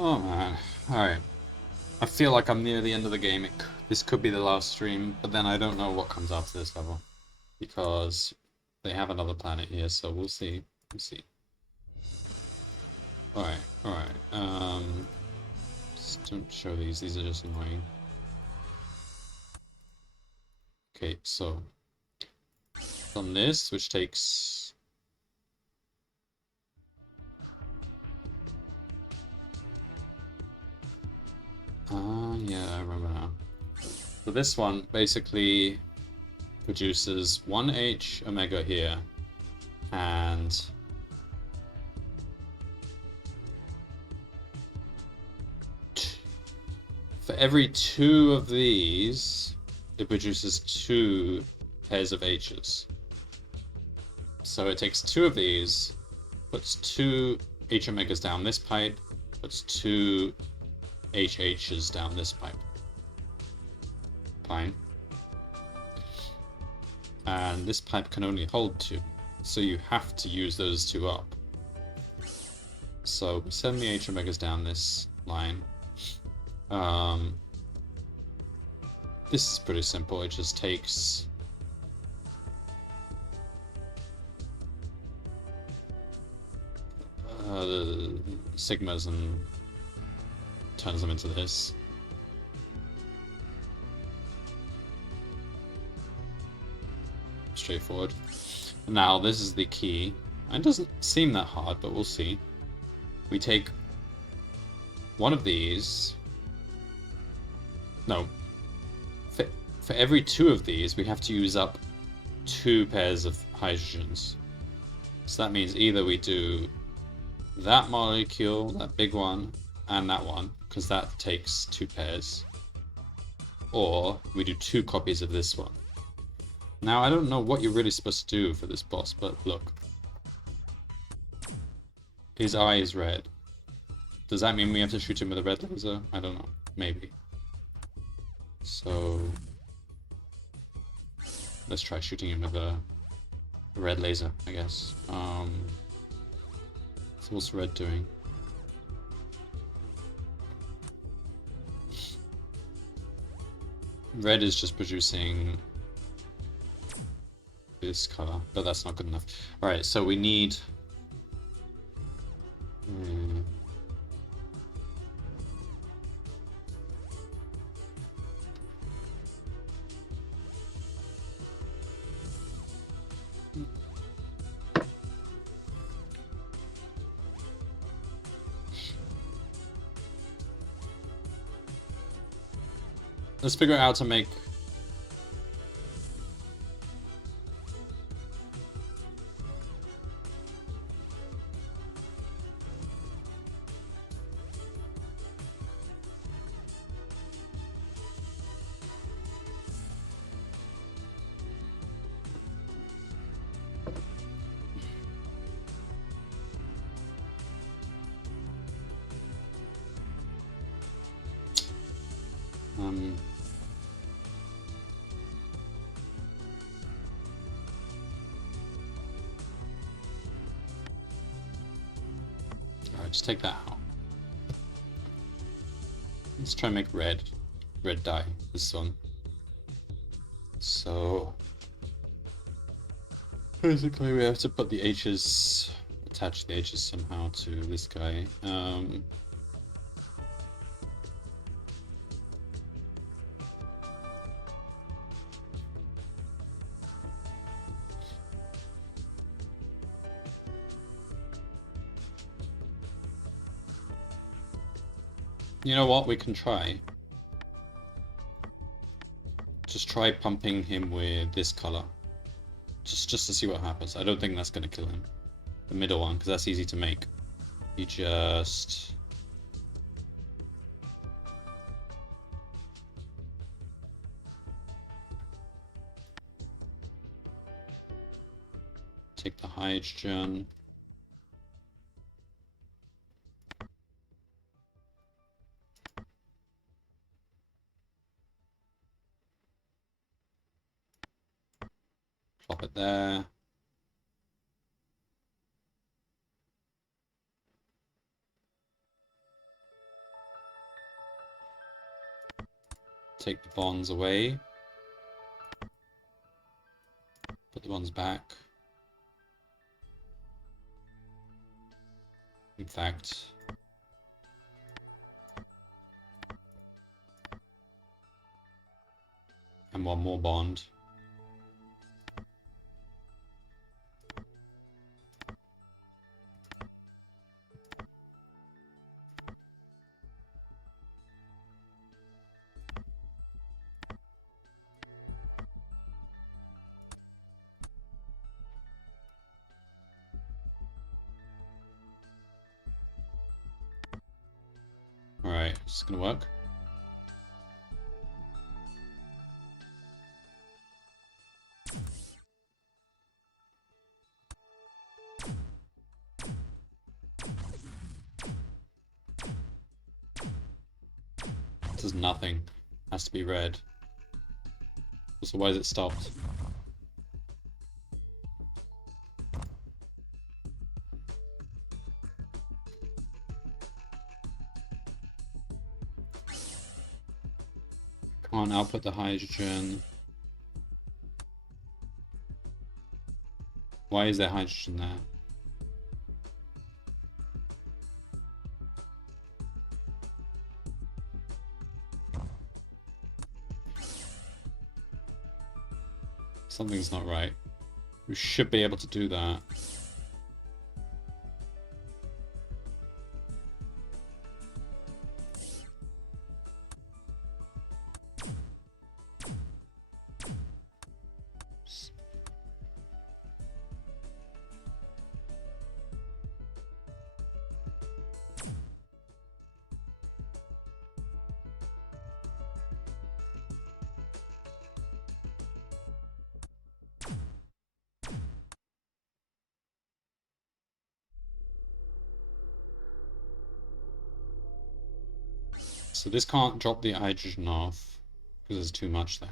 Oh man. Alright. I feel like I'm near the end of the game. This could be the last stream, but then I don't know what comes after this level. Because they have another planet here, so we'll see. We'll see. Alright, alright. Just don't show these. These are just annoying. Okay, so on this, which takes yeah, I remember now. So this one basically produces 1H omega here, and for every two of these, it produces two pairs of H's. So it takes two of these, puts two H omegas down this pipe, puts two HH's down this pipe. Fine. And this pipe can only hold two, so you have to use those two up. So we send the H omegas down this line. This is pretty simple. It just takes the sigmas and turns them into this. Straightforward. Now this is the key. It doesn't seem that hard, but we'll see. We take one of these. No. For every two of these, we have to use up two pairs of hydrogens. So that means either we do that molecule, that big one, and that one, because that takes two pairs, or we do two copies of this one. Now, I don't know what you're really supposed to do for this boss, but look. His eye is red. Does that mean we have to shoot him with a red laser? I don't know. Maybe. So let's try shooting him with a red laser, I guess. So what's red doing? Red is just producing this color, but that's not good enough. Alright, so we need... Let's figure out how to make... Alright, just take that out. Let's try and make red dye, this one. So basically we have to put the H's, attach the H's somehow to this guy. You know what, we can try. Just try pumping him with this color. Just to see what happens. I don't think that's gonna kill him. The middle one, because that's easy to make. You just... take the hydrogen. Plop it there. take the bonds away. Put the bonds back. In fact, and one more bond. Alright, is this gonna work? This is nothing. Has to be red. So why is it stopped? Can't output the hydrogen. Why is there hydrogen there? Something's not right. We should be able to do that. So this can't drop the hydrogen off because there's too much there.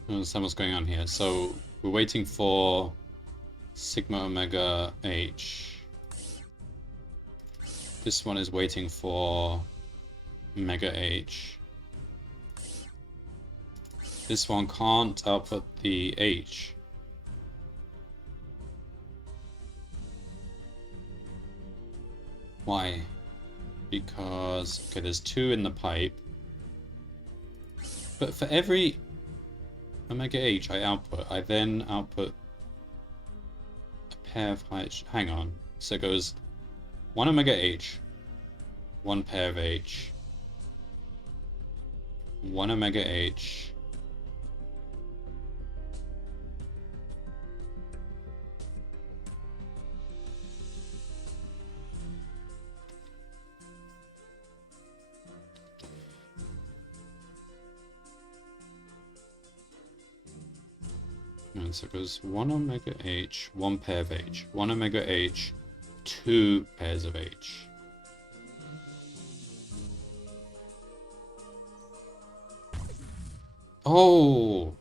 I don't understand what's going on here. So we're waiting for sigma omega H. This one is waiting for omega H. This one can't output the H. Why? Because, okay, there's 2 in the pipe. But for every omega H I output, I then output a pair of H. Hang on. So it goes 1 omega H, 1 pair of H, 1 omega H, and so it goes 1 omega H, 1 pair of H, 1 omega H, 2 pairs of H. Oh!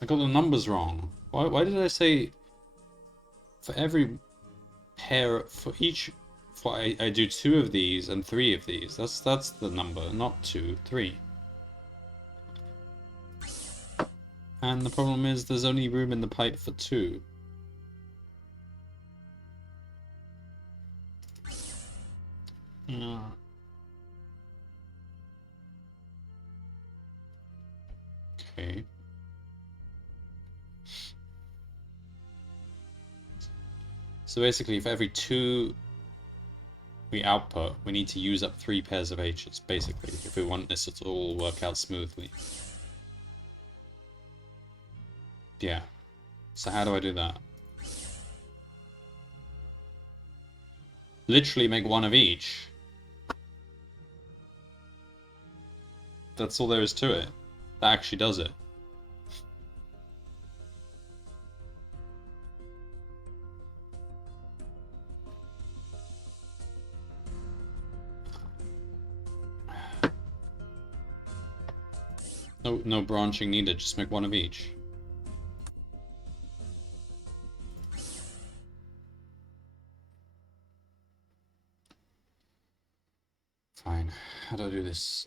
I got the numbers wrong. Why did I say for every pair, for each, I do 2 of these and 3 of these. That's the number, not 2, 3. And the problem is there's only room in the pipe for 2. Yeah. Okay. So basically, for every 2 we output, we need to use up 3 pairs of H's, basically, if we want this to all work out smoothly. Yeah. So how do I do that? Literally make 1 of each. That's all there is to it. That actually does it. No branching needed, just make 1 of each. Fine. How do I do this?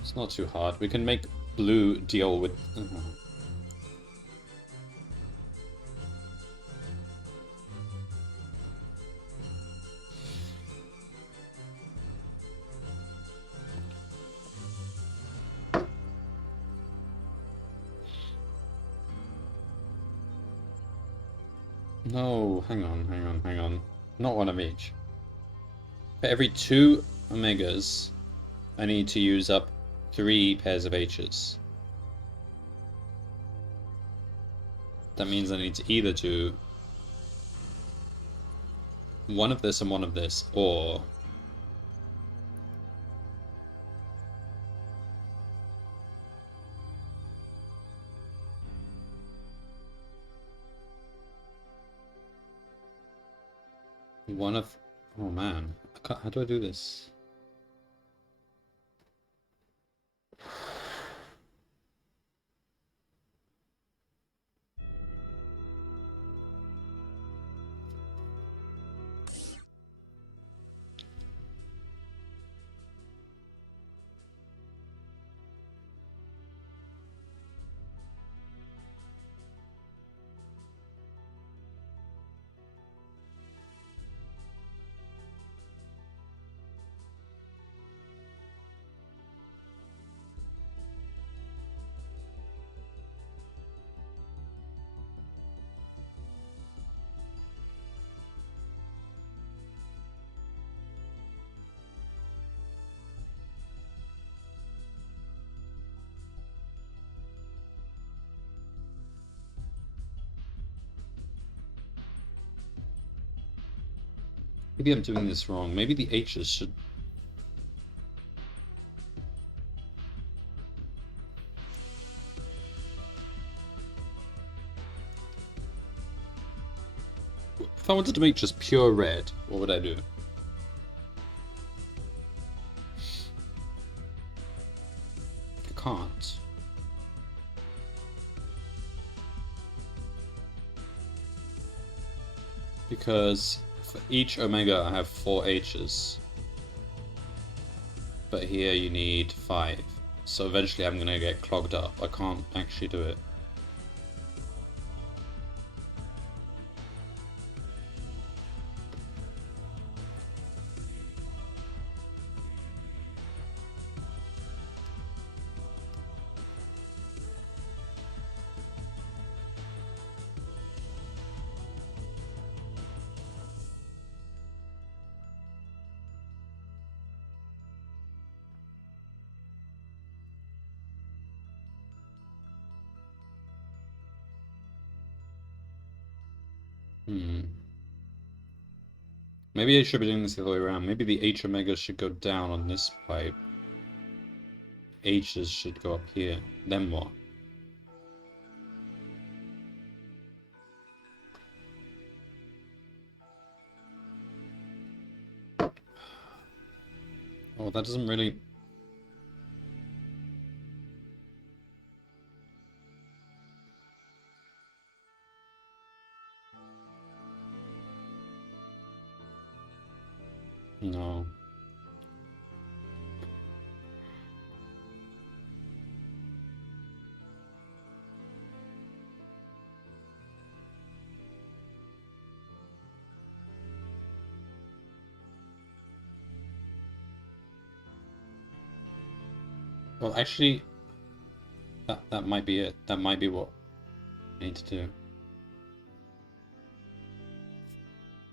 It's not too hard. We can make blue deal with... No, hang on. Not 1 of each. For every 2 omegas, I need to use up 3 pairs of H's. That means I need to either do 1 of this and 1 of this, or... one of... Oh man, how do I do this? Maybe I'm doing this wrong. Maybe the H's should... If I wanted to make just pure red, what would I do? I can't. Because for each omega I have 4 H's. But here you need 5. So eventually I'm gonna get clogged up. I can't actually do it. Maybe I should be doing this the other way around. Maybe the H omega should go down on this pipe. H's should go up here. Then what? Oh, that doesn't really... No. Well, actually, that might be it. That might be what I need to do.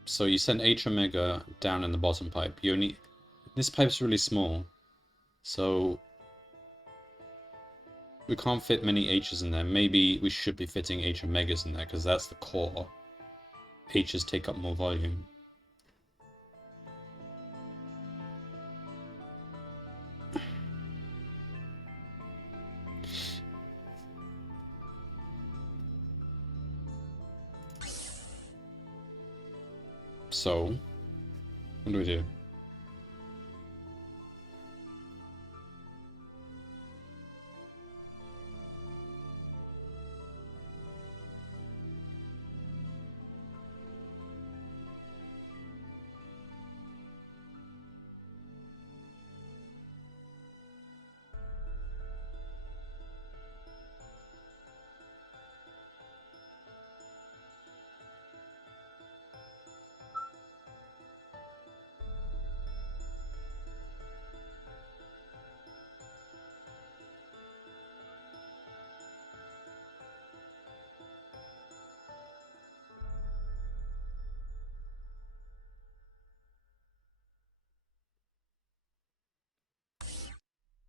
So you send H omega down in the bottom pipe. You only... This pipe's really small, so we can't fit many H's in there. Maybe we should be fitting H omegas in there, because that's the core. H's take up more volume. So, what do we do?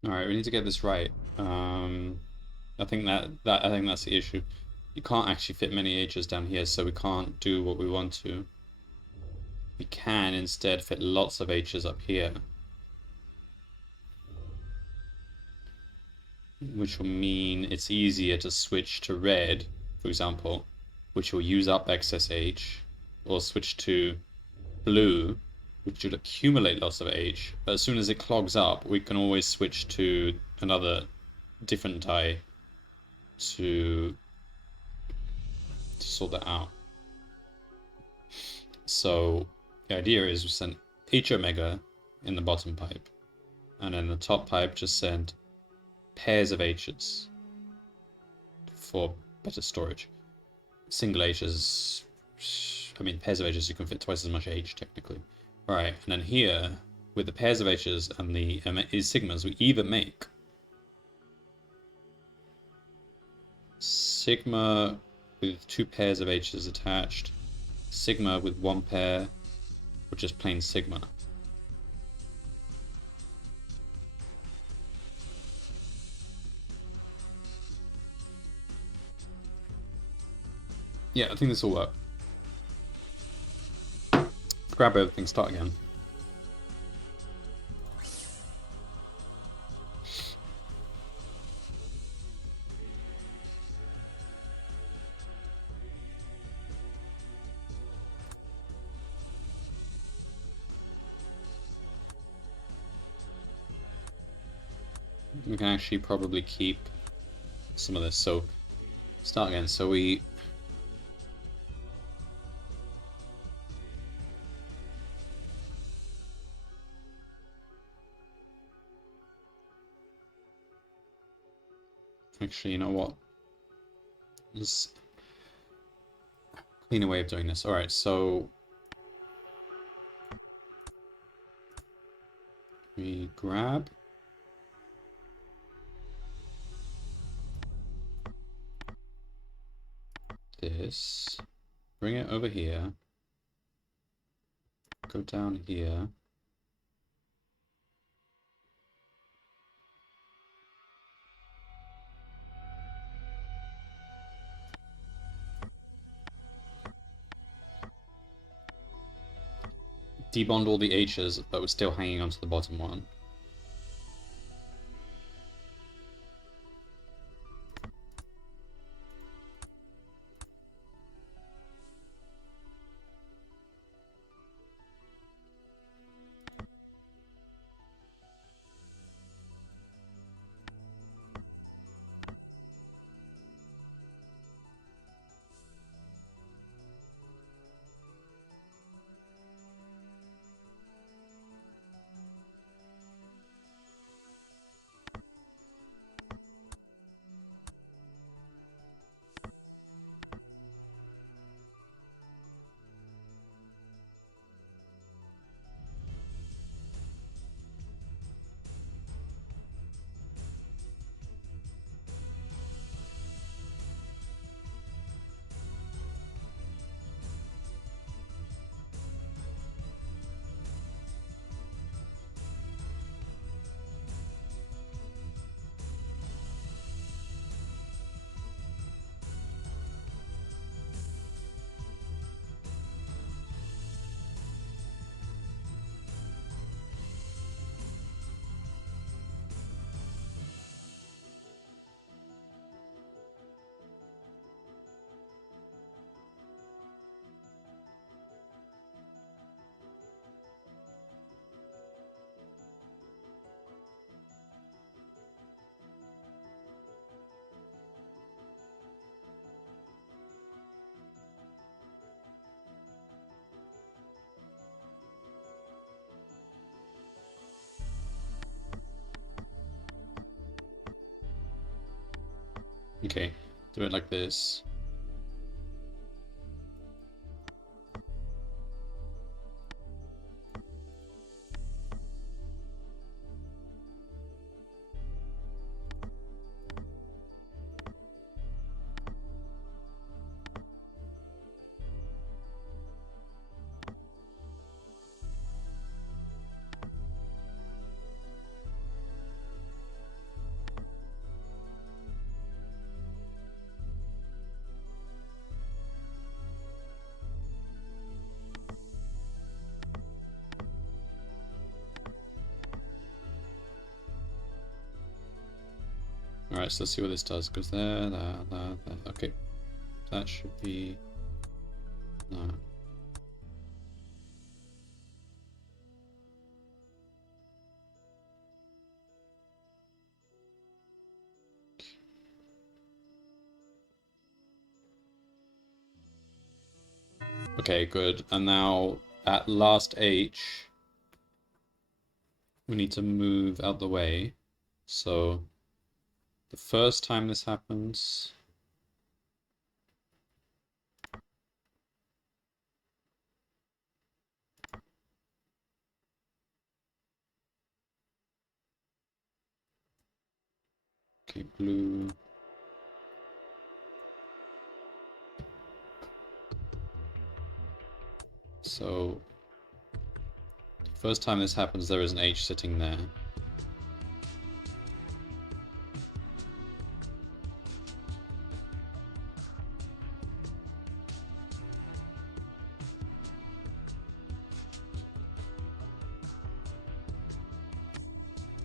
All right, we need to get this right. I think that's the issue. You can't actually fit many H's down here, so we can't do what we want to. We can instead fit lots of H's up here, which will mean it's easier to switch to red, for example, which will use up excess H, or switch to blue, which would accumulate lots of H, but as soon as it clogs up, we can always switch to another different dye to sort that out. So the idea is we send H omega in the bottom pipe, and in the top pipe just send pairs of H's for better storage. Single H's, I mean pairs of H's, you can fit twice as much H technically. Right, and then here, with the pairs of H's and the sigmas, we either make sigma with 2 pairs of H's attached, sigma with 1 pair, or just plain sigma. Yeah, I think this will work. Grab everything, start again. We can actually probably keep some of this, so start again. So we actually, you know what? Let's clean a way of doing this. All right, so we grab this, bring it over here, go down here, debond all the H's, but we're still hanging onto the bottom one. Okay, do it like this. Alright, so let's see what this does. Goes there, there. Okay. That should be... No. Okay, good. And now, at last H, we need to move out the way. So... the first time this happens, okay, blue. So, the first time this happens, there is an H sitting there.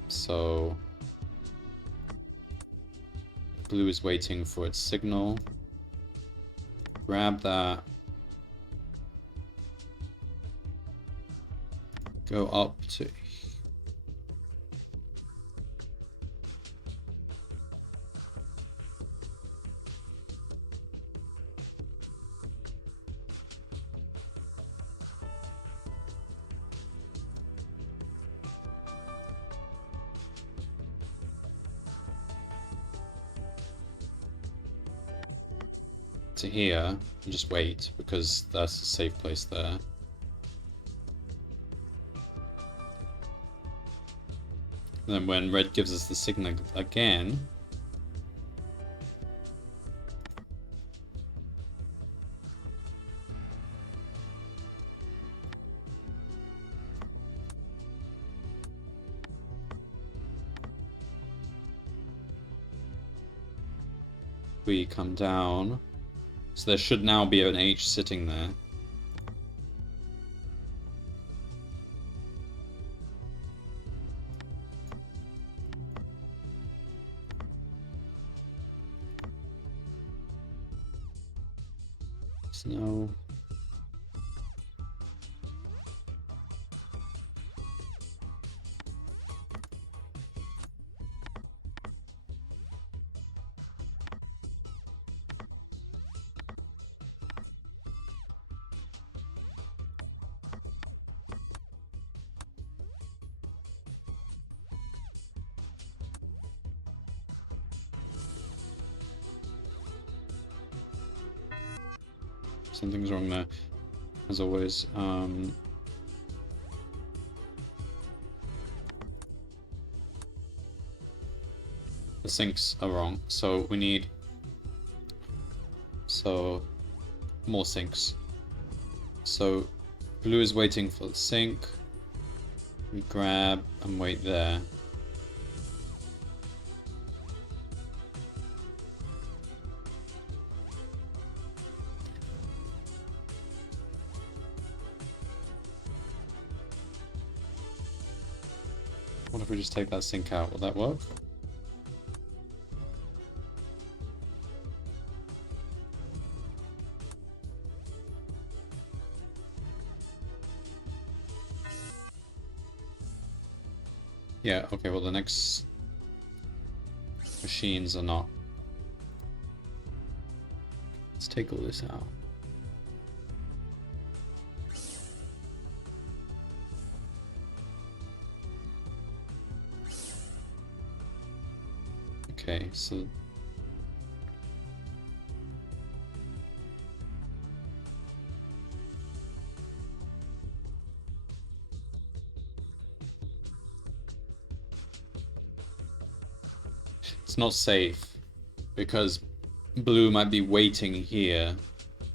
So, blue is waiting for its signal. Grab that. Go up to... to here and just wait, because that's a safe place there. And then when red gives us the signal again, we come down. So there should now be an H sitting there. No. Something's wrong there, as always. The sinks are wrong, so we need more sinks. So blue is waiting for the sink. We grab and wait there. What if we just take that sink out? Will that work? Yeah, okay, well the next machines are not. Let's take all this out. Okay, so it's not safe because blue might be waiting here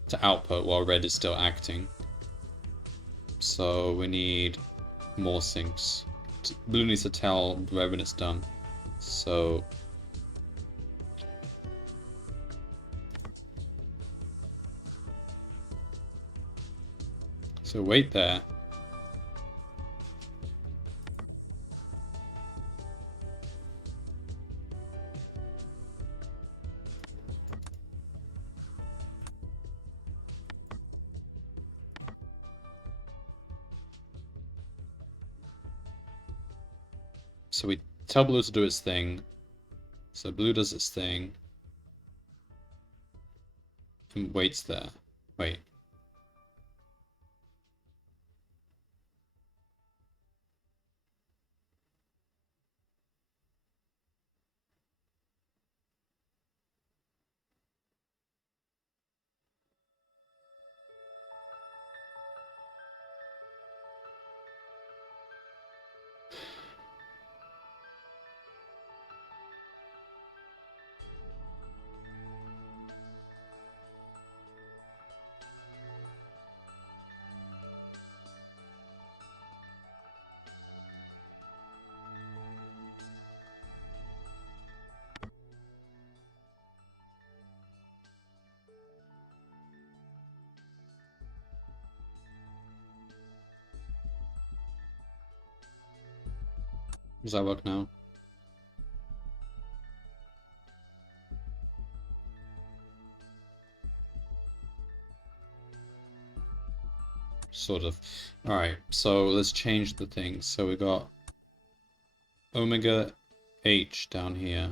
to output while red is still acting. So we need more sinks. Blue needs to tell red when it's done. So wait there. So we tell blue to do its thing. So blue does its thing. And waits there. Wait. Does that work now? Sort of. Alright, so let's change the things. So we got omega H down here.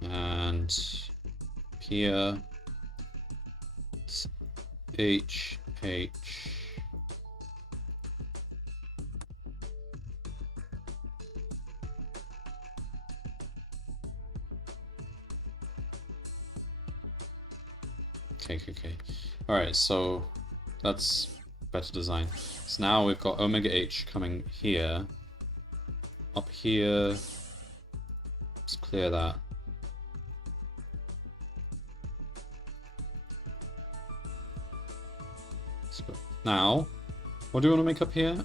And here it's H. Okay. Alright, so that's better design. So now we've got omega H coming here. Up here. Let's clear that. Now, what do we want to make up here?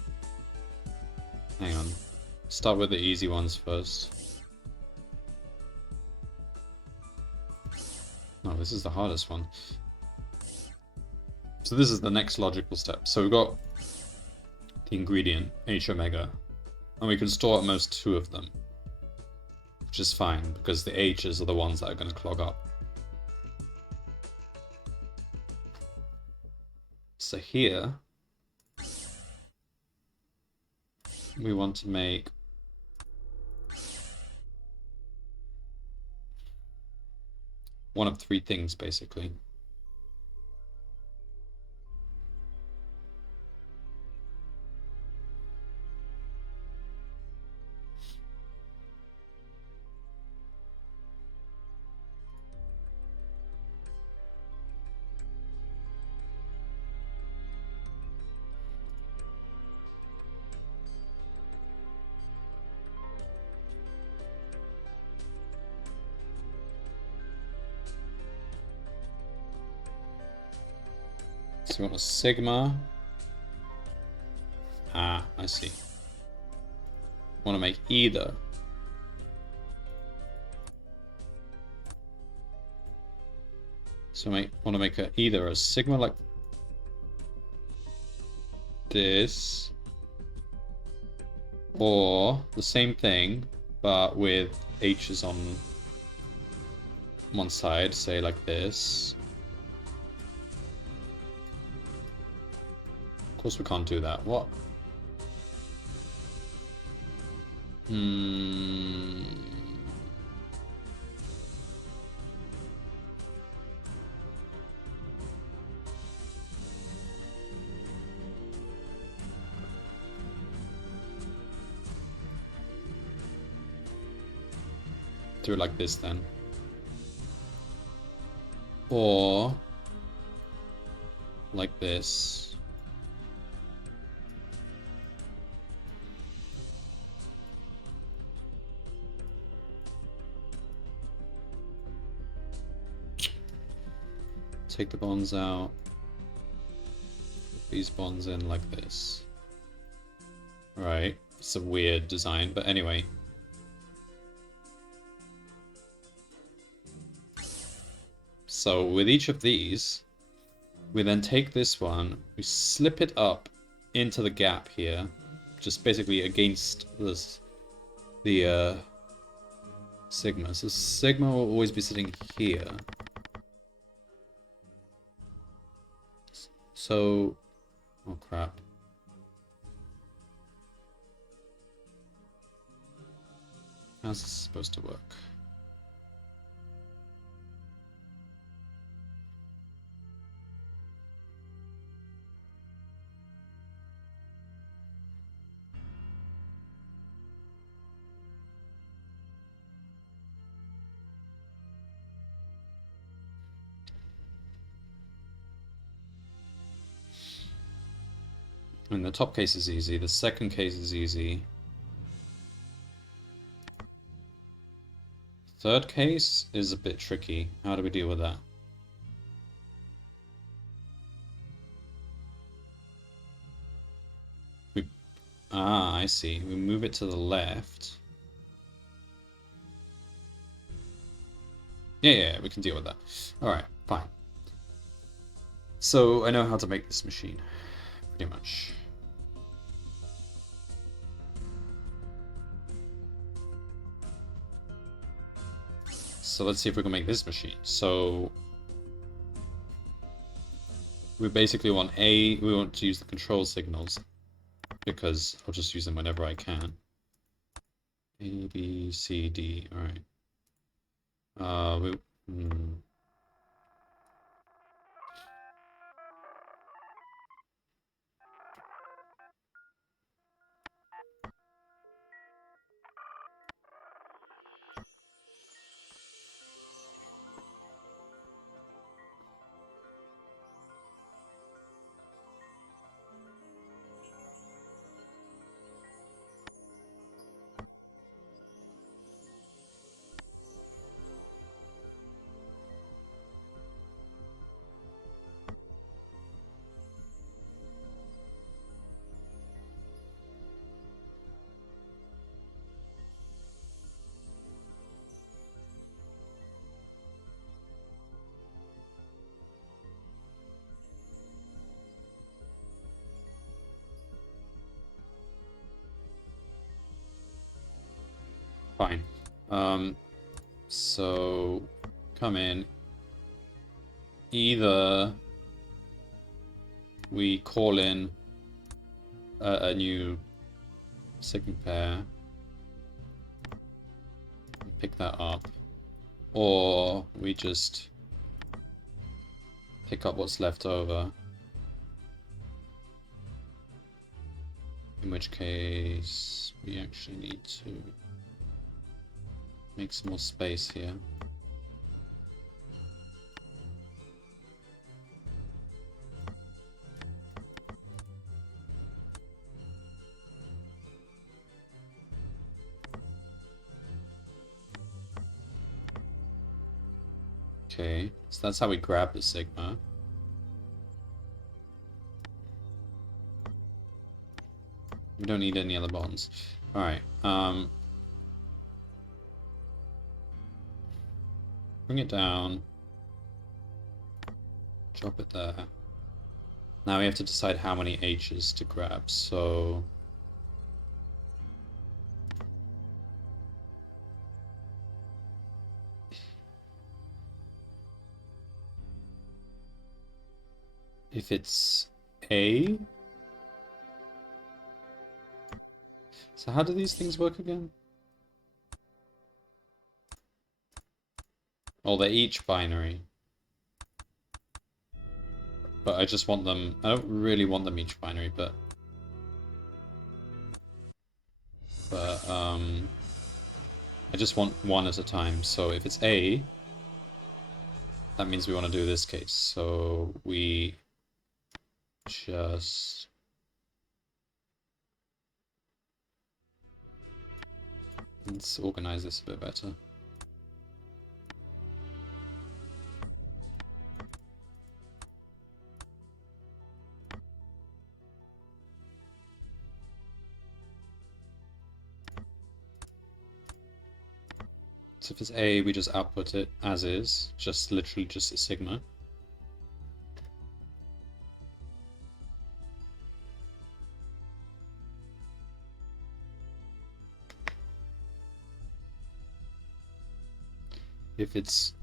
Hang on. Start with the easy ones first. No, this is the hardest one. So this is the next logical step. So we've got the ingredient, H omega, and we can store at most 2 of them. which is fine because the H's are the ones that are going to clog up. So here, we want to make one of three things, basically. So we want a sigma. Ah, I see. Want to make either. So I want to make either a sigma like this, or the same thing, but with H's on one side, say like this. Of course we can't do that. What? Do it like this then. Or like this. Take the bonds out. Put these bonds in like this. Alright, it's a weird design, but anyway. So with each of these, we then take this one, we slip it up into the gap here, just basically against this, the sigma. So sigma will always be sitting here. So, oh crap. How's this supposed to work? I mean, the top case is easy, the second case is easy. Third case is a bit tricky. How do we deal with that? Ah, I see. We move it to the left. Yeah, we can deal with that. Alright, fine. So, I know how to make this machine. Pretty much. So let's see if we can make this machine. So we basically want we want to use the control signals because I'll just use them whenever I can. A, B, C, D. All right. Fine. So come in. Either we call in a new sigma pair, pick that up, or we just pick up what's left over. In which case, we actually need to make some more space here. Okay, so that's how we grab the sigma. We don't need any other bonds. Alright, bring it down. Drop it there. Now we have to decide how many H's to grab, so... If it's A... So how do these things work again? Oh, they're each binary. But I just want them... I don't really want them each binary, but... I just want one at a time. So if it's A, that means we want to do this case. So we just... Let's organize this a bit better. So if it's A, we just output it as is, just literally just a sigma. If it's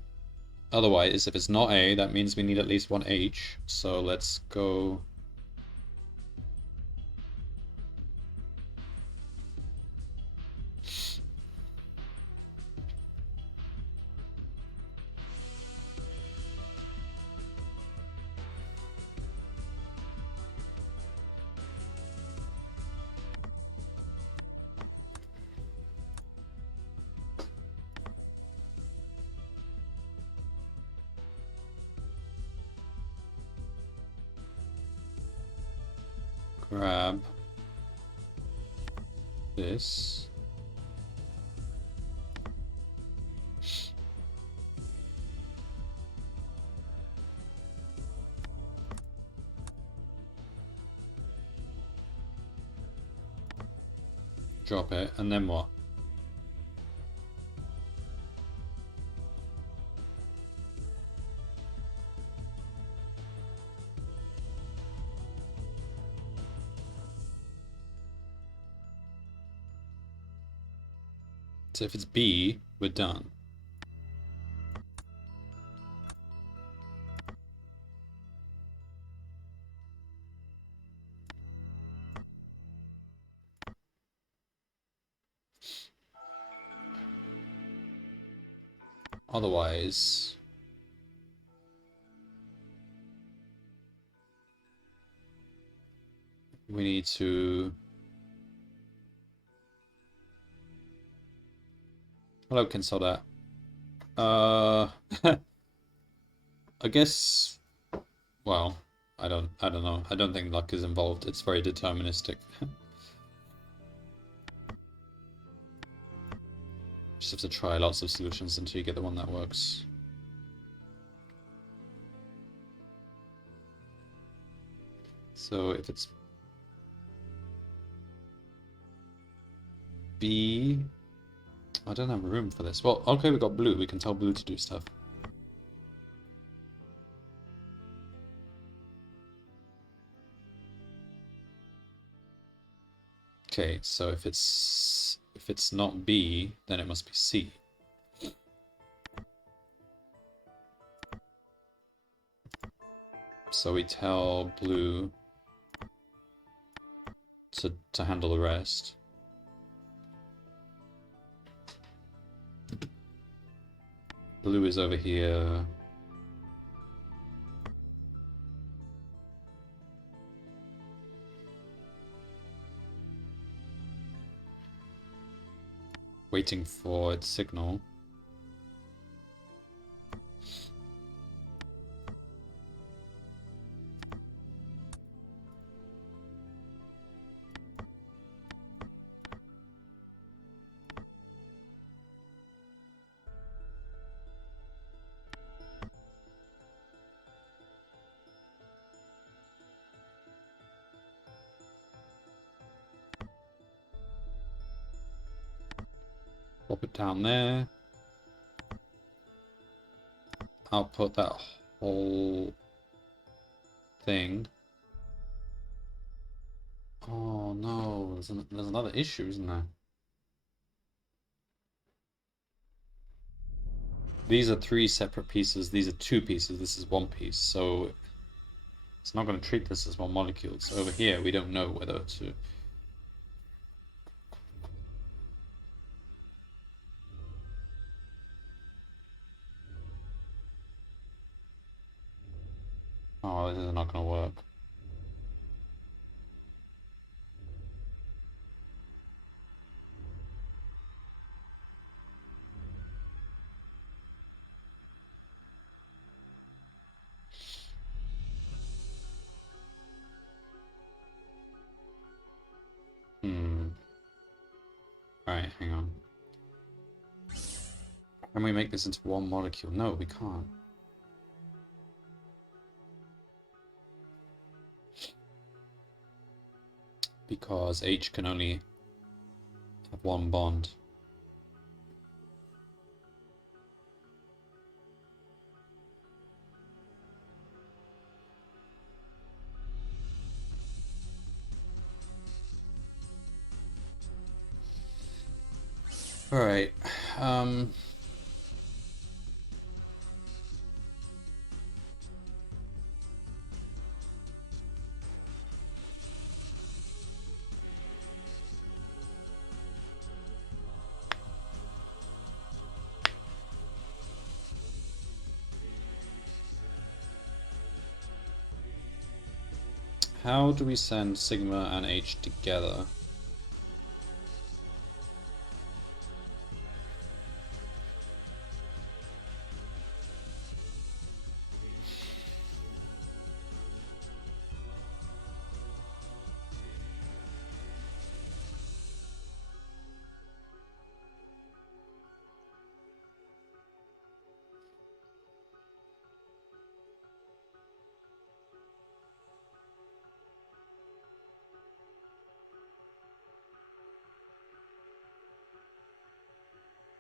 otherwise, if it's not A, that means we need at least one H. So let's go. Grab this. Drop it, and then what? So if it's B, we're done. Otherwise, we need to... Hello, console that. I guess, well, I don't know. I don't think luck is involved. It's very deterministic. Just have to try lots of solutions until you get the one that works. So if it's B, I don't have room for this. Well, okay, we got blue. We can tell blue to do stuff. Okay, so if it's not B, then it must be C. So we tell blue to handle the rest. Blue is over here. Waiting for its signal. Pop it down there. Output that whole thing. Oh no, there's another issue, isn't there? These are 3 separate pieces, these are 2 pieces, this is 1 piece, so it's not going to treat this as 1 molecule. So over here, we don't know whether to... Oh, this is not going to work. Alright, hang on. Can we make this into 1 molecule? No, we can't. Because H can only have 1 bond. Alright, how do we send sigma and H together?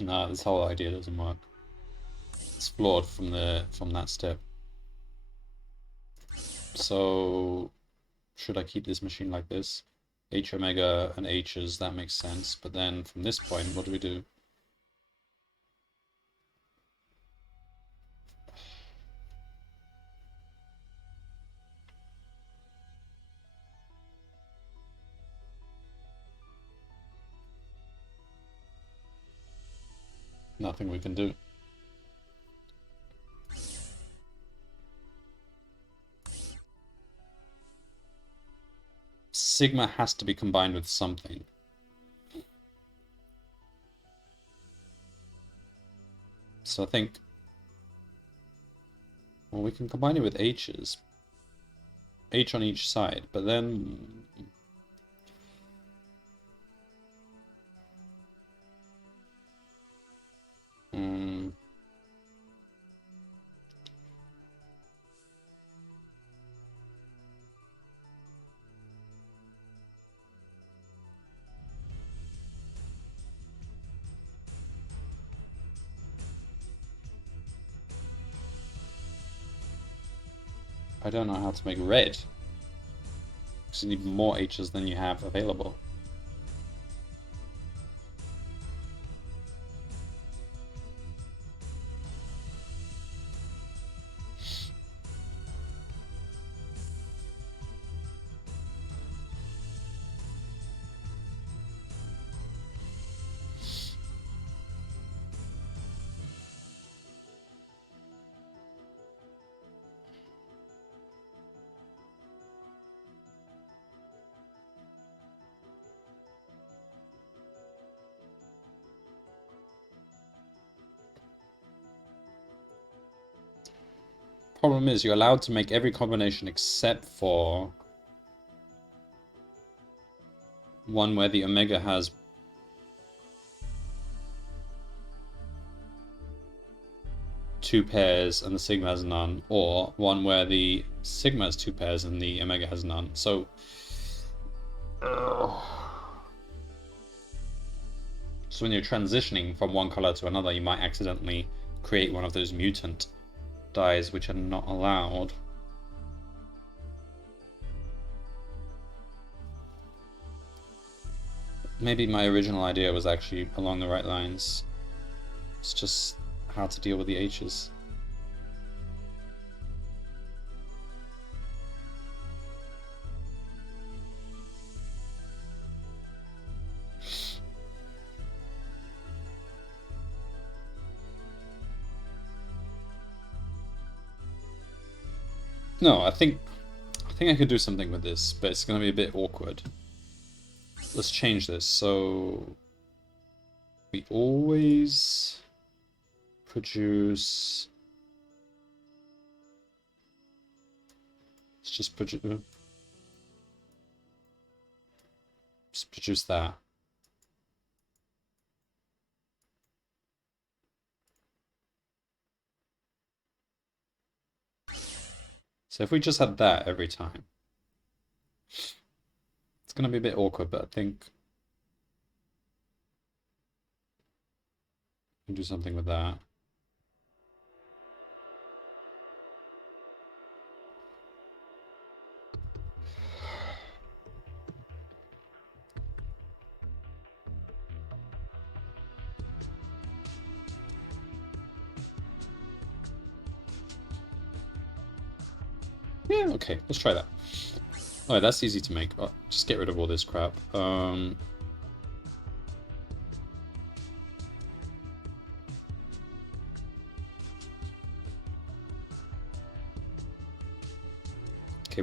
No, this whole idea doesn't work. It's flawed from that step. So should I keep this machine like this? H omega and H's, that makes sense. But then from this point, what do we do? Nothing we can do. Sigma has to be combined with something. So I think, well, we can combine it with H's. H on each side, but then... I don't know how to make red. Because you need more H's than you have available. problem is you're allowed to make every combination except for one where the omega has two pairs and the sigma has none, or one where the sigma has two pairs and the omega has none. So so when you're transitioning from one color to another, you might accidentally create one of those mutant dyes which are not allowed. Maybe my original idea was actually along the right lines. It's just how to deal with the H's. No, I think I could do something with this, but it's going to be a bit awkward. Let's change this. So we always produce. Let's just produce that. So if we just had that every time, it's going to be a bit awkward, but I think we can do something with that. Yeah, okay, let's try that. Alright, that's easy to make. Oh, just get rid of all this crap. Okay,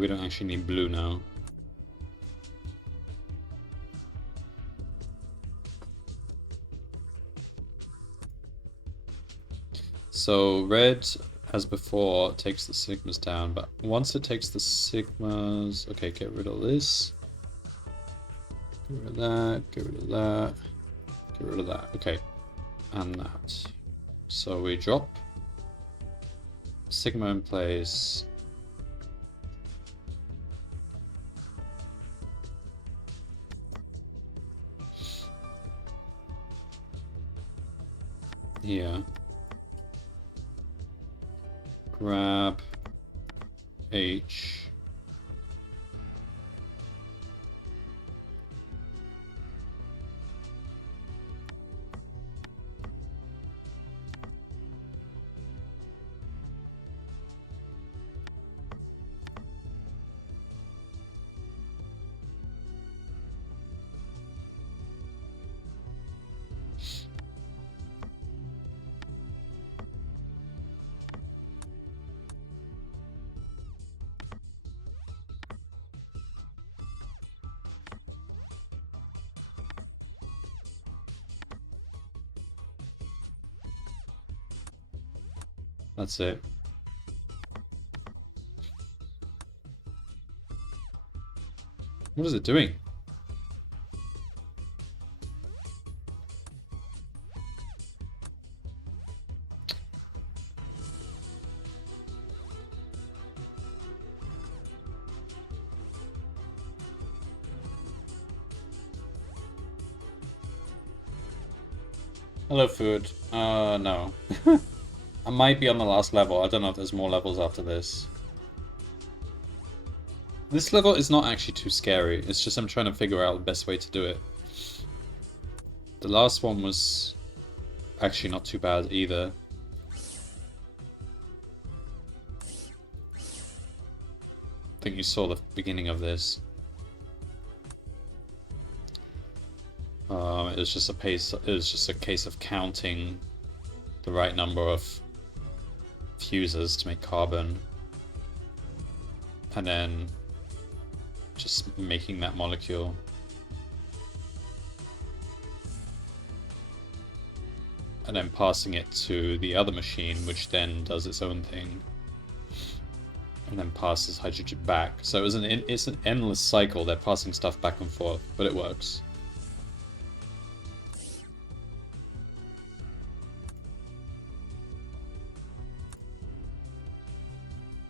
we don't actually need blue now. So red, as before, takes the sigmas down, but once it takes the sigmas... Okay, get rid of this. Get rid of that, get rid of that, get rid of that. Okay, and that. So we drop sigma in place. Here. Grab H. That's it. What is it doing? Hello, food. No. I might be on the last level. I don't know if there's more levels after this. This level is not actually too scary. It's just I'm trying to figure out the best way to do it. The last one was actually not too bad either. I think you saw the beginning of this. It was just a case of counting the right number of fuses to make carbon, and then just making that molecule. And then passing it to the other machine, which then does its own thing. and then passes hydrogen back. So it's an endless cycle. They're passing stuff back and forth, but it works.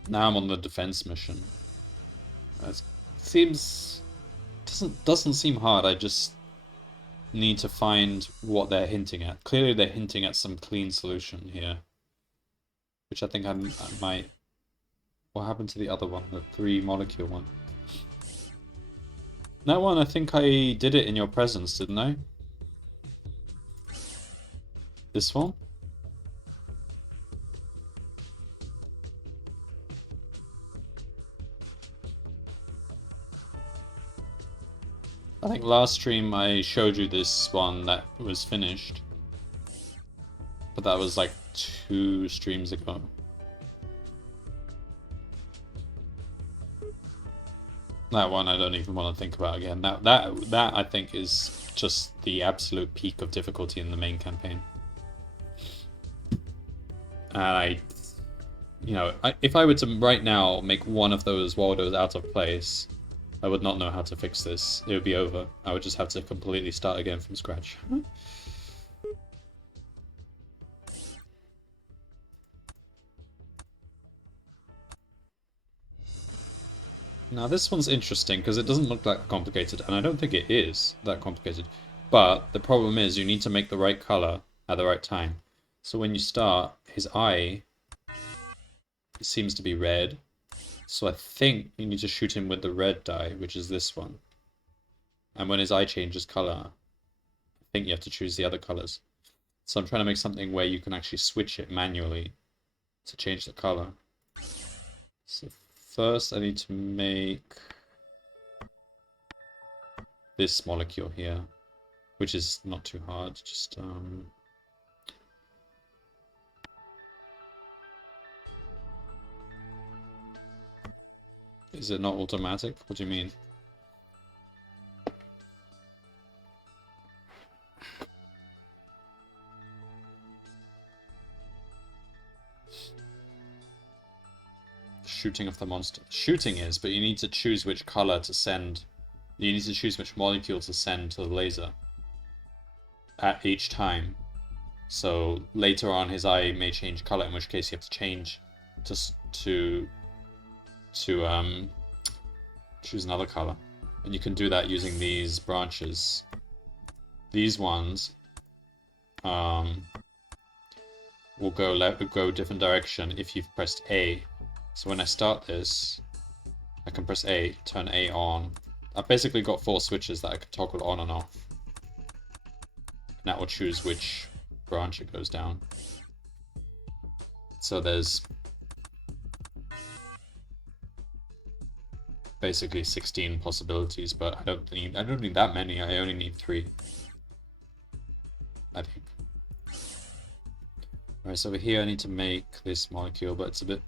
Now I'm on the defense mission. It seems doesn't seem hard. I just need to find what they're hinting at. Clearly, they're hinting at some clean solution here, which I think I might. What happened to the other one, the 3-molecule one? That one, I think I did it in your presence, didn't I? This one? I think last stream I showed you this one that was finished. But that was like 2 streams ago. That one I don't even want to think about again. That I think is just the absolute peak of difficulty in the main campaign. And if I were to right now make one of those Waldos out of place, I would not know how to fix this. It would be over. I would just have to completely start again from scratch. Now this one's interesting because it doesn't look that complicated, and I don't think it is that complicated. But the problem is you need to make the right color at the right time. So when you start, his eye seems to be red. So I think you need to shoot him with the red dye, which is this one. And when his eye changes color, I think you have to choose the other colors. So I'm trying to make something where you can actually switch it manually to change the color. So first I need to make this molecule here, which is not too hard. Just is it not automatic? What do you mean? Shooting of the monster. Shooting is, but you need to choose which color to send. You need to choose which molecule to send to the laser at each time. So later on his eye may change color, in which case you have to change to choose another color. And you can do that using these branches. These ones will go different direction if you've pressed A. So when I start this, I can press A, turn A on. I've basically got 4 switches that I can toggle on and off. And that will choose which branch it goes down. So there's basically 16 possibilities, but I don't need that many. I only need 3. I think. Alright, so over here I need to make this molecule, but it's a bit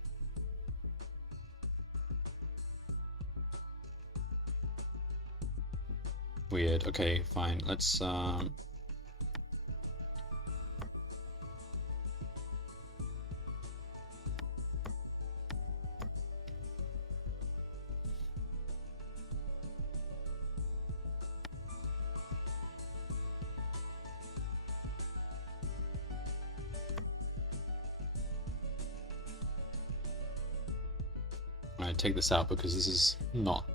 weird. Okay, fine. Let's take this out because this is not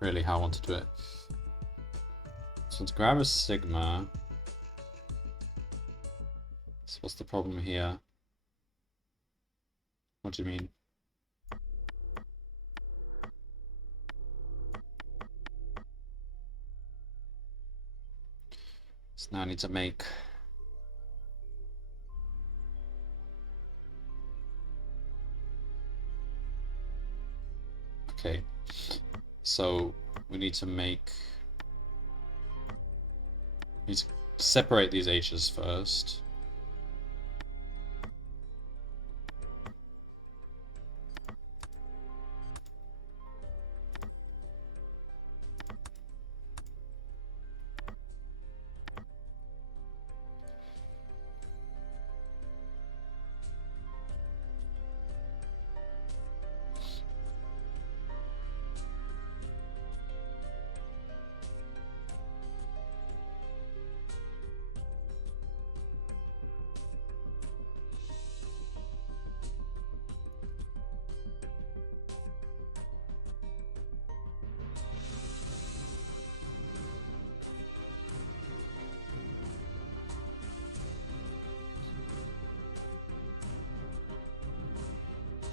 really how I want to do it. So let's grab a sigma. So what's the problem here? What do you mean? So now I need to make okay. So we need to separate these H's first.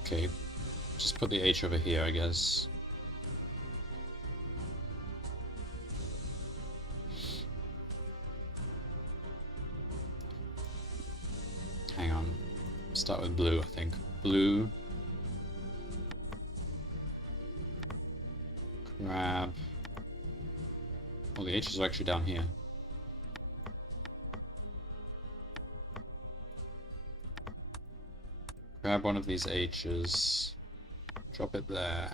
Okay, just put the H over here, I guess. Hang on. Start with blue, I think. Blue. Grab. Oh, the H's are actually down here. Grab one of these H's. Drop it there.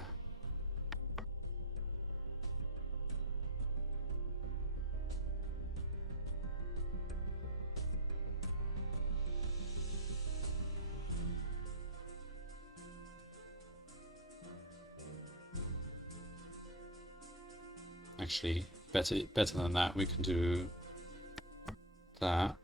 Actually, better than that, we can do that.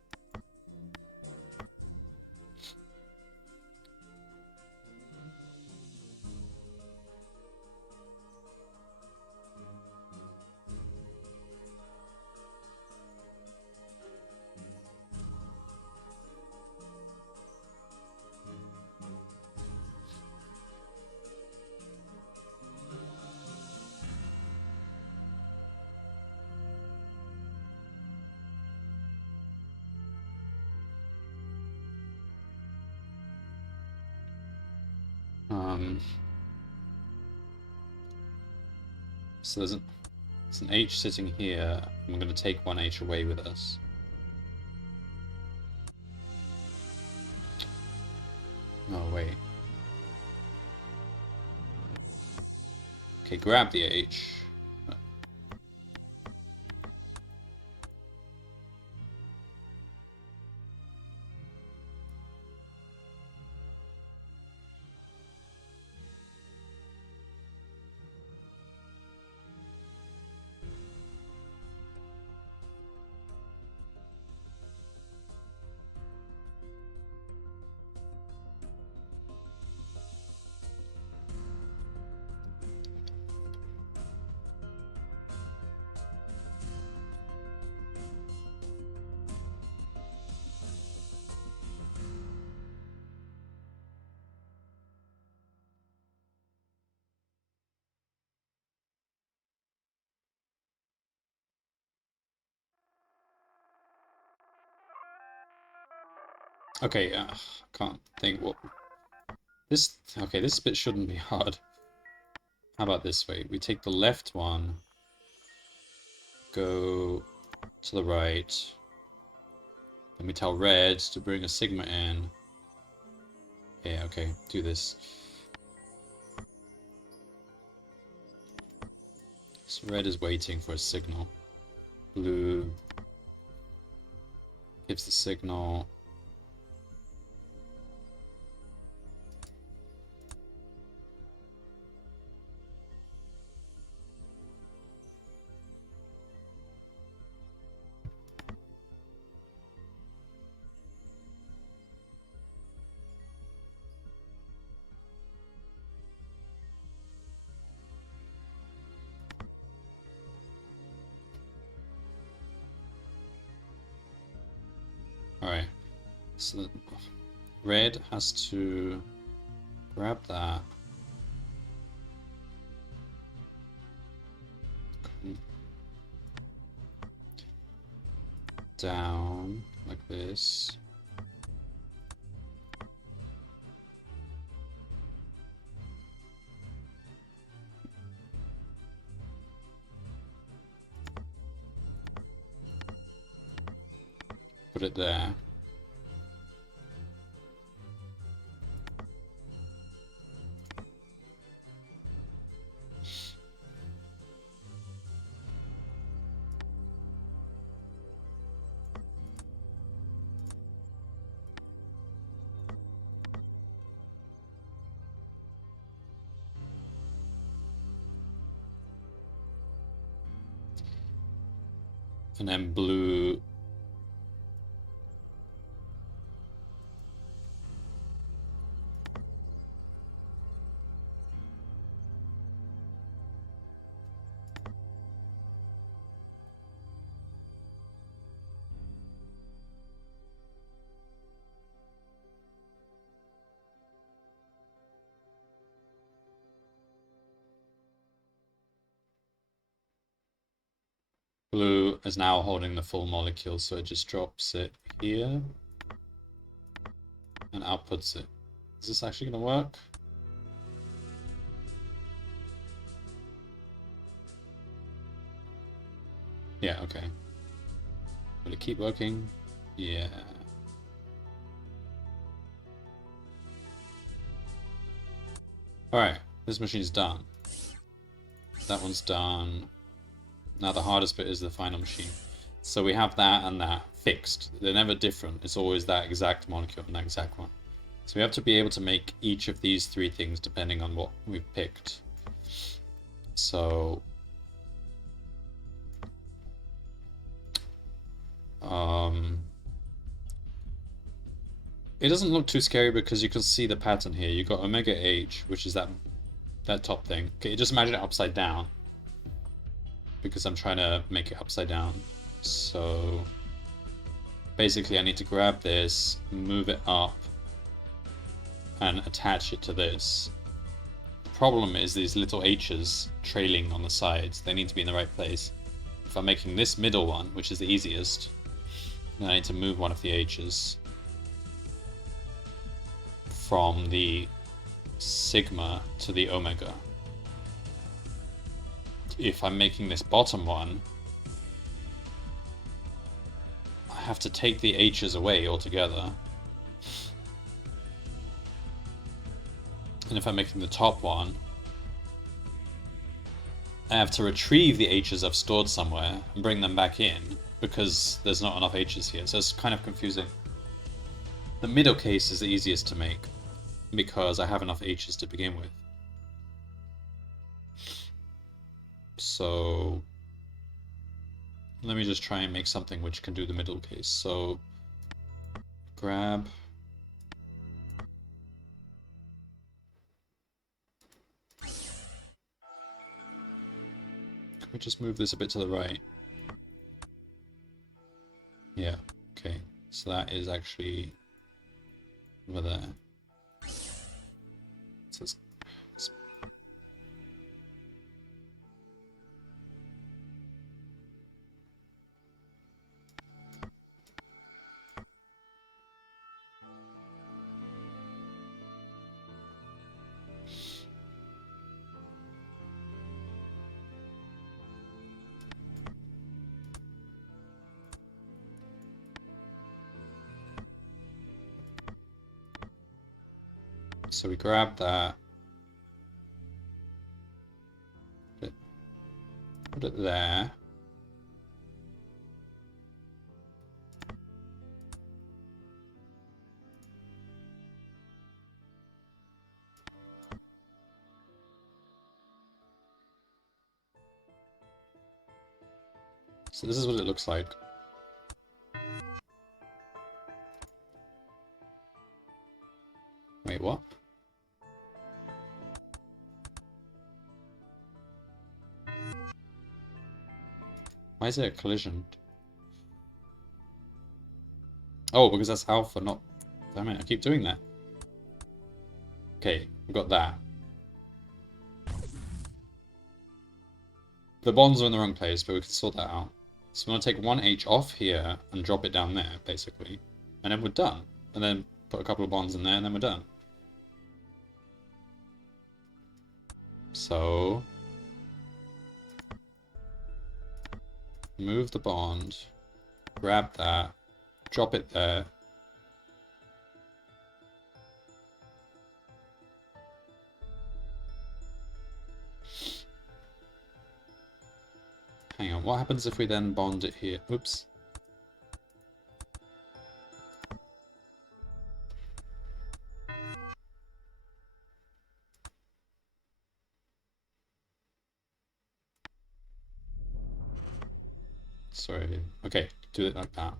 So there's an H sitting here. I'm going to take one H away with us. Oh, wait. Okay, grab the H. Okay, can't think what... This... Okay, this bit shouldn't be hard. How about this way? We take the left one, go to the right, then we tell red to bring a sigma in. Yeah, okay, do this. So red is waiting for a signal. Blue gives the signal. Alright, so red has to grab that. Come down like this. Put it there. And then blue. Blue is now holding the full molecule, so it just drops it here and outputs it. Is this actually going to work? Yeah, okay. Will it keep working? Yeah. Alright, this machine's done. That one's done. Now the hardest bit is the final machine. So we have that and that fixed. They're never different. It's always that exact molecule and that exact one. So we have to be able to make each of these three things depending on what we've picked. So it doesn't look too scary because you can see the pattern here. You've got omega H, which is that top thing. Okay, just imagine it upside down, because I'm trying to make it upside down. So basically I need to grab this, move it up, and attach it to this. The problem is these little H's trailing on the sides. They need to be in the right place. If I'm making this middle one, which is the easiest, then I need to move one of the H's from the sigma to the omega. If I'm making this bottom one, I have to take the H's away altogether. And if I'm making the top one, I have to retrieve the H's I've stored somewhere and bring them back in, because there's not enough H's here. So it's kind of confusing. The middle case is the easiest to make, because I have enough H's to begin with. So let me just try and make something which can do the middle case. So grab, can we just move this a bit to the right? Yeah, okay. So that is actually over there. So it's so we grab that, put it there. So this is what it looks like. Wait, what? Why is there a collision? Oh, because that's alpha, not... Damn it, I keep doing that. Okay, we've got that. The bonds are in the wrong place, but we can sort that out. So we want to take one H off here and drop it down there, basically. And then we're done. And then put a couple of bonds in there, and then we're done. So move the bond, grab that, drop it there. Hang on, what happens if we then bond it here? Oops. Sorry. Okay, do it like that.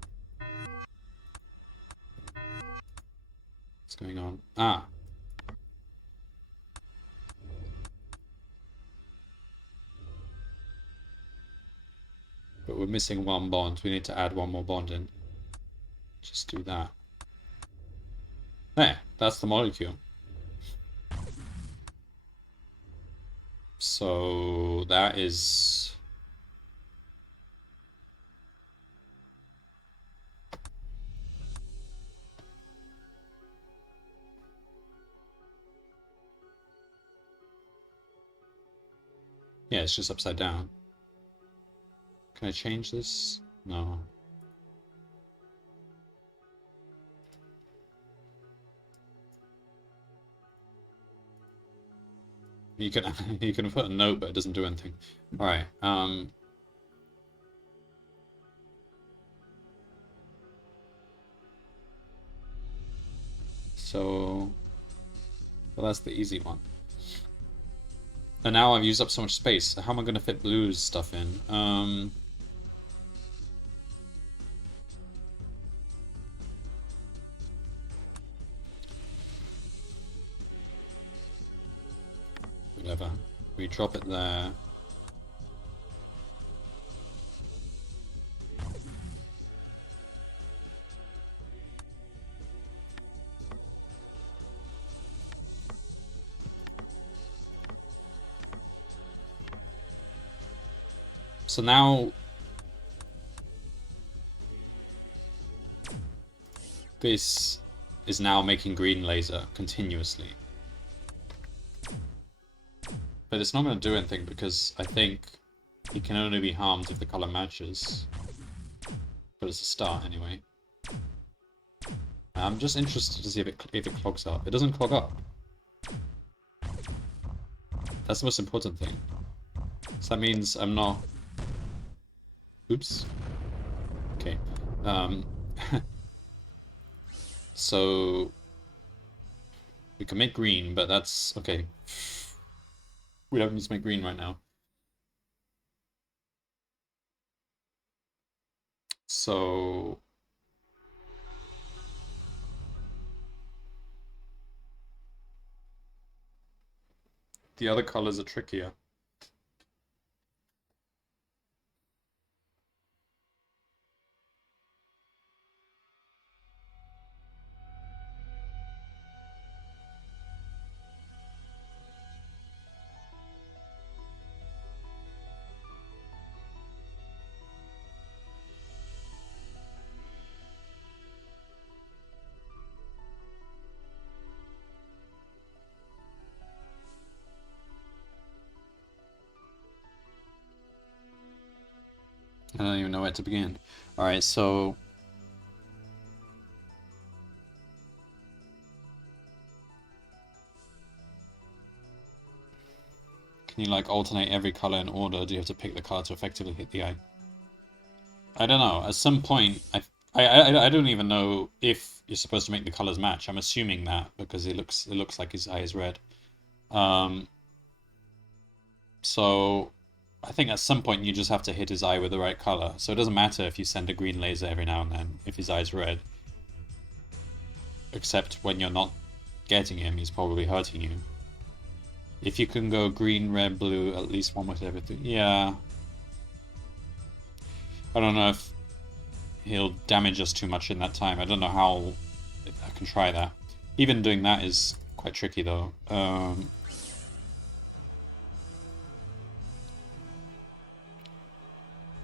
What's going on? Ah. But we're missing one bond. We need to add one more bond in. Just do that. There, that's the molecule. So that is Yeah, it's just upside down. Can I change this? No. You can you can put a note, but it doesn't do anything. All right. So, well, that's the easy one. And now I've used up so much space. How am I going to fit Blue's stuff in? Whatever. We drop it there. So now this is now making green laser continuously. But it's not going to do anything because I think it can only be harmed if the color matches. But it's a start anyway. I'm just interested to see if it clogs up. It doesn't clog up. That's the most important thing. So that means I'm not... Oops. Okay. So... we can make green, but that's... okay. We don't need to make green right now. So... the other colors are trickier. I don't even know where to begin. Alright, so... can you, like, alternate every color in order? Do you have to pick the color to effectively hit the eye? I don't know. At some point, I don't even know if you're supposed to make the colors match. I'm assuming that because it looks like his eye is red. So I think at some point you just have to hit his eye with the right color. So it doesn't matter if you send a green laser every now and then if his eye's red. Except when you're not getting him, he's probably hurting you. If you can go green, red, blue, at least one with everything. Yeah. I don't know if he'll damage us too much in that time. I don't know how I can try that. Even doing that is quite tricky though.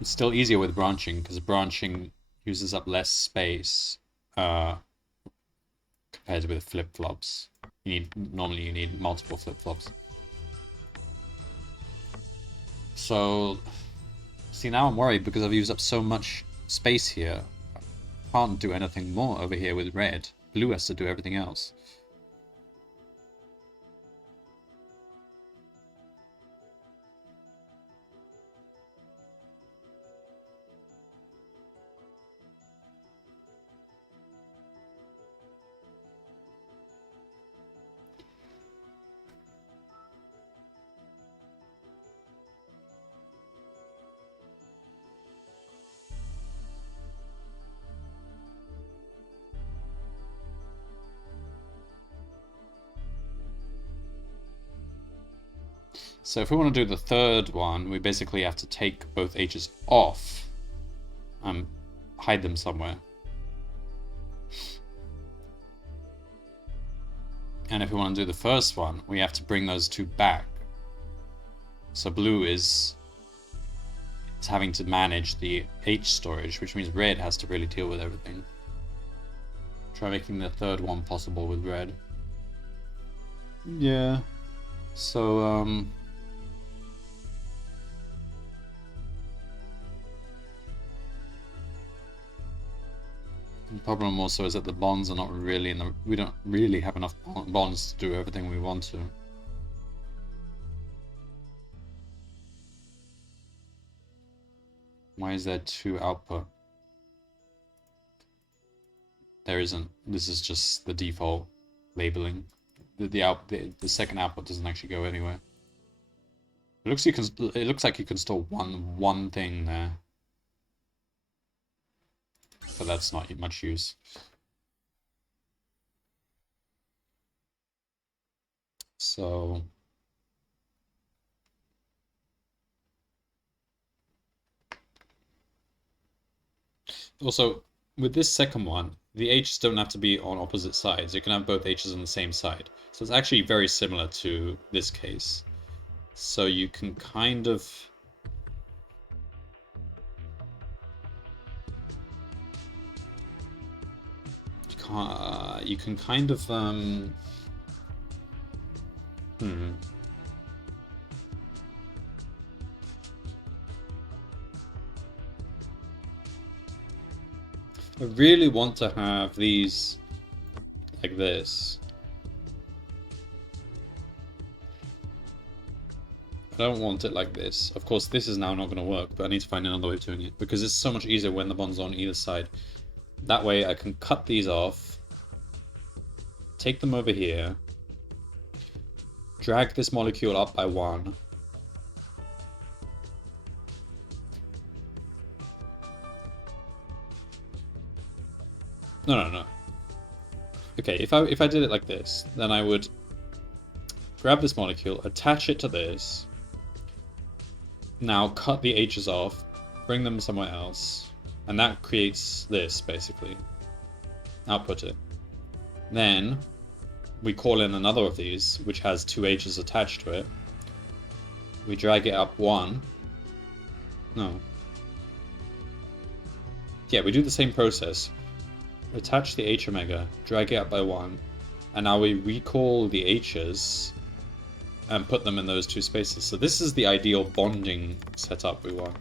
It's still easier with branching because branching uses up less space compared with flip-flops. Normally you need multiple flip-flops. So, see, now I'm worried because I've used up so much space here. I can't do anything more over here with red. Blue has to do everything else. So if we want to do the third one, we basically have to take both H's off and hide them somewhere. And if we want to do the first one, we have to bring those two back. So blue is having to manage the H storage, which means red has to really deal with everything. Try making the third one possible with red. Yeah. So, The problem also is that the bonds are not really in the... We don't really have enough bonds to do everything we want to. Why is there 2 output? There isn't. This is just the default labeling. The second output doesn't actually go anywhere. It looks like you can store one thing there. But that's not much use. So also with this second one, the H's don't have to be on opposite sides. You can have both H's on the same side. So it's actually very similar to this case. So you can kind of... You can kind of... I really want to have these like this. I don't want it like this. Of course, this is now not going to work, but I need to find another way of doing it because it's so much easier when the bond's on either side. That way I can cut these off, take them over here, drag this molecule up by 1. No. Okay, if I did it like this, then I would grab this molecule, attach it to this, now cut the H's off, bring them somewhere else, and that creates this, basically. Output it. Then we call in another of these, which has 2 H's attached to it. We drag it up 1. No. Yeah, we do the same process. Attach the H omega, drag it up by 1, and now we recall the H's and put them in those 2 spaces. So this is the ideal bonding setup we want.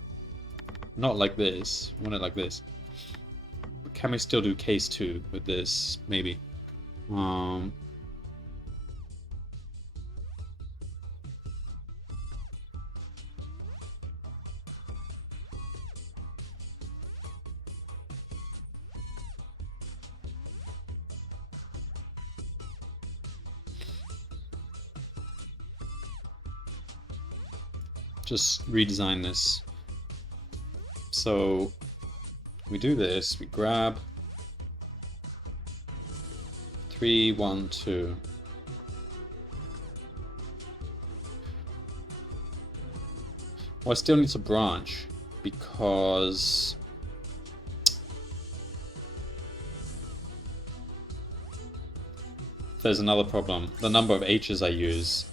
Not like this. We want it like this. But can we still do case 2 with this? Maybe. Just redesign this. So we do this, we grab 3, 1, 2. Well, I still need to branch because there's another problem. The number of H's I use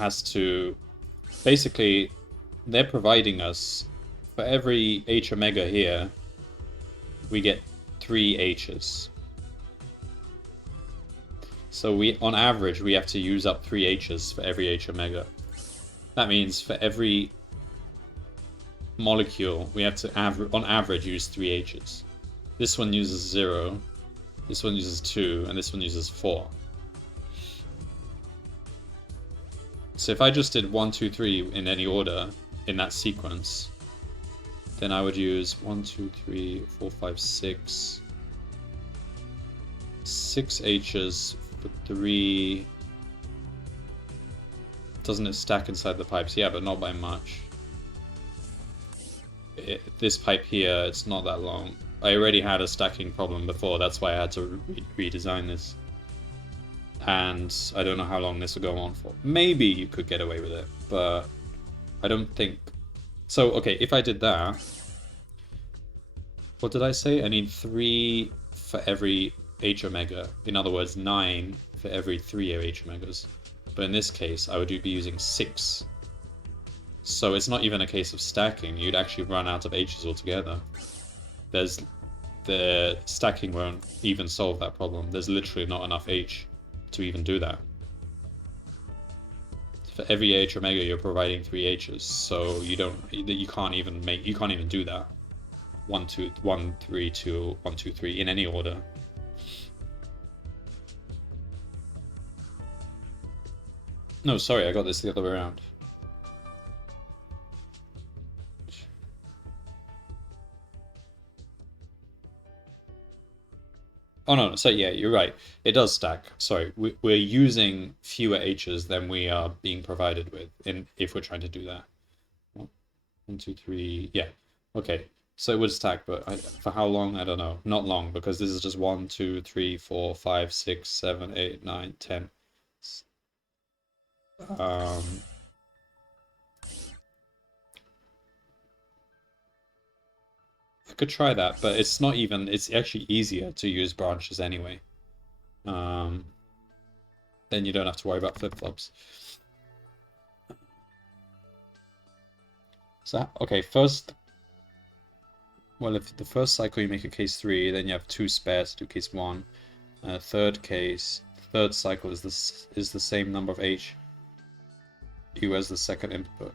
has to... Basically, they're providing us, for every H omega here, we get 3 H's. So on average, we have to use up 3 H's for every H omega. That means for every molecule, we have to, on average, use 3 H's. This one uses 0, this one uses 2, and this one uses 4. So if I just did 1, 2, 3 in any order in that sequence, then I would use 1, 2, 3, 4, 5, 6. 6 H's for 3. Doesn't it stack inside the pipes? Yeah, but not by much. This pipe here, it's not that long. I already had a stacking problem before, that's why I had to redesign this. And I don't know how long this will go on for. Maybe you could get away with it, but I don't think... So, okay, if I did that... What did I say? I need 3 for every H omega. In other words, 9 for every 3 H omegas. But in this case, I would be using 6. So it's not even a case of stacking. You'd actually run out of H's altogether. The stacking won't even solve that problem. There's literally not enough H to even do that. For every H omega, you're providing 3 H's, so you can't even do that. 1, 2, 1, 3, 2, 1, 2, 3 in any order. No, sorry, I got this the other way around. Oh no, so yeah, you're right. It does stack. Sorry, we're using fewer H's than we are being provided with if we're trying to do that. 1, 2, 3, yeah. Okay, so it would stack, but for how long? I don't know. Not long, because this is just 1, 2, 3, 4, 5, 6, 7, 8, 9, 10. I could try that, but it's not even, it's actually easier to use branches anyway. Then you don't have to worry about flip-flops. So, okay, first, well, if the first cycle you make a case 3, then you have 2 spare to do case 1. Third cycle is the same number of H U as the second input.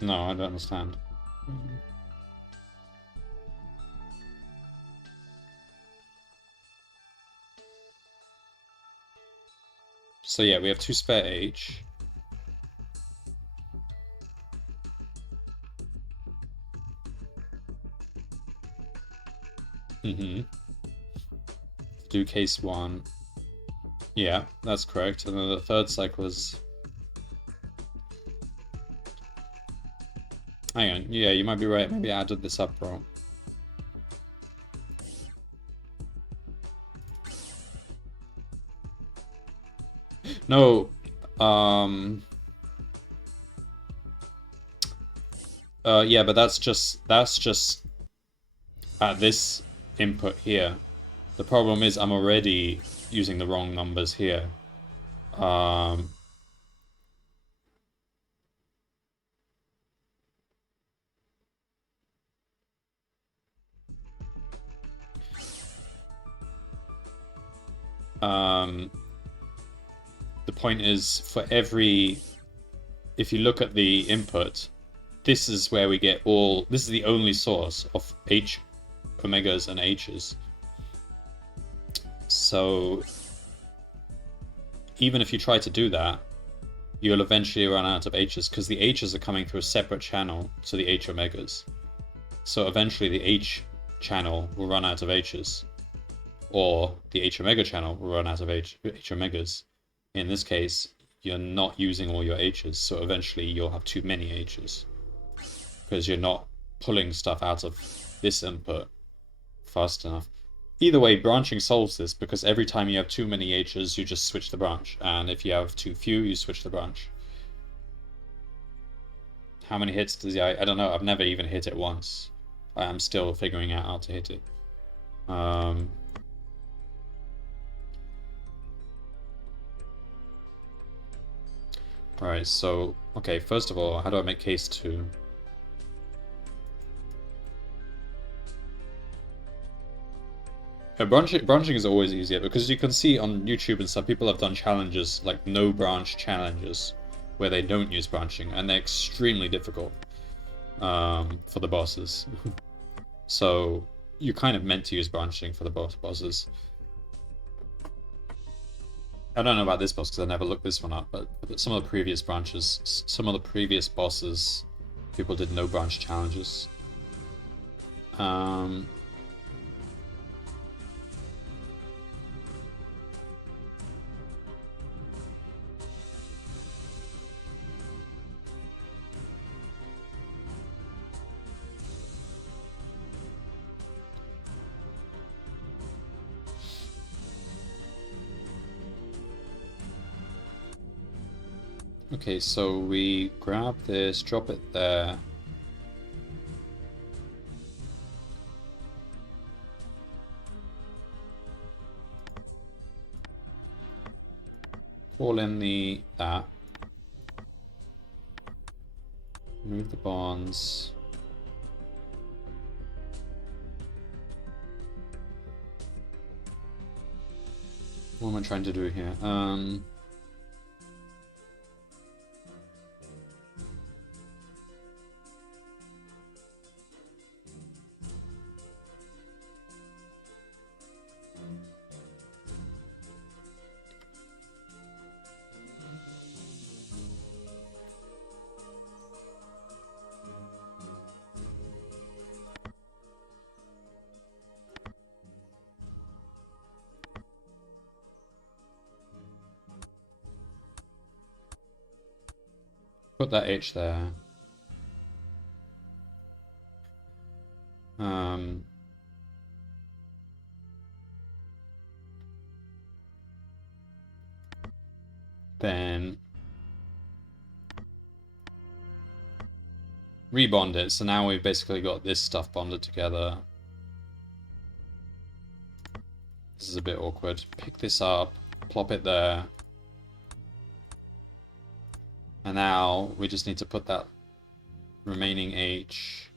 No, I don't understand. So yeah, we have 2 spare H. Do case 1. Yeah, that's correct. And then the third cycle is... Hang on, yeah, you might be right. Maybe I added this up wrong. No, yeah, but that's just at this input here. The problem is I'm already using the wrong numbers here. The point is, for every, if you look at the input, this is where we get all, this is the only source of H, omegas and H's. So even if you try to do that, you'll eventually run out of H's, because the H's are coming through a separate channel to the H omegas. So eventually the H channel will run out of H's, or the H omega channel will run out of H omegas. In this case, you're not using all your H's, so eventually you'll have too many H's, because you're not pulling stuff out of this input fast enough. Either way, branching solves this, because every time you have too many H's, you just switch the branch, and if you have too few, you switch the branch. How many hits does he... I don't know, I've never even hit it once. I'm still figuring out how to hit it. Alright, so, okay, first of all, how do I make case 2? Branching is always easier, because you can see on YouTube and stuff, people have done challenges, like no branch challenges, where they don't use branching, and they're extremely difficult for the bosses. So you're kind of meant to use branching for the bosses. I don't know about this boss because I never looked this one up, but some of the previous branches, some of the previous bosses, people did no branch challenges. Okay, so we grab this, drop it there. Call in that. Move the bonds. What am I trying to do here? Put that H there. Then rebond it. So now we've basically got this stuff bonded together. This is a bit awkward. Pick this up, plop it there. And now we just need to put that remaining H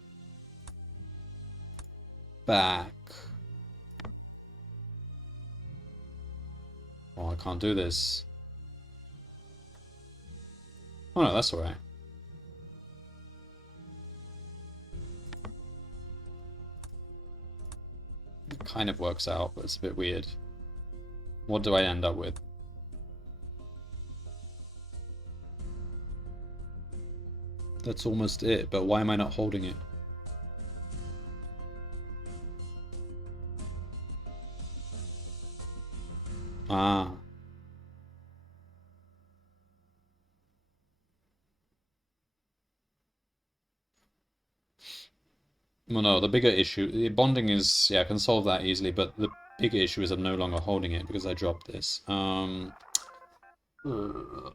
back. Oh, I can't do this. Oh no, that's alright. It kind of works out, but it's a bit weird. What do I end up with? That's almost it, but why am I not holding it? Ah. Well, no, the bigger issue, the bonding is, yeah, I can solve that easily, but the bigger issue is I'm no longer holding it because I dropped this. I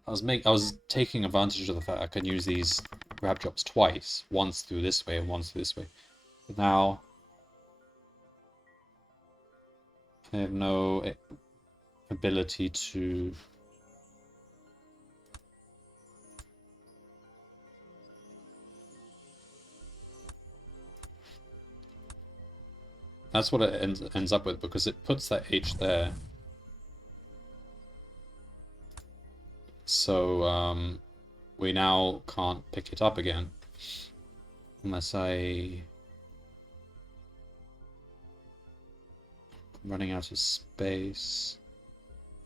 was taking advantage of the fact I can use these grab drops twice, once through this way and once through this way. But now I have no ability to. That's what it ends up with, because it puts that H there. So we now can't pick it up again unless I'm running out of space.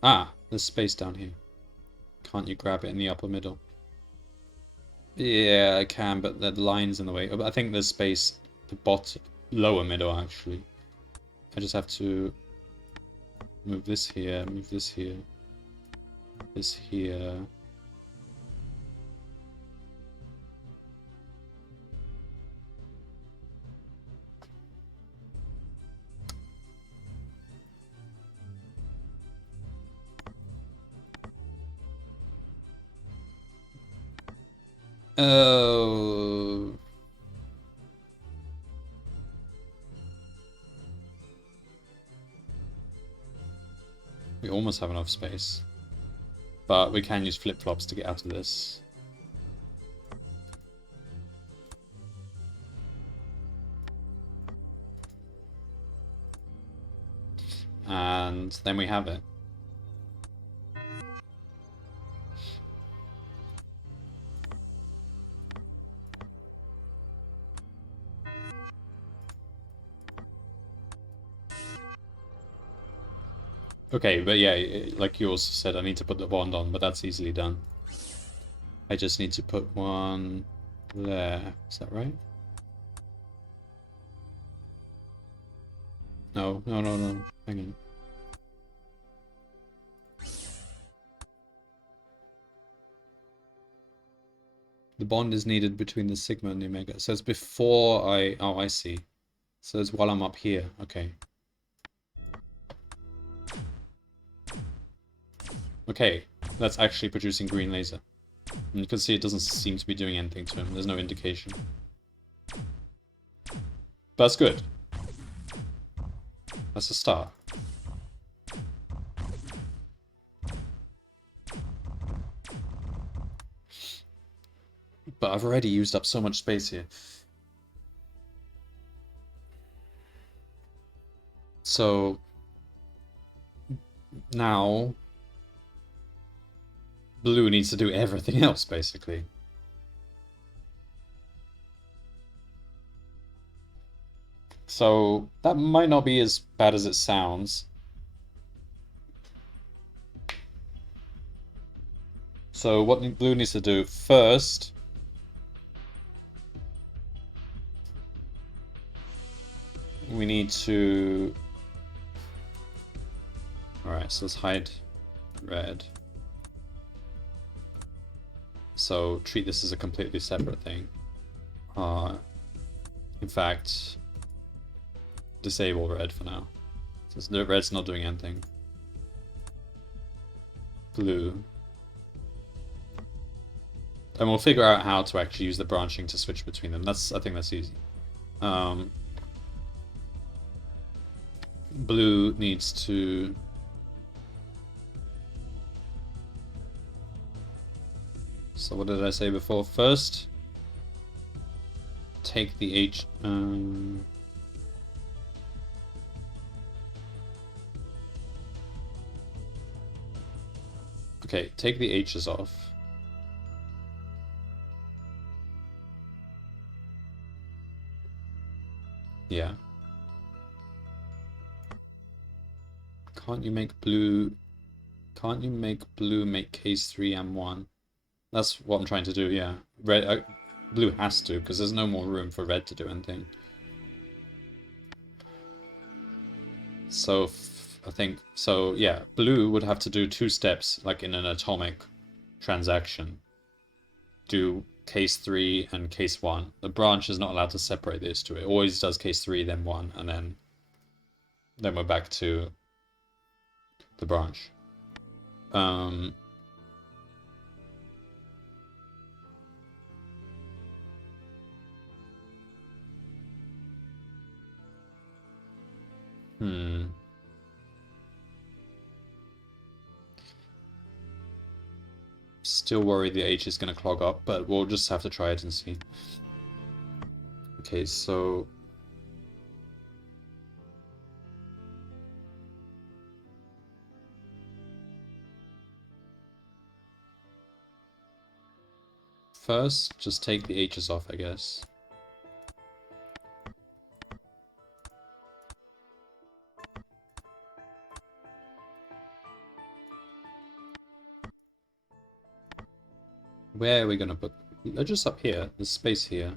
Ah, there's space down here. Can't you grab it in the upper middle? Yeah, I can, but the line's in the way. I think there's space the lower middle actually. I just have to move this here, this here. Oh. We almost have enough space. But we can use flip-flops to get out of this. And then we have it. Okay, but yeah, like you also said, I need to put the bond on, but that's easily done. I just need to put one there. Is that right? No. Hang on. The bond is needed between the sigma and the omega. So it's before I... Oh, I see. So it's while I'm up here. Okay. Okay, that's actually producing green laser. And you can see it doesn't seem to be doing anything to him. There's no indication. But that's good. That's a start. But I've already used up so much space here. So now blue needs to do everything else, basically. So that might not be as bad as it sounds. So what blue needs to do first, we need to... Alright, so let's hide red. So treat this as a completely separate thing. In fact, disable red for now. Since the red's not doing anything. Blue. And we'll figure out how to actually use the branching to switch between them. I think that's easy. Blue needs to... So what did I say before? First, take the H... Okay, take the H's off. Yeah. Can't you make blue make case 3 M1? That's what I'm trying to do, yeah. Red, blue has to, because there's no more room for red to do anything. So, I think, so yeah, blue would have to do 2 steps, like in an atomic transaction. Do case 3 and case 1. The branch is not allowed to separate these two. It always does case 3, then 1, and then we're back to the branch. Still worried the H is going to clog up, but we'll just have to try it and see. Okay, so... First, just take the H's off, I guess. Where are we gonna put... Just up here. There's space here.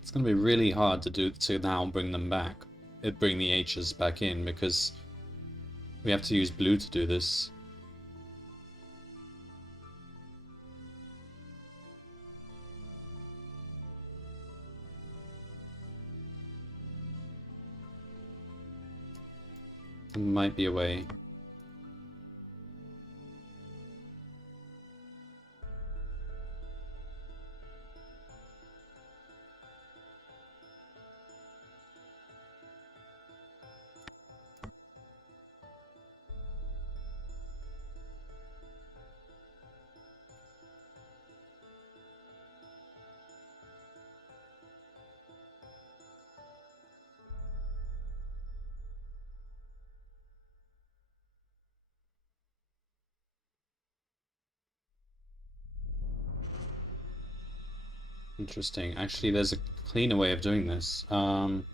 It's gonna be really hard to now bring them back. Bring the H's back in, because we have to use blue to do this. There might be a way. Interesting. Actually, there's a cleaner way of doing this. You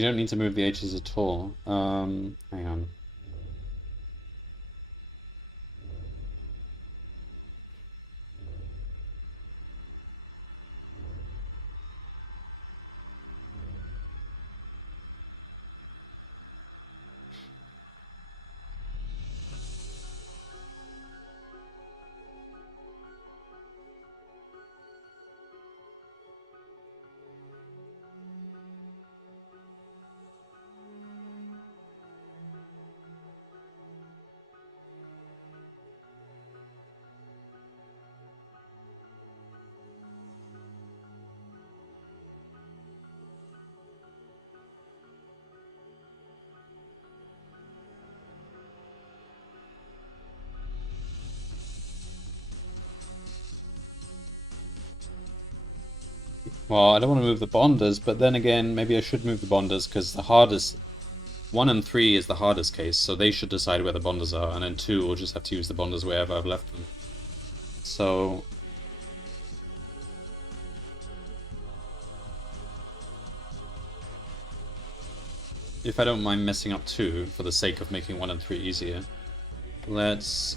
don't need to move the H's at all. Hang on. Well, I don't want to move the bonders, but then again, maybe I should move the bonders because the hardest 1 and 3 is the hardest case, so they should decide where the bonders are, and then 2 will just have to use the bonders wherever I've left them. So if I don't mind messing up 2 for the sake of making 1 and 3 easier, let's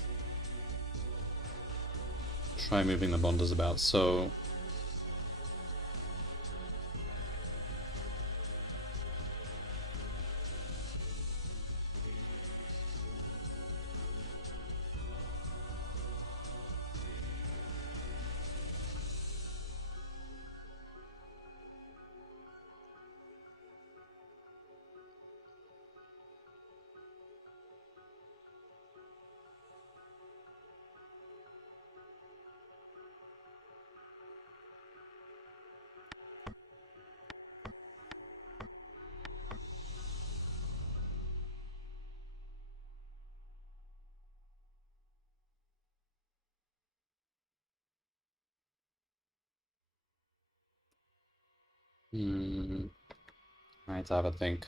try moving the bonders about. So right, I have a think.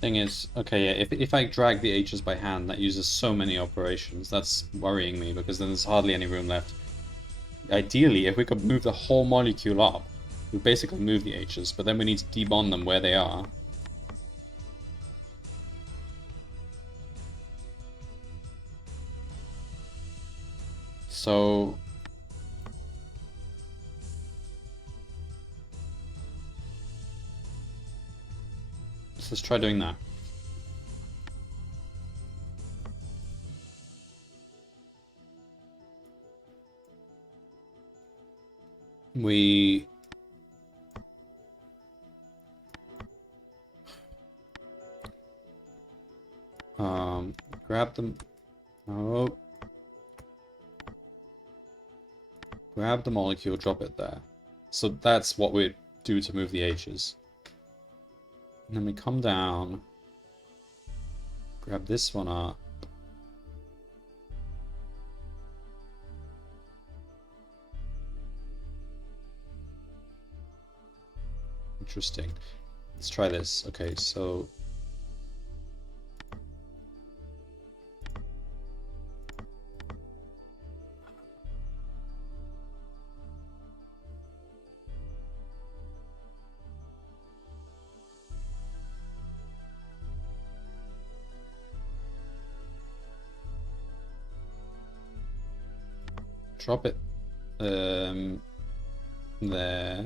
Thing is, okay, yeah, if I drag the H's by hand, that uses so many operations. That's worrying me, because then there's hardly any room left. Ideally, if we could move the whole molecule up, we basically move the H's, but then we need to debond them where they are. So let's try doing that. We grab them. Oh, grab the molecule, drop it there. So that's what we do to move the H's. And then we come down, grab this one up. Interesting. Let's try this. Okay, so drop it there.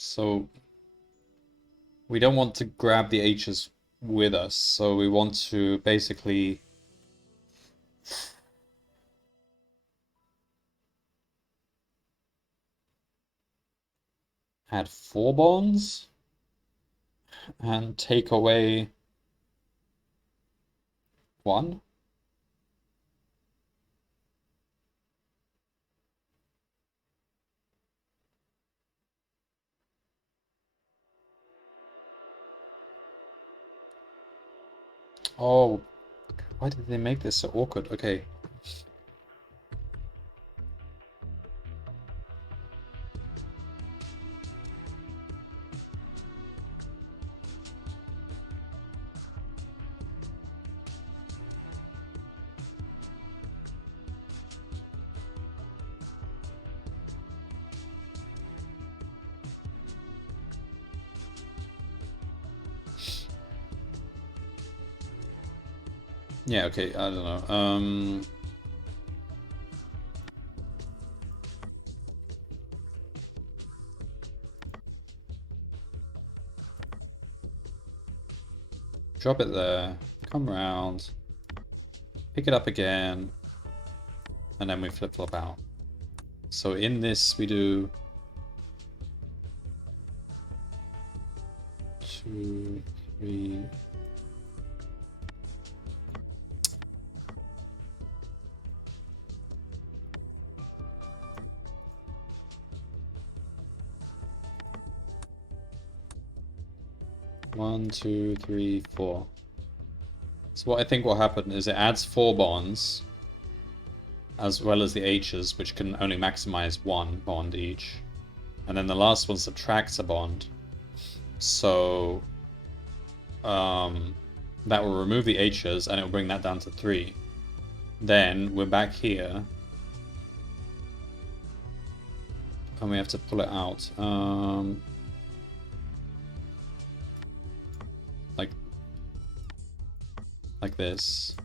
So we don't want to grab the H's with us, so we want to basically add 4 bonds and take away 1. Oh, why did they make this so awkward? Okay. Yeah, okay, I don't know. Drop it there, come around, pick it up again, and then we flip-flop out. So in this we do 2, 3. One, 2, 3, 4. So what I think will happen is it adds 4 bonds, as well as the H's, which can only maximize 1 bond each. And then the last one subtracts a bond. So that will remove the H's and it will bring that down to 3. Then we're back here. And we have to pull it out. Like this.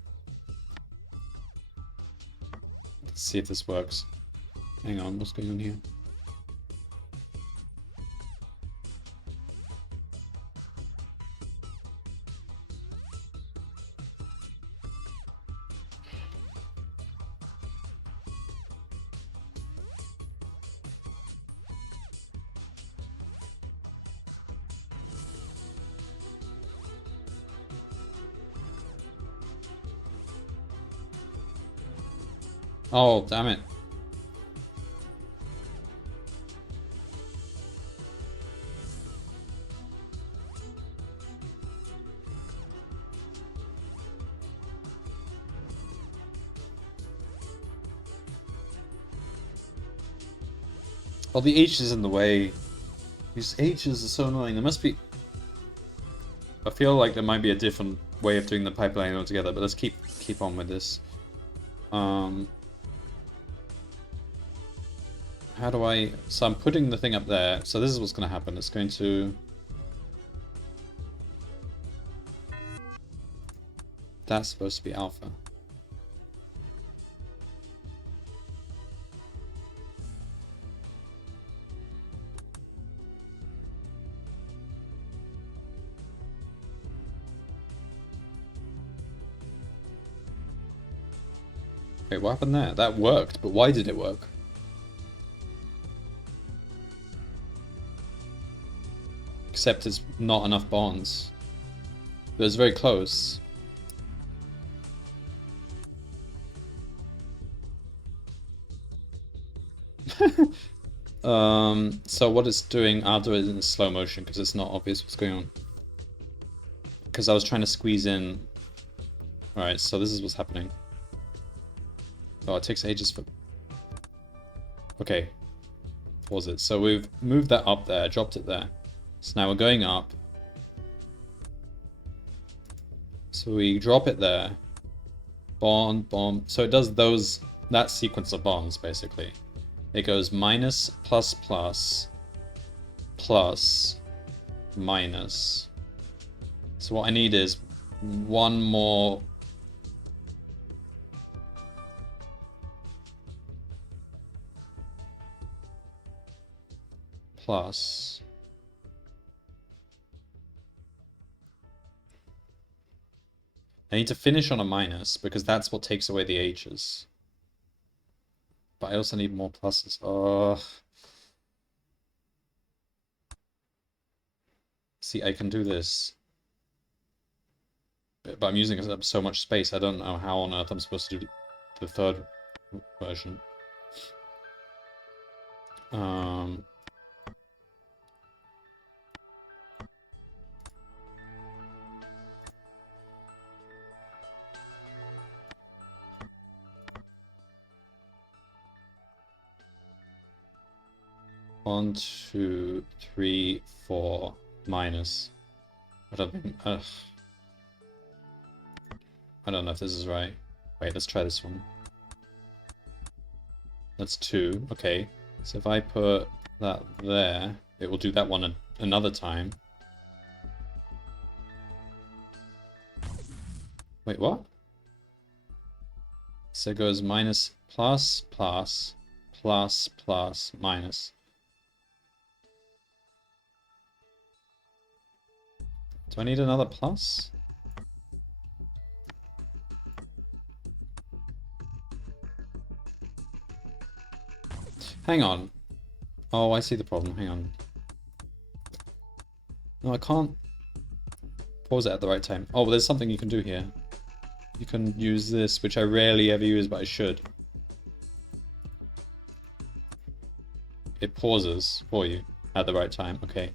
Let's see if this works. Hang on, what's going on here? Oh, damn it. Well, the H is in the way. These H's are so annoying. There must be... I feel like there might be a different way of doing the pipeline altogether, but let's keep on with this. How do I... So I'm putting the thing up there. So this is what's going to happen. It's going to... That's supposed to be alpha. Wait, what happened there? That worked, but why did it work? Except it's not enough bonds. But it's very close. So what it's doing, I'll do it in slow motion because it's not obvious what's going on. Because I was trying to squeeze in. Alright, so this is what's happening. Oh, it takes ages for... Okay. Pause it. So we've moved that up there, dropped it there. So now we're going up. So we drop it there. Bond, bond. So it does those, that sequence of bonds, basically. It goes minus, plus, plus, plus, minus. So what I need is one more... plus... I need to finish on a minus, because that's what takes away the H's. But I also need more pluses. See, I can do this. But I'm using up so much space, I don't know how on earth I'm supposed to do the third version. 1, 2, 3, 4, minus. I don't know if this is right. Wait, let's try this one. That's 2, okay. So if I put that there, it will do that one another time. Wait, what? So it goes minus, plus, plus, plus, plus, minus. Do I need another plus? Hang on. Oh, I see the problem. Hang on. No, I can't pause it at the right time. Oh, well, there's something you can do here. You can use this, which I rarely ever use, but I should. It pauses for you at the right time. Okay.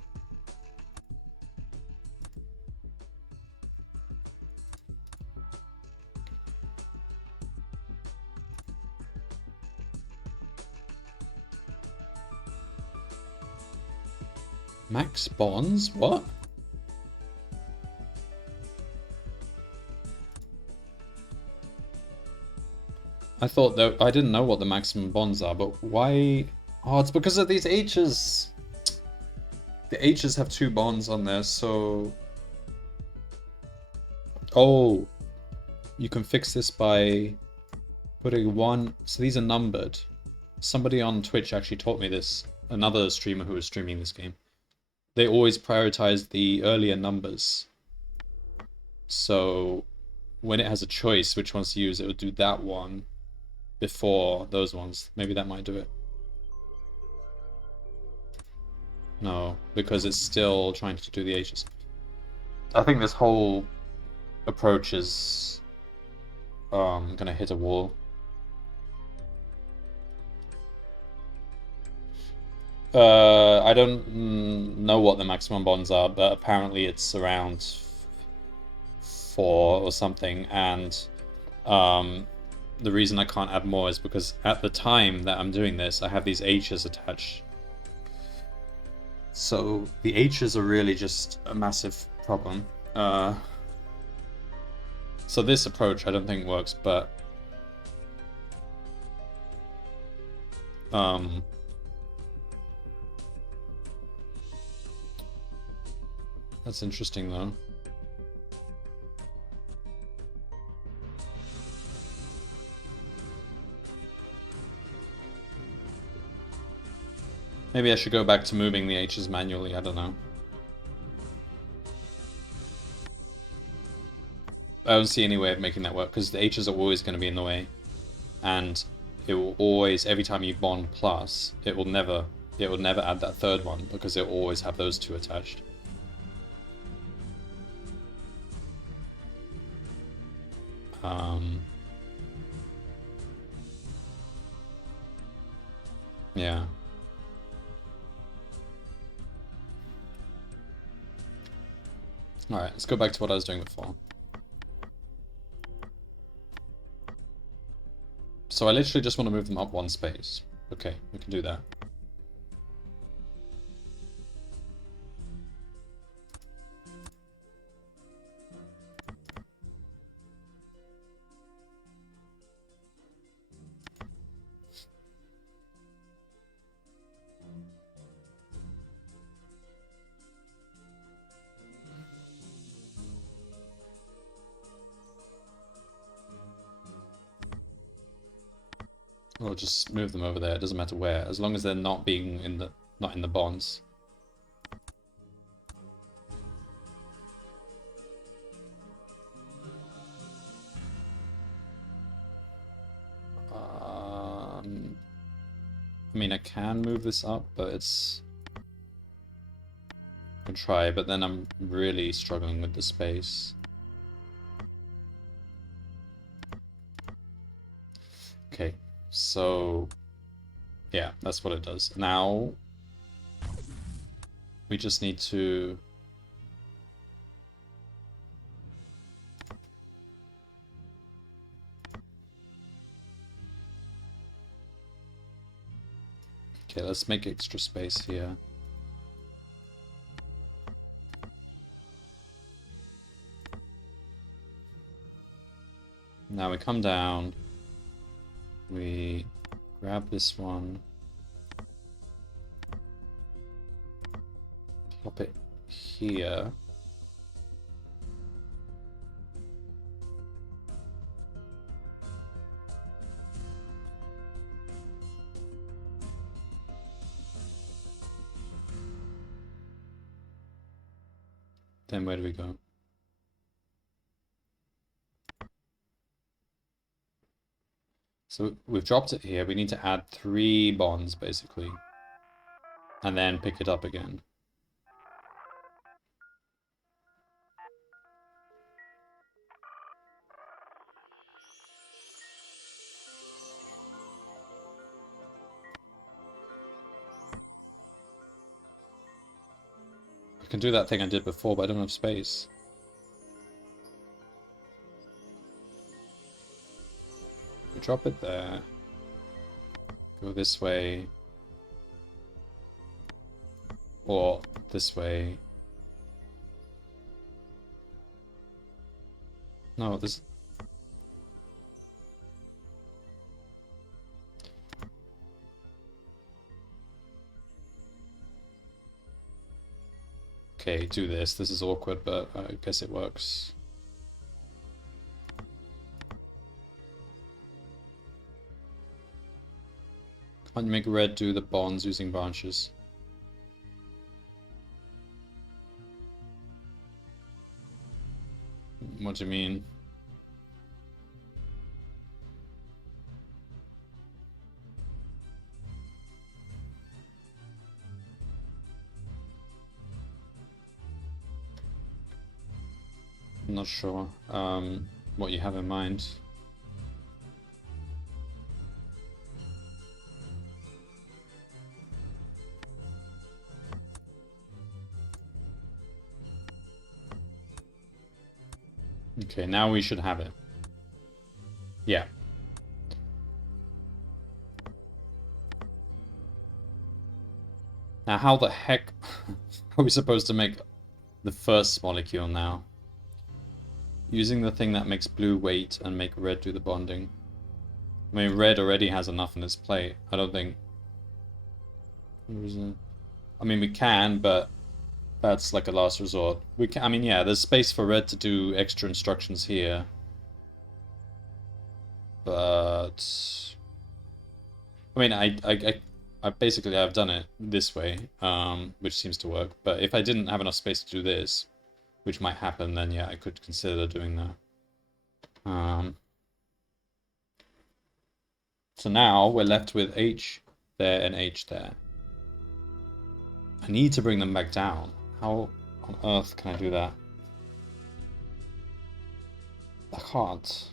Max bonds? What? I thought that I didn't know what the maximum bonds are, but why? Oh, it's because of these H's. The H's have 2 bonds on there, so... Oh, you can fix this by putting 1... So these are numbered. Somebody on Twitch actually taught me this. Another streamer who was streaming this game. They always prioritize the earlier numbers. So when it has a choice which ones to use, it would do that one before those ones. Maybe that might do it. No, because it's still trying to do the H's. I think this whole approach is gonna hit a wall. I don't know what the maximum bonds are, but apparently it's around 4 or something, and the reason I can't add more is because at the time that I'm doing this, I have these H's attached. So the H's are really just a massive problem. So this approach I don't think works, but that's interesting though. Maybe I should go back to moving the H's manually, I don't know. I don't see any way of making that work, because the H's are always going to be in the way. And it will always, every time you bond plus, it will never add that third one, because it will always have those 2 attached. Yeah. Alright, let's go back to what I was doing before. So I literally just want to move them up 1 space. Okay, we can do that. Or just move them over there, it doesn't matter where, as long as they're not being in the bonds. I mean, I can move this up, but it's... I'll try, but then I'm really struggling with the space. Okay. So, yeah, that's what it does. Now, we just need to... Okay, let's make extra space here. Now we come down. We grab this one, plop it here, Then where do we go? So we've dropped it here. We need to add 3 bonds, basically. And then pick it up again. I can do that thing I did before, but I don't have space. We drop it there. Go this way. Or this way. No, this... Okay, do this. This is awkward, but I guess it works. Can't you make red do the bonds using branches? What do you mean? I'm not sure what you have in mind. Okay, now we should have it. Yeah. Now how the heck are we supposed to make the first molecule now? Using the thing that makes blue wait and make red do the bonding. I mean, red already has enough in its plate. I don't think... I mean, we can, but that's like a last resort. We can, I mean, yeah, there's space for red to do extra instructions here. But... I mean, I basically have done it this way, which seems to work. But if I didn't have enough space to do this, which might happen, then yeah, I could consider doing that. So now we're left with H there and H there. I need to bring them back down. How on earth can I do that? I can't.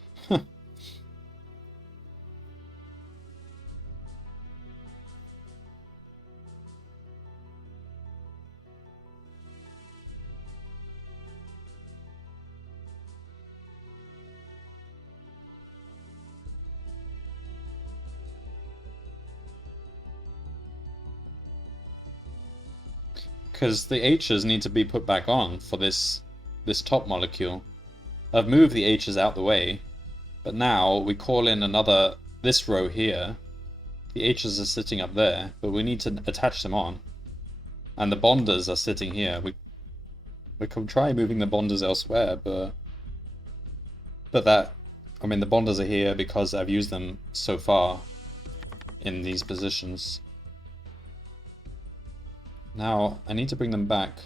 Because the H's need to be put back on for this top molecule. I've moved the H's out the way, but now we call in this row here. The H's are sitting up there, but we need to attach them on. And the bonders are sitting here. We can try moving the bonders elsewhere, but that, I mean, the bonders are here because I've used them so far in these positions. Now, I need to bring them back.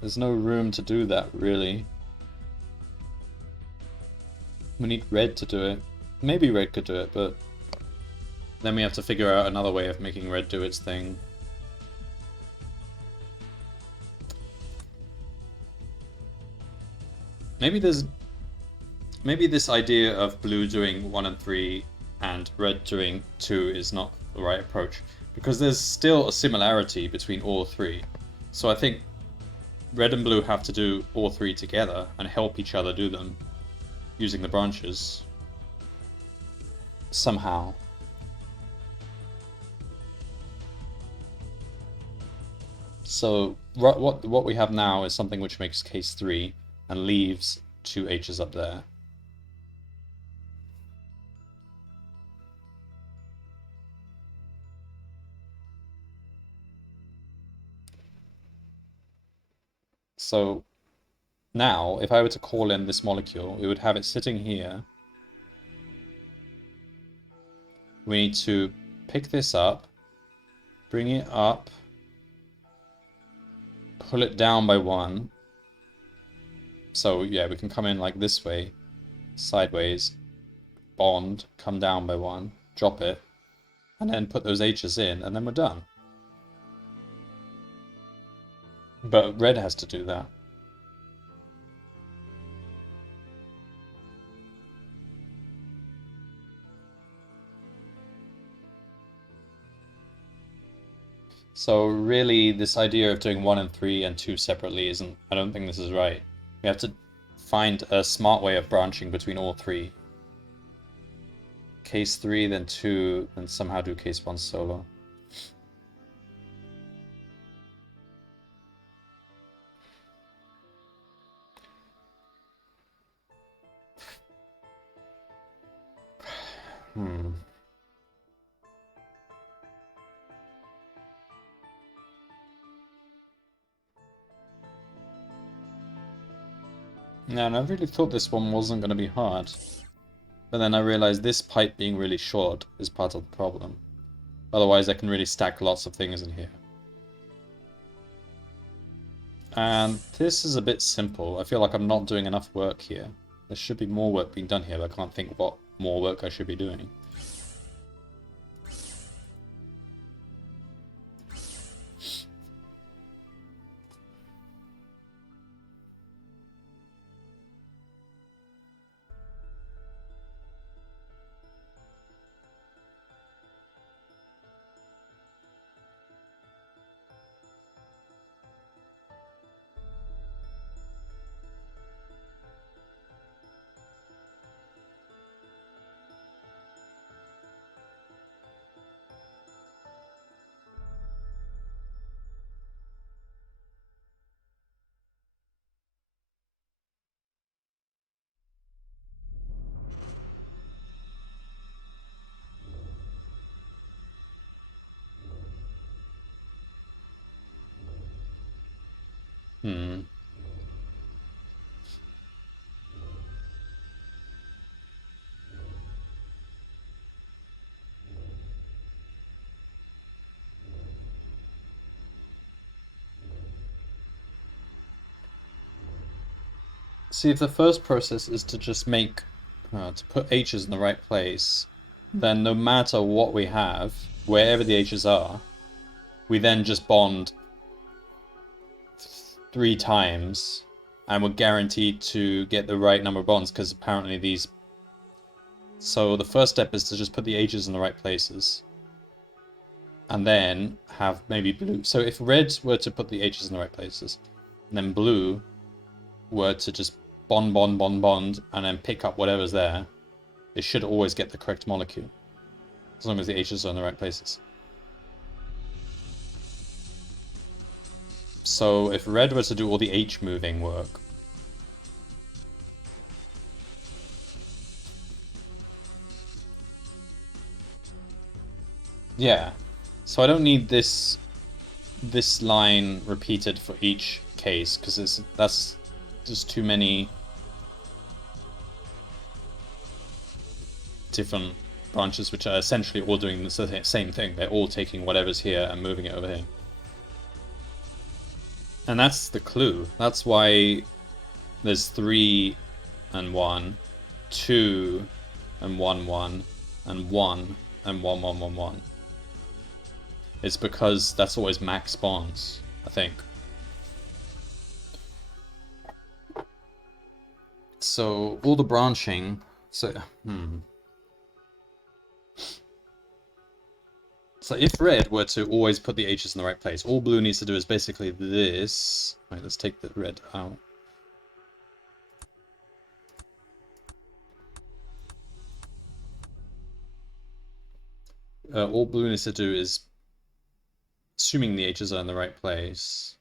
There's no room to do that, really. We need red to do it. Maybe red could do it, but then we have to figure out another way of making red do its thing. Maybe this idea of blue doing 1 and 3 and red doing 2 is not the right approach. Because there's still a similarity between all 3. So I think red and blue have to do all 3 together and help each other do them using the branches. Somehow. So what we have now is something which makes case 3 and leaves 2 H's up there. So now, if I were to call in this molecule, we would have it sitting here. We need to pick this up, bring it up, pull it down by 1. So yeah, we can come in like this way, sideways, bond, come down by 1, drop it, and then put those H's in, and then we're done. But red has to do that. So really, this idea of doing 1 and 3 and 2 separately isn't, I don't think this is right. We have to find a smart way of branching between all 3. Case 3, then 2, and somehow do case 1 solo. Yeah, and I really thought this one wasn't going to be hard. But then I realized this pipe being really short is part of the problem. Otherwise I can really stack lots of things in here. And this is a bit simple. I feel like I'm not doing enough work here. There should be more work being done here, but I can't think what more work I should be doing. See, if the first process is to just make, to put H's in the right place, then no matter what we have, wherever the H's are, we then just bond 3 times, and we're guaranteed to get the right number of bonds, because apparently these... So the first step is to just put the H's in the right places, and then have maybe blue. So if red were to put the H's in the right places, and then blue were to just bond, bond, bond, bond, and then pick up whatever's there, they should always get the correct molecule, as long as the H's are in the right places. So if red were to do all the H moving work, yeah, so I don't need this line repeated for each case, because that's just too many different branches which are essentially all doing the same thing. They're all taking whatever's here and moving it over here. And that's the clue. That's why there's 3 and 1, 2 and 1, 1, and 1 and 1, 1, 1, 1. It's because that's always max bonds, I think. So all the branching, so if red were to always put the H's in the right place, all blue needs to do is basically this. Right, let's take the red out. All blue needs to do is, assuming the H's are in the right place,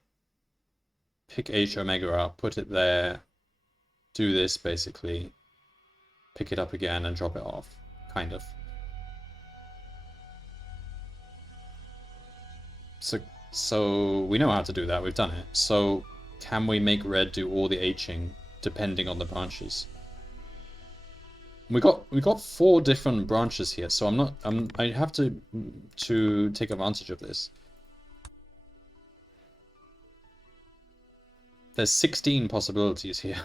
pick H omega up, put it there, do this basically, pick it up again and drop it off, kind of. So we know how to do that, we've done it. So can we make red do all the Hing depending on the branches? We got 4 different branches here, so I have to take advantage of this. There's 16 possibilities here.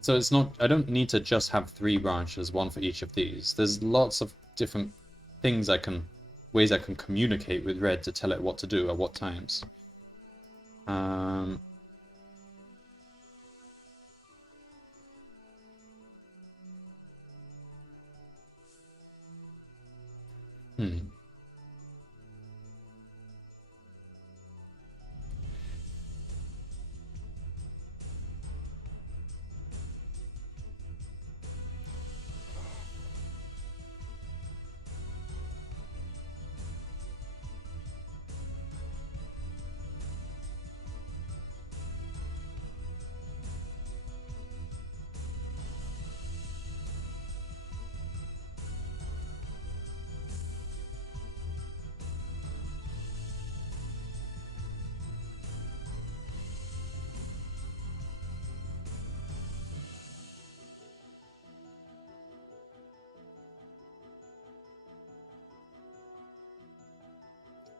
So it's not, I don't need to just have 3 branches, one for each of these. There's lots of different things ways I can communicate with red to tell it what to do at what times. Hmm.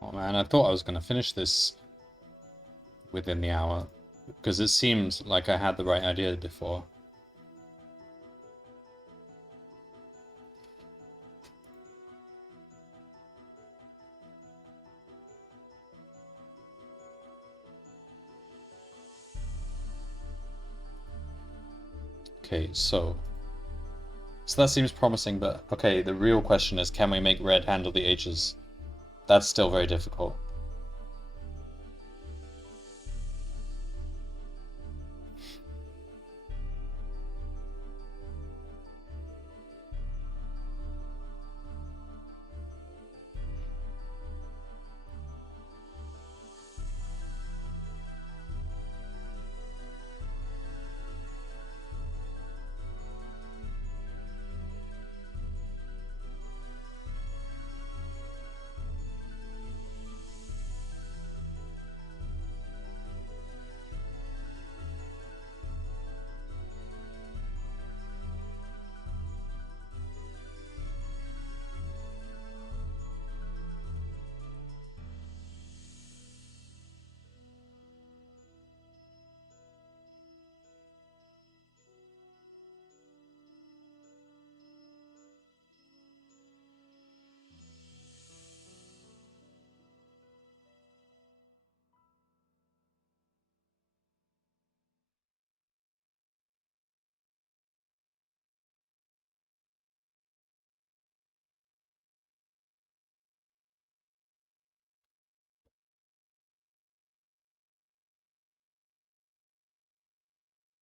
Oh man, I thought I was going to finish this within the hour, because it seemed like I had the right idea before. Okay, so that seems promising, but okay, the real question is, can we make red handle the H's? That's still very difficult.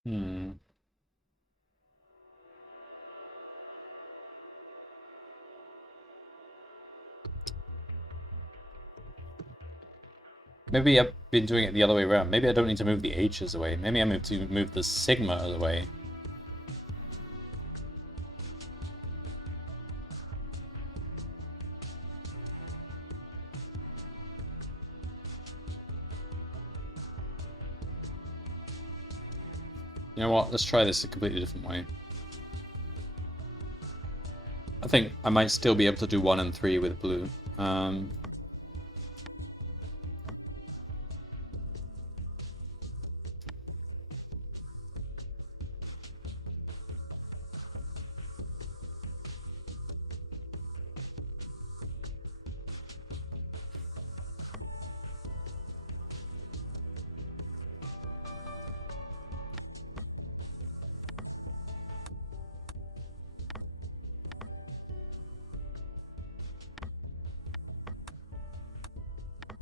Hmm. Maybe I've been doing it the other way around. Maybe I don't need to move the H's away. Maybe I need to move the sigma away. You know what? Let's try this a completely different way. I think I might still be able to do 1 and 3 with blue.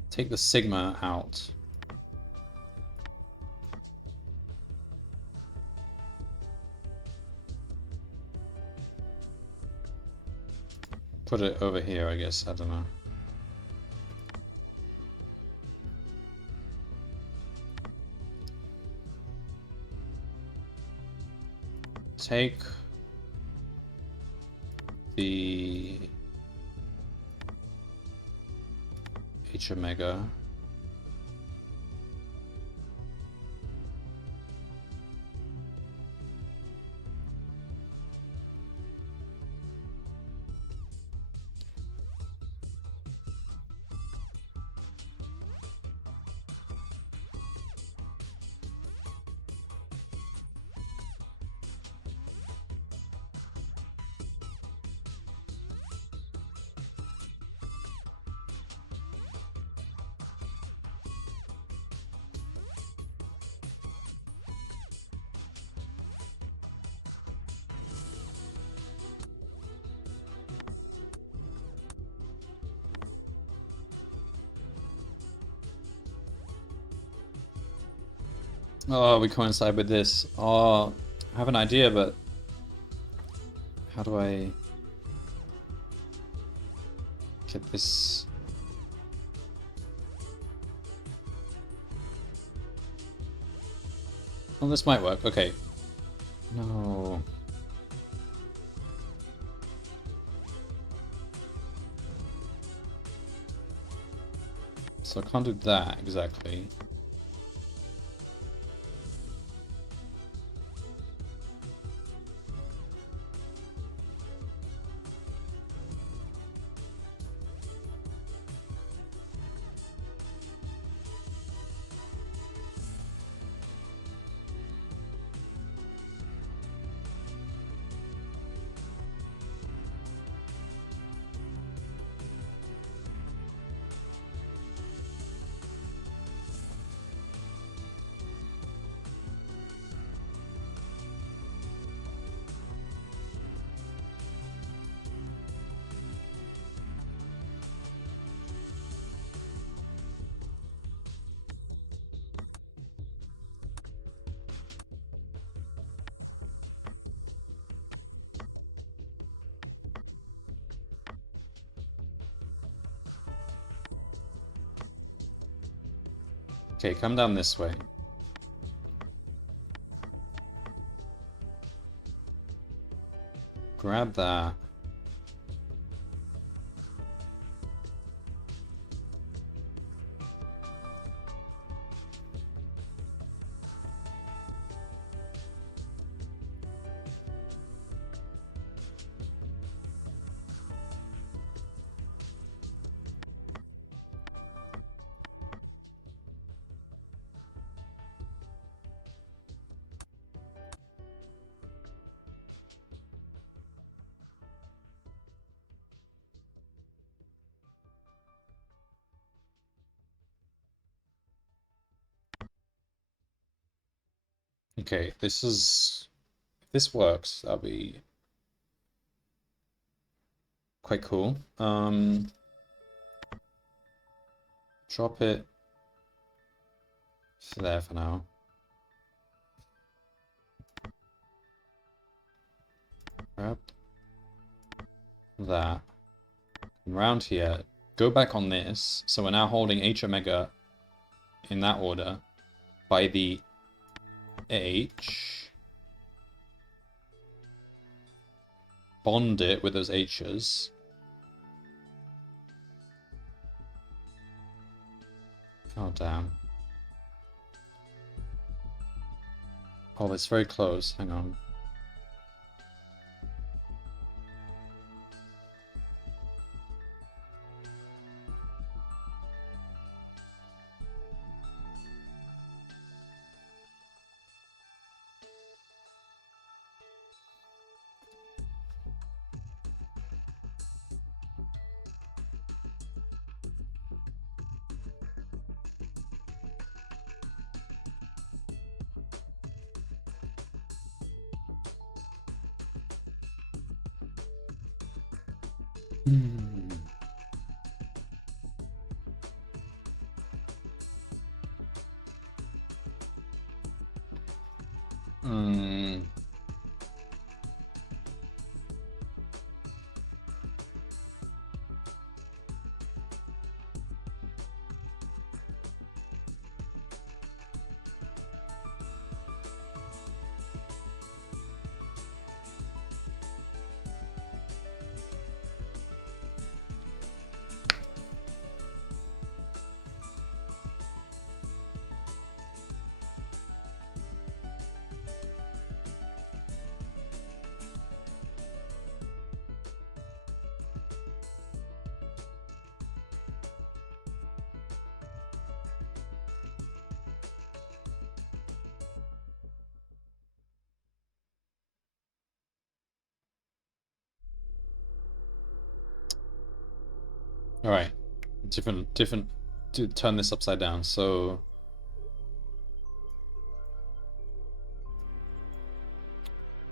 Take the sigma out. Put it over here, I guess. I don't know. Take the H omega. Oh, we coincide with this. Oh, I have an idea, but how do I get this? Oh, this might work. Okay. No. So I can't do that exactly. Okay, come down this way. Grab that. Okay, this is... If this works, that'll be quite cool. Drop it there for now. Grab that. Come around here. Go back on this. So we're now holding H omega in that order by the H. Bond it with those H's. Oh, damn. Oh, it's very close. Hang on. Hmm. Hmm. All right, different, to turn this upside down. So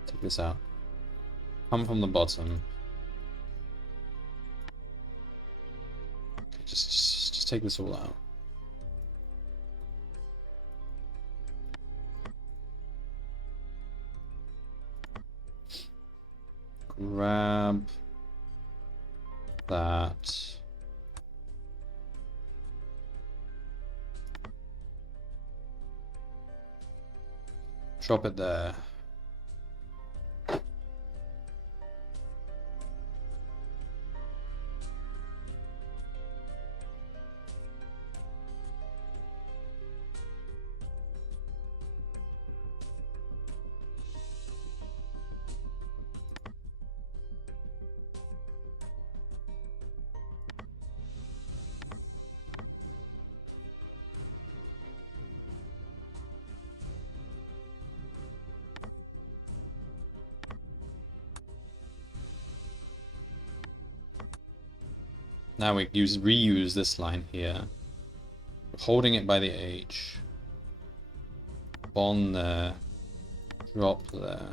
take this out. Come from the bottom. Okay, just take this all out. grab that. Drop it there. Now we reuse this line here, holding it by the H, bond there, drop there.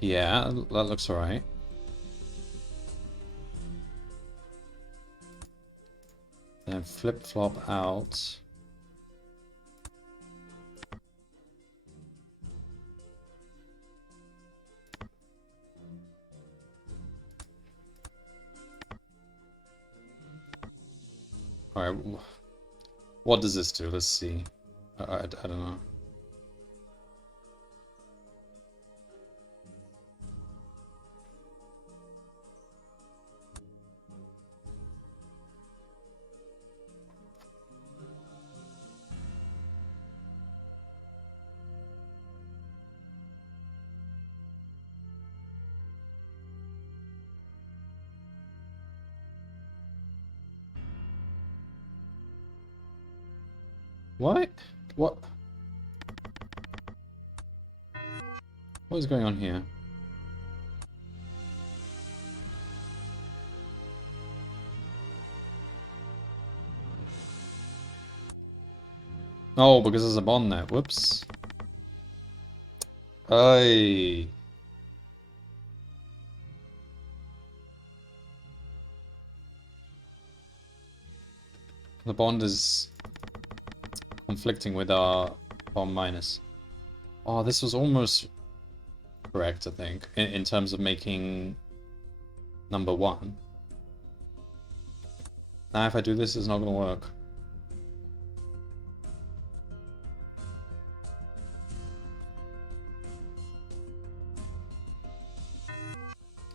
Yeah, that looks alright. Then flip-flop out. Alright, what does this do? Let's see. I don't know. What? What? What is going on here? Oh, because there's a bond there. Whoops. Aye. The bond is conflicting with our bond minus. Oh, this was almost correct, I think, in terms of making number 1. Now if I do this, it's not going to work.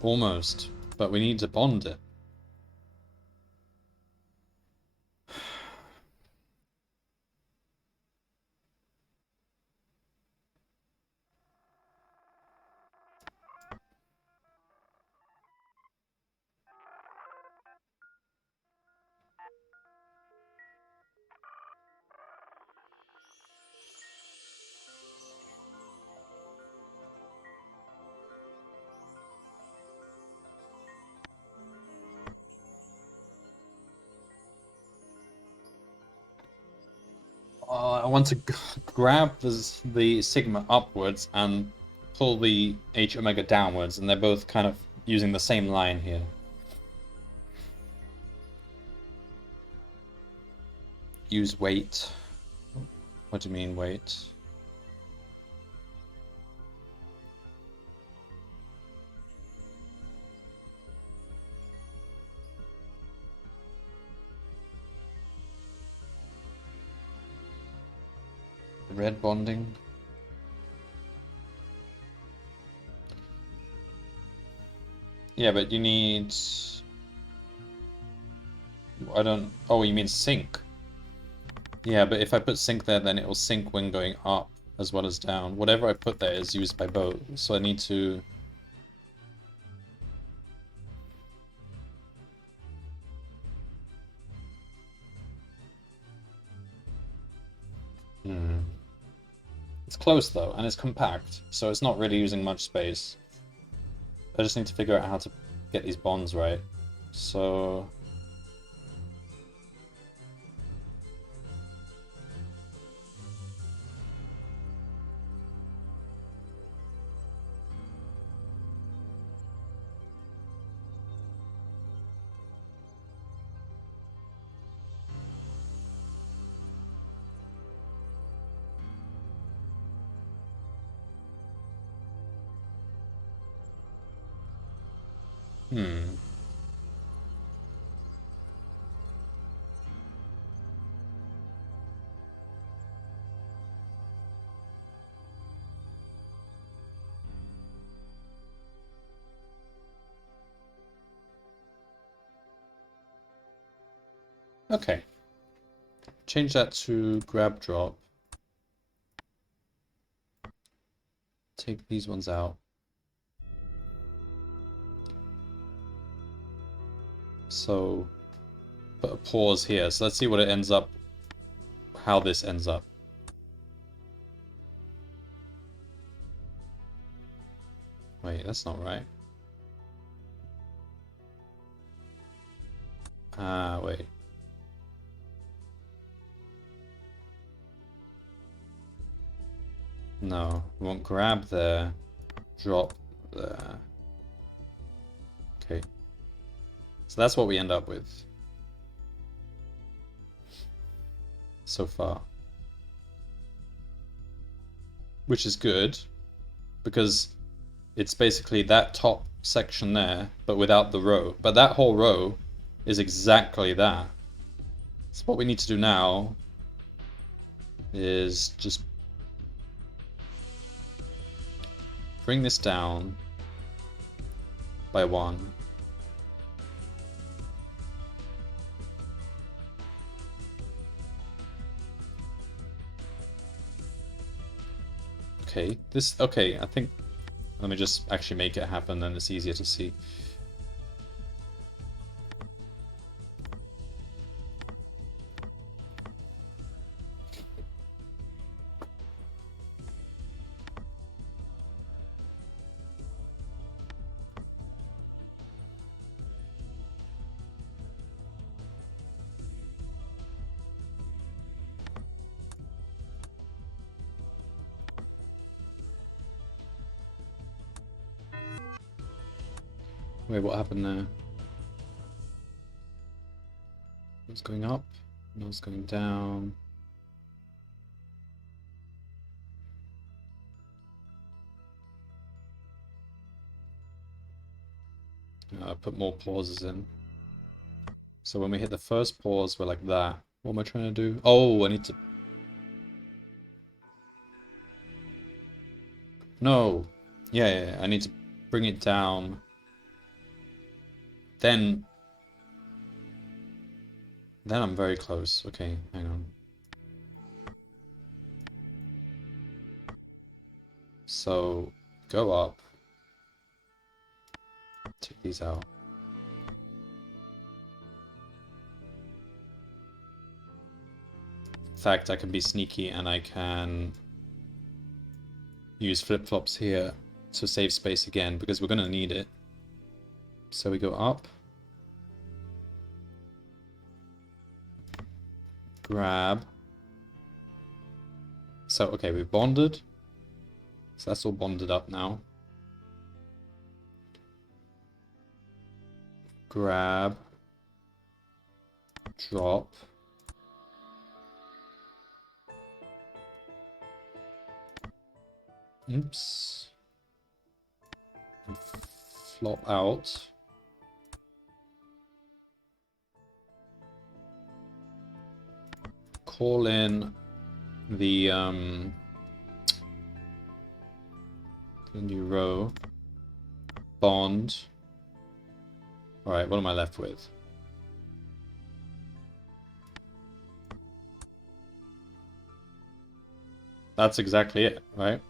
Almost, but we need to bond it. I want to grab the sigma upwards and pull the H omega downwards, and they're both kind of using the same line here. Use weight. What do you mean weight? Red bonding. Yeah, but you need... I don't... Oh, you mean sync? Yeah, but if I put sync there, then it will sync when going up as well as down. Whatever I put there is used by both, so I need to... It's close though, and it's compact, so it's not really using much space. I just need to figure out how to get these bonds right. So... Hmm. Okay. Change that to grab drop. Take these ones out. So, put a pause here. So let's see what it ends up, how this ends up. Wait, that's not right. Ah, wait. No, we want grab there, drop there. Okay. So that's what we end up with so far. Which is good, because it's basically that top section there, but without the row. But that whole row is exactly that. So what we need to do now is just bring this down by 1. Okay, okay, I think, let me just actually make it happen, then it's easier to see. Wait, what happened there? It's going up, no, it's going down. Put more pauses in. So when we hit the first pause, we're like that. What am I trying to do? Oh, I need to... No. Yeah, I need to bring it down. Then I'm very close. Okay, hang on. So, go up. Take these out. In fact, I can be sneaky and I can use flip-flops here to save space again, because we're going to need it. So we go up. Grab. So, okay, we've bonded. So that's all bonded up now. Grab. Drop. Oops. And flop out. Call in the new row. Bond. Alright, what am I left with? That's exactly it, right?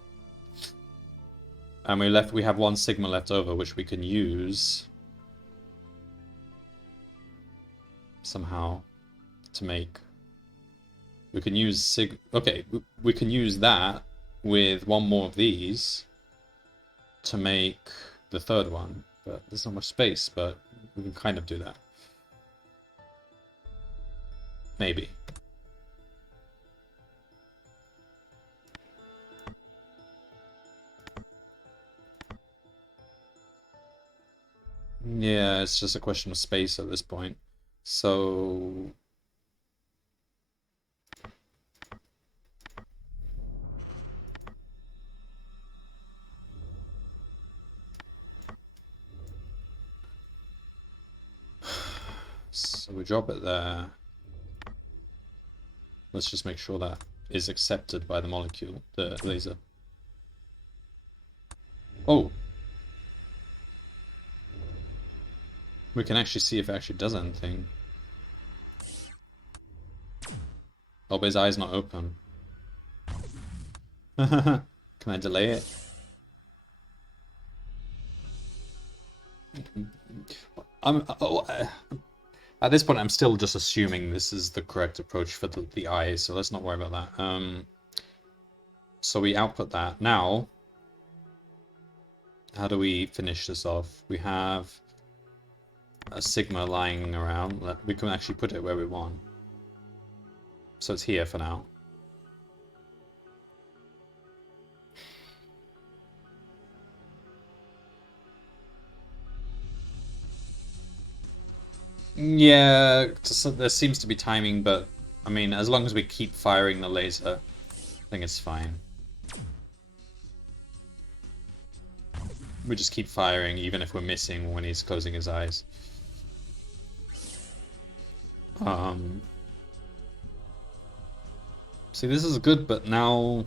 And we have 1 sigma left over, which we can use somehow to make. We can use okay, we can use that with 1 more of these to make the 3rd one, but there's not much space, but we can kind of do that. Maybe. Yeah, it's just a question of space at this point. So So we drop it there. Let's just make sure that is accepted by the molecule, the laser. Oh! We can actually see if it actually does anything. Oh, but his eye's not open. Can I delay it? At this point, I'm still just assuming this is the correct approach for the eye, so let's not worry about that. So we output that. Now, how do we finish this off? We have a sigma lying around. We can actually put it where we want. So it's here for now. Yeah, there seems to be timing, but I mean, as long as we keep firing the laser, I think it's fine. We just keep firing, even if we're missing when he's closing his eyes. See, this is good, but now...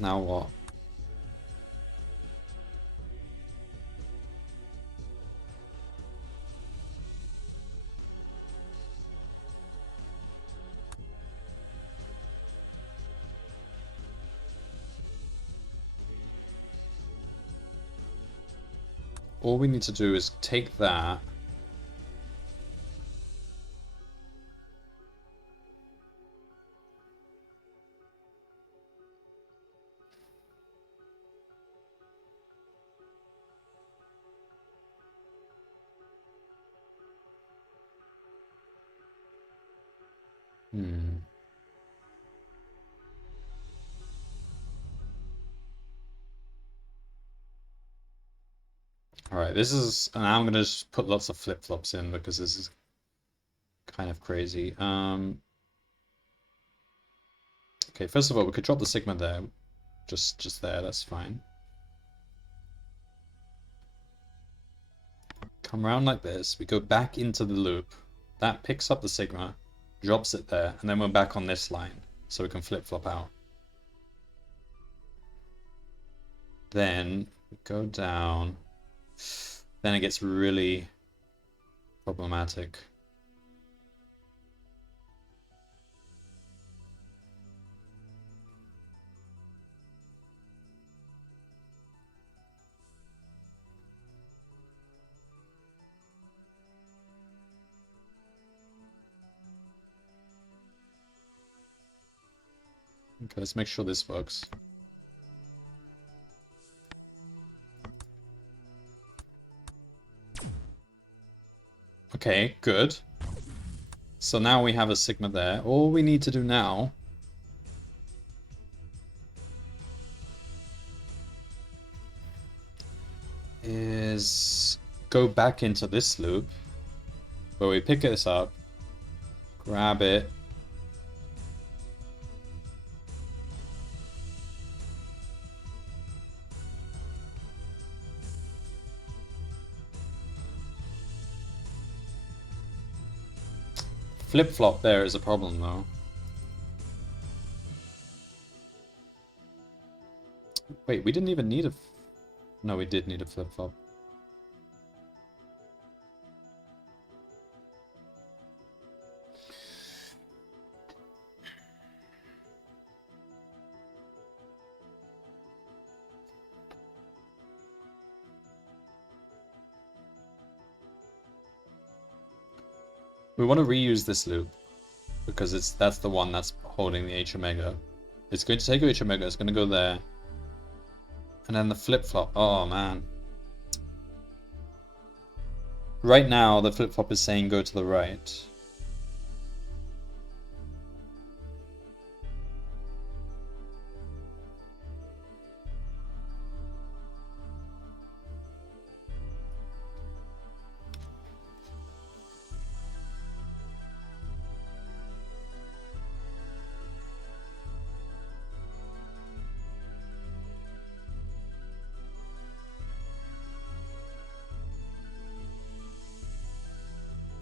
Now what? All we need to do is take that. Alright, this is... And I'm gonna just put lots of flip-flops in because this is kind of crazy. Okay, first of all, we could drop the sigma there. Just there, that's fine. Come around like this, we go back into the loop. That picks up the sigma, drops it there, and then we're back on this line, so we can flip-flop out. Then go down. Then it gets really problematic. Okay, let's make sure this works. Okay, good. So now we have a sigma there. All we need to do now is go back into this loop where we pick this up, grab it, flip-flop there is a problem though. Wait, we didn't even need a... No, we did need a flip-flop. We want to reuse this loop because that's the one that's holding the H omega. It's going to take H omega, it's going to go there. And then the flip-flop. Oh man. Right now the flip-flop is saying go to the right.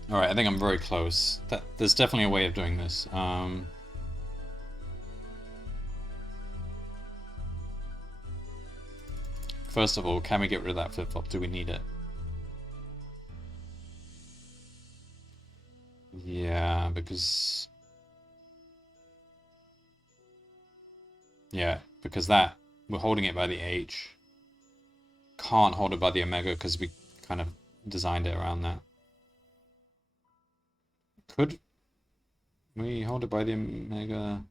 Alright, I think I'm very close. There's definitely a way of doing this. First of all, can we get rid of that flip-flop? Do we need it? Yeah, because... Yeah, because that, we're holding it by the H. Can't hold it by the omega because we kind of designed it around that. Could we hold it by the omega?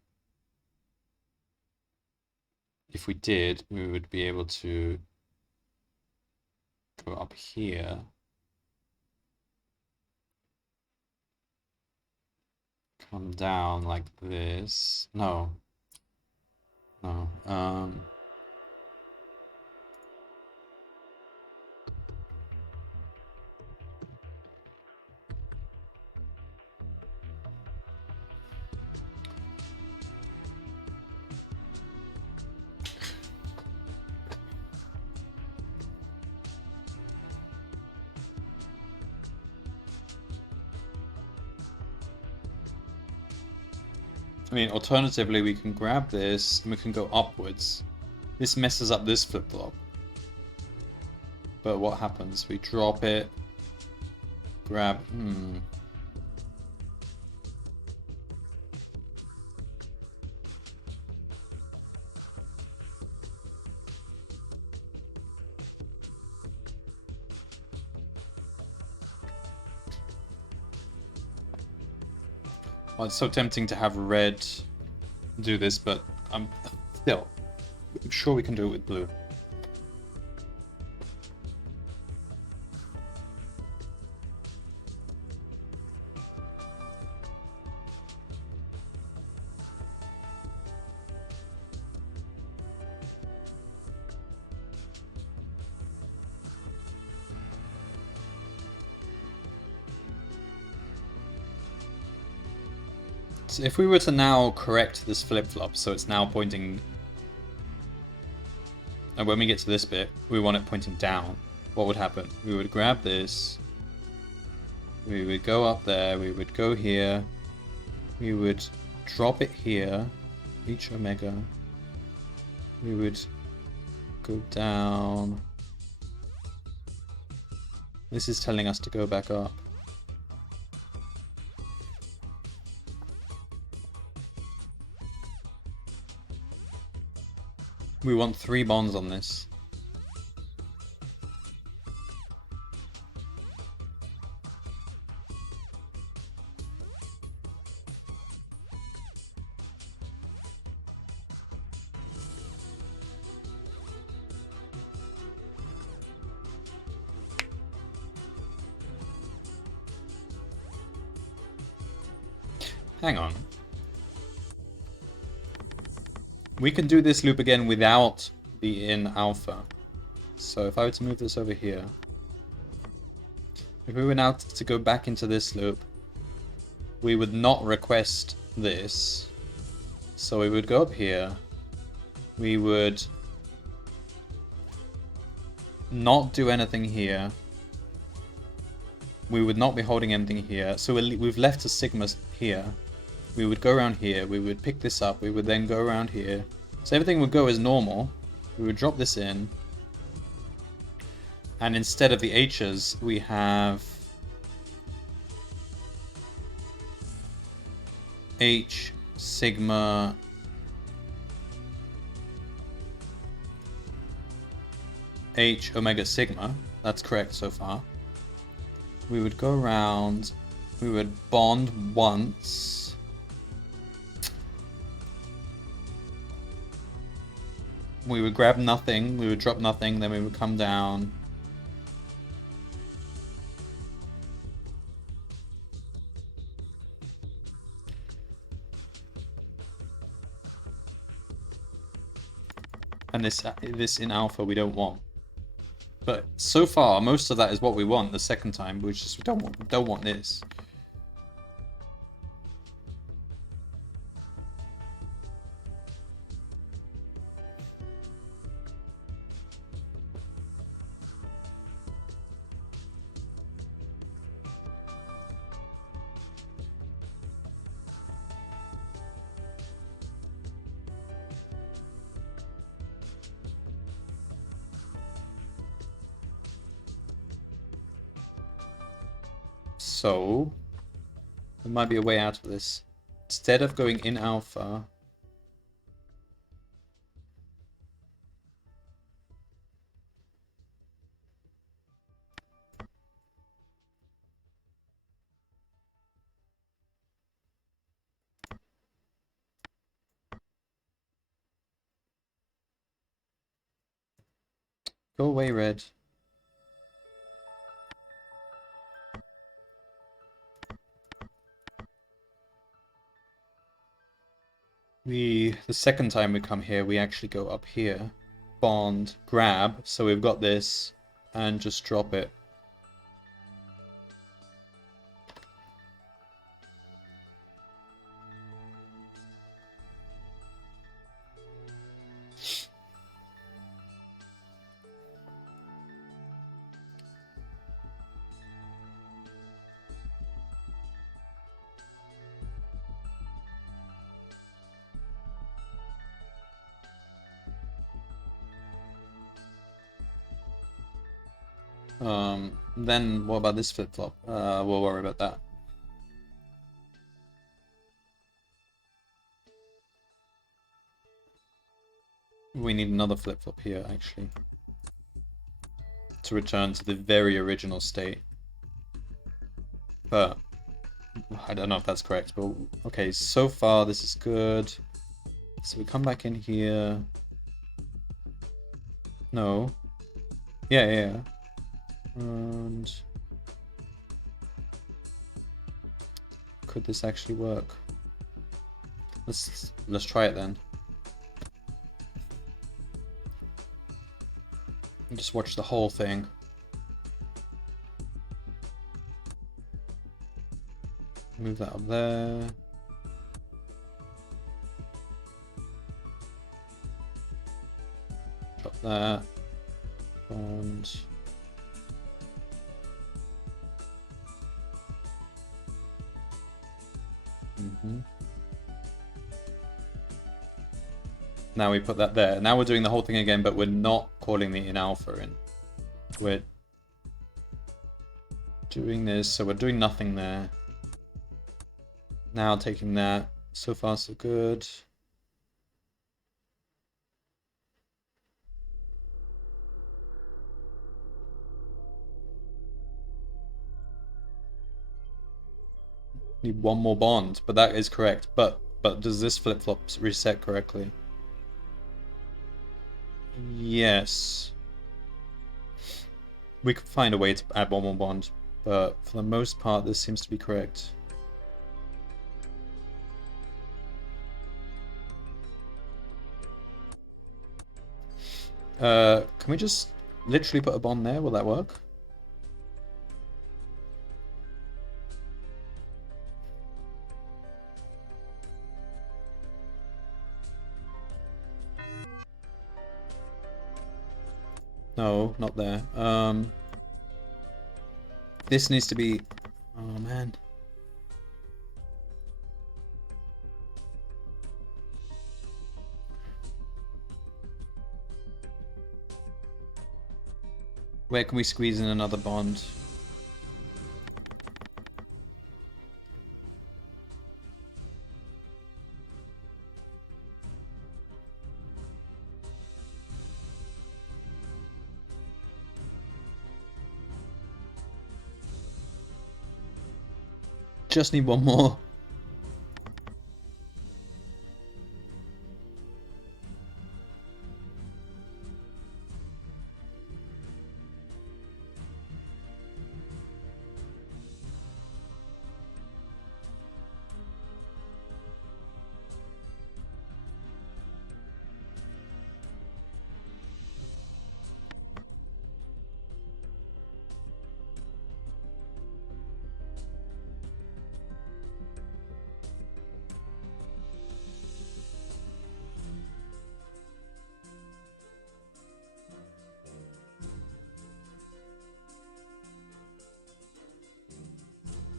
If we did, we would be able to go up here. Come down like this. No. No. I mean, alternatively, we can grab this and we can go upwards. This messes up this flip-flop. But what happens? We drop it, grab... Well, it's so tempting to have red do this, but I'm sure we can do it with blue. So if we were to now correct this flip-flop, so it's now pointing... And when we get to this bit, we want it pointing down. What would happen? We would grab this, we would go up there, we would go here, we would drop it here, reach omega, we would go down. This is telling us to go back up. We want 3 bonds on this. Hang on. We can do this loop again without the in alpha. So if I were to move this over here, if we were now to go back into this loop, we would not request this. So we would go up here, we would not do anything here, we would not be holding anything here, so we've left a sigma here. We would go around here, we would pick this up, we would then go around here. So everything would go as normal. We would drop this in. And instead of the H's, we have H, sigma, H, omega, sigma. That's correct so far. We would go around, we would bond once. We would grab nothing, we would drop nothing, then we would come down. And this in alpha we don't want. But so far, most of that is what we want. The second time, we just don't want this. So, there might be a way out of this. Instead of going in alpha... Go away, Red. The second time we come here, we actually go up here. Bond, grab, so we've got this, and just drop it. Then what about this flip-flop? We'll worry about that. We need another flip-flop here, actually. To return to the very original state. But, I don't know if that's correct, but okay, so far this is good. So we come back in here. No. Yeah. And could this actually work? Let's try it then. And just watch the whole thing. Move that up there. Drop that. And now we put that there. Now we're doing the whole thing again, but we're not calling the in alpha in. We're doing this, so we're doing nothing there. Now taking that. So far, so good. Need one more bond, but that is correct. But does this flip-flop reset correctly? Yes. We could find a way to add one more bond, but for the most part, this seems to be correct. Can we just literally put a bond there? Will that work? No, not there. This needs to be... Oh, man. Where can we squeeze in another bond? Just need one more.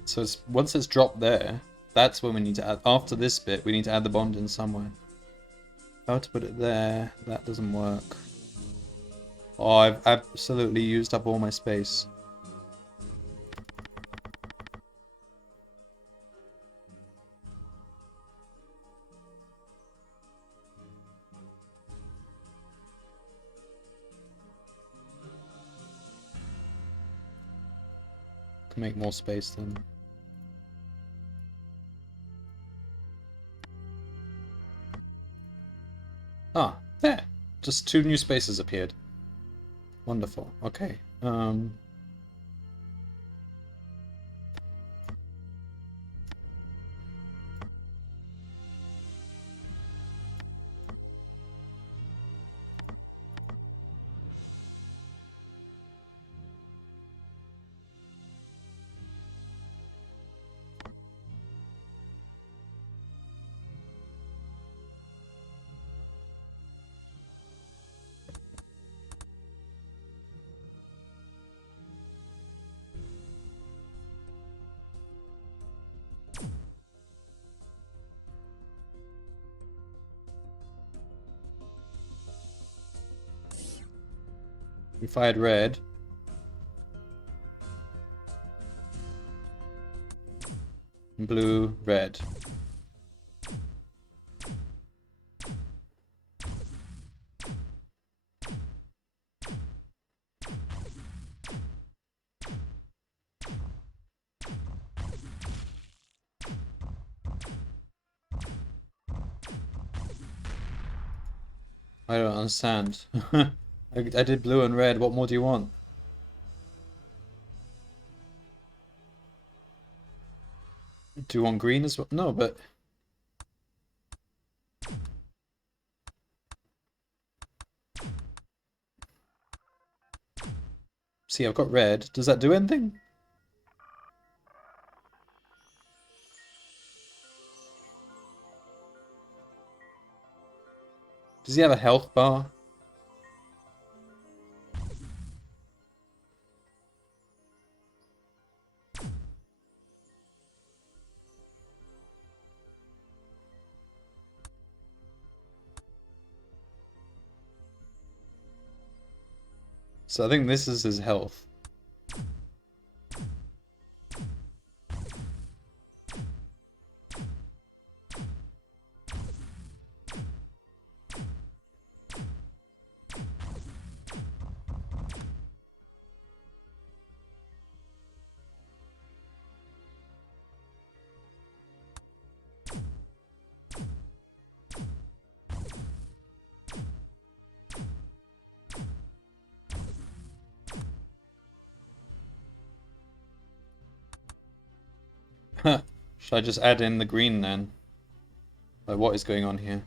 So once it's dropped there, that's when we need to add... After this bit, we need to add the bond in somewhere. How to put it there? That doesn't work. Oh, I've absolutely used up all my space. can make more space then. Ah, there! Just 2 new spaces appeared. Wonderful. Okay. We fired red. Blue, red. I don't understand. I did blue and red. What more do you want? Do you want green as well? No, but... See, I've got red. Does that do anything? Does he have a health bar? So I think this is his health. Should I just add in the green then? Like, what is going on here?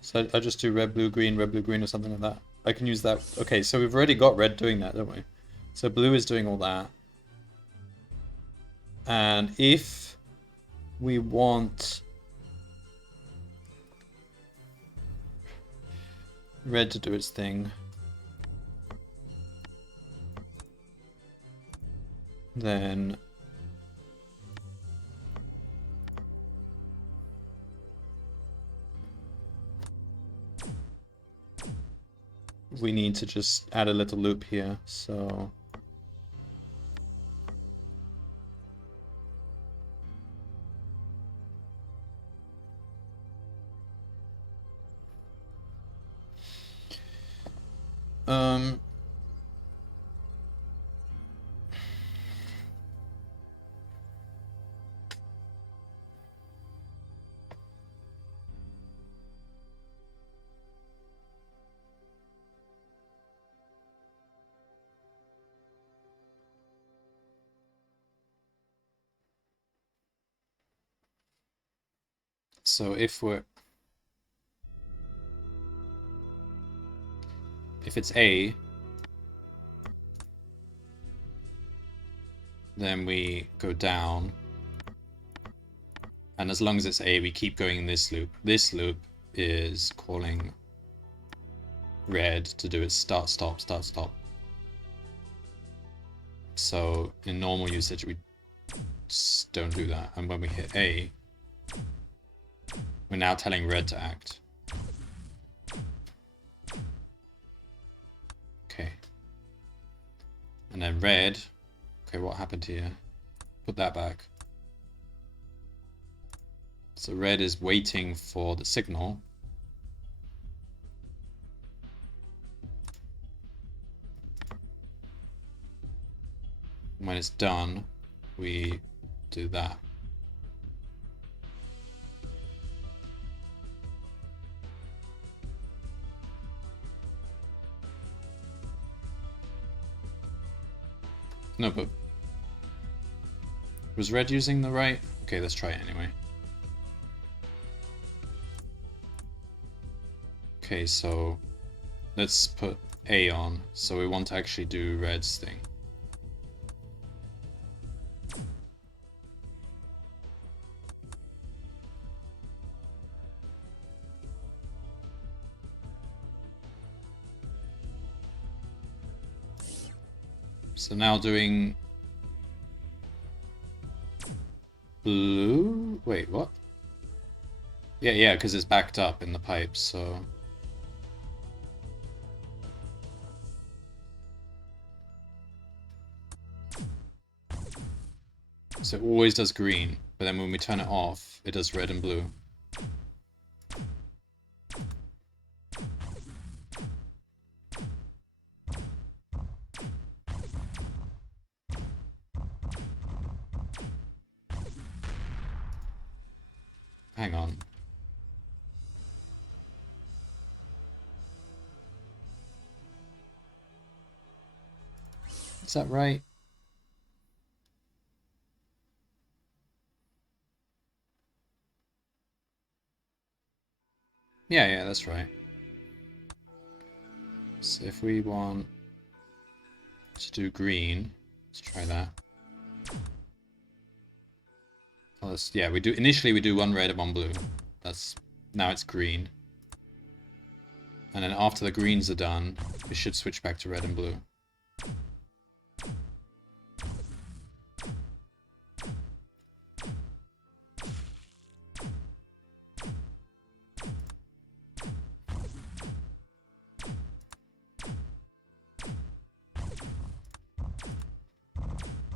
So I just do red, blue, green or something like that. I can use that. Okay, so we've already got red doing that, don't we? So blue is doing all that. And if we want red to do its thing, then we need to just add a little loop here. So if it's A, then we go down, and as long as it's A, we keep going in this loop. This loop is calling red to do its start, stop, start, stop. So in normal usage, we just don't do that. And when we hit A, we're now telling red to act. Okay. And then red. Okay, what happened here? Put that back. So red is waiting for the signal. When it's done, we do that. No, but was red using the right? Okay, let's try it anyway. Okay, so let's put A on. So we want to actually do red's thing. So now doing blue? Wait, what? Yeah, because it's backed up in the pipes, so... So it always does green, but then when we turn it off, it does red and blue. Hang on. Is that right? Yeah, that's right. So if we want to do green, let's try that. Oh, yeah, we do. Initially, we do one red and one blue. Now it's green. And then after the greens are done, we should switch back to red and blue.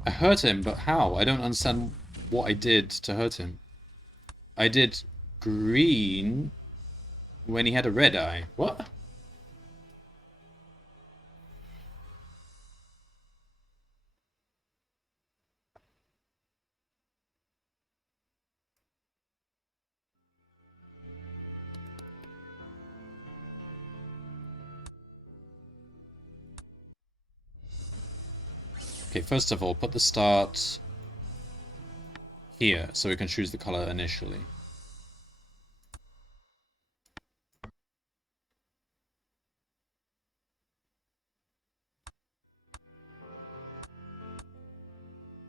I hurt him, but how? I don't understand what I did to hurt him. I did green when he had a red eye. What? Okay, first of all, put the start here so we can choose the color initially.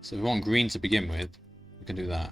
So if we want green to begin with, we can do that.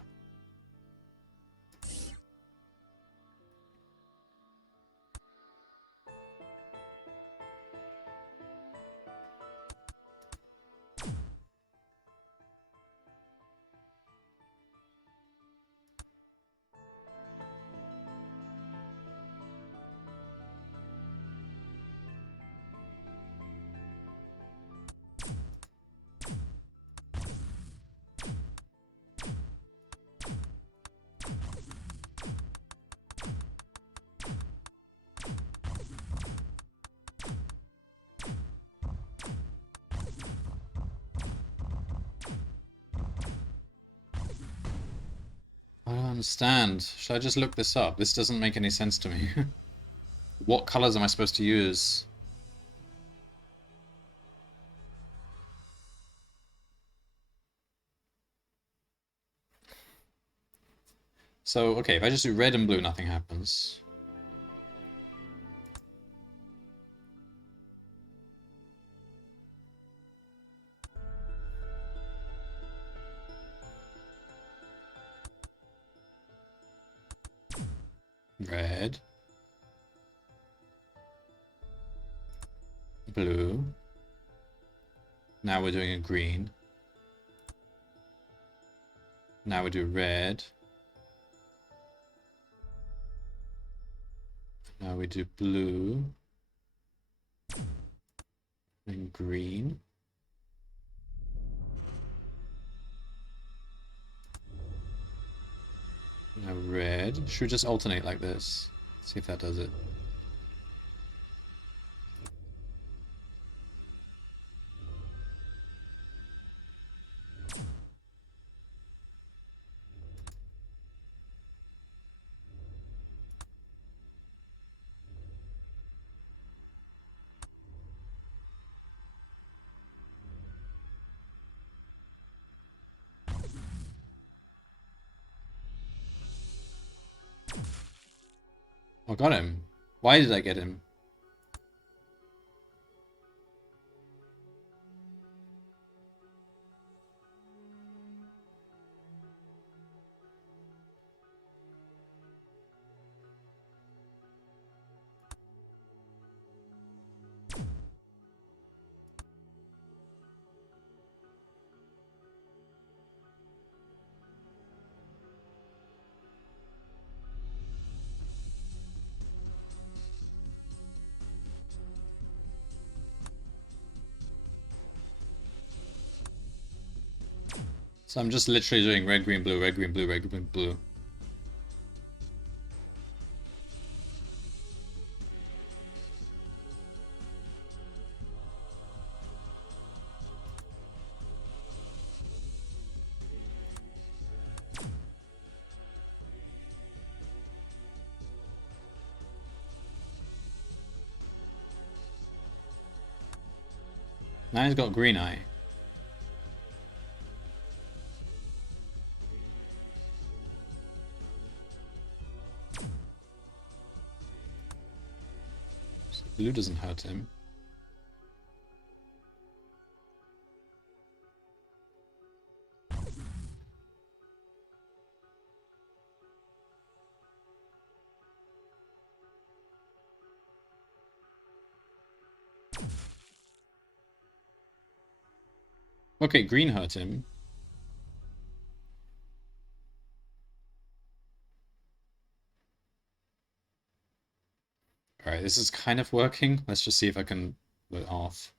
I don't understand. Should I just look this up? This doesn't make any sense to me. What colors am I supposed to use? So, okay, if I just do red and blue, nothing happens. Red. Blue. Now we're doing a green. Now we do red. Now we do blue. And green. Now red. Should we just alternate like this? See if that does it. I got him. Why did I get him? So I'm just literally doing red, green, blue, red, green, blue, red, green, blue. Now he's got green eye. So blue doesn't hurt him. Okay, green hurt him. Alright, this is kind of working. Let's just see if I can put it off.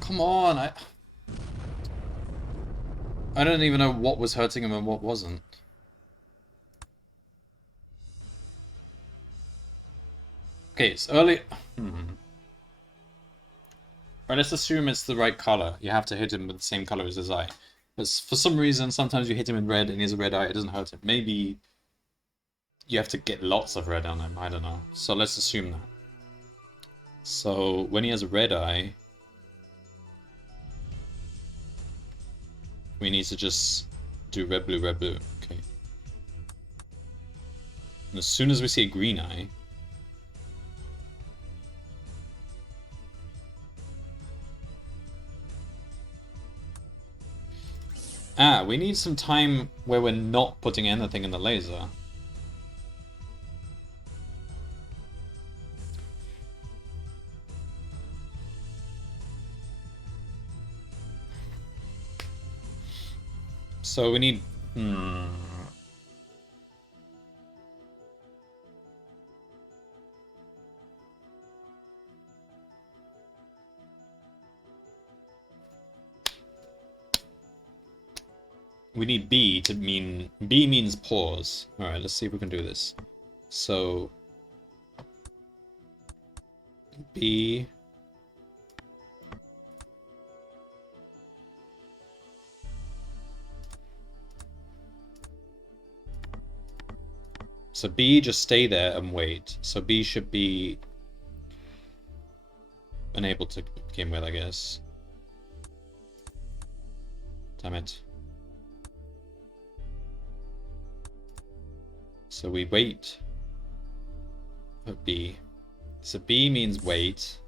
Come on, I don't even know what was hurting him and what wasn't. Okay, it's early. Alright, let's assume it's the right color. You have to hit him with the same color as his eye. But for some reason, sometimes you hit him in red and he has a red eye, it doesn't hurt him. Maybe you have to get lots of red on him, I don't know. So let's assume that. So when he has a red eye, we need to just do red, blue, red, blue. Okay. And as soon as we see a green eye, we need some time where we're not putting anything in the laser. So we need... We need B to mean... B means pause. Alright, let's see if we can do this. So... B... So B, just stay there and wait. So B should be unable to begin with, I guess. Damn it. So we wait for B. So B means wait.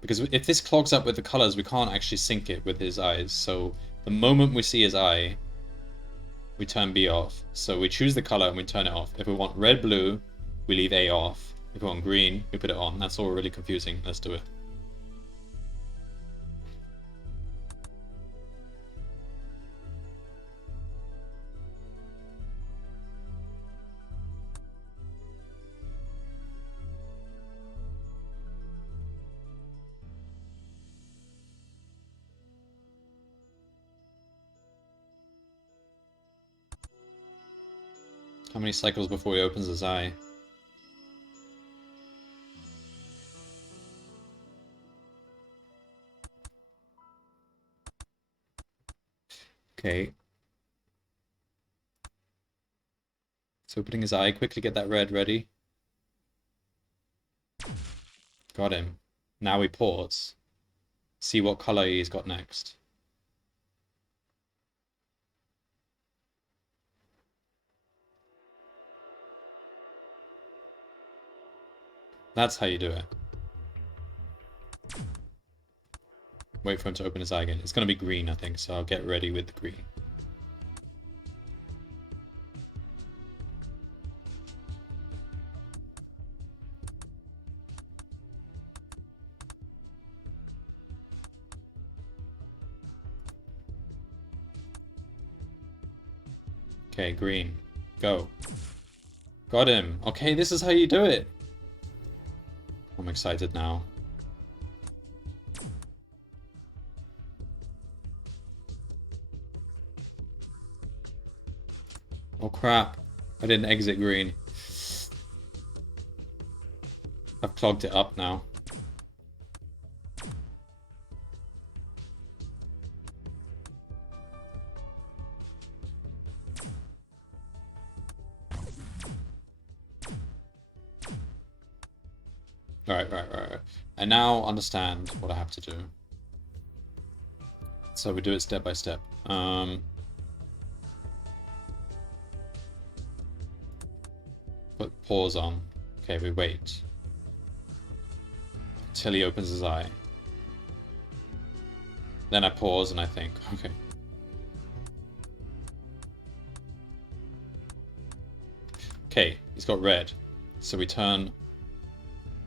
Because if this clogs up with the colors, we can't actually sync it with his eyes. So the moment we see his eye, we turn B off. So we choose the color and we turn it off. If we want red, blue, we leave A off. If we want green, we put it on. That's all really confusing. Let's do it. How many cycles before he opens his eye? Okay. He's opening his eye. Quickly get that red ready. Got him. Now we pause. See what color he's got next. That's how you do it. Wait for him to open his eye again. It's going to be green, I think, so I'll get ready with the green. Okay, green. Go. Got him. Okay, this is how you do it. I'm excited now. Oh crap. I didn't exit green. I've clogged it up now. Right. I now understand what I have to do. So we do it step by step. Put pause on. Okay, we wait. Till he opens his eye. Then I pause and I think, okay. Okay, he's got red. So we turn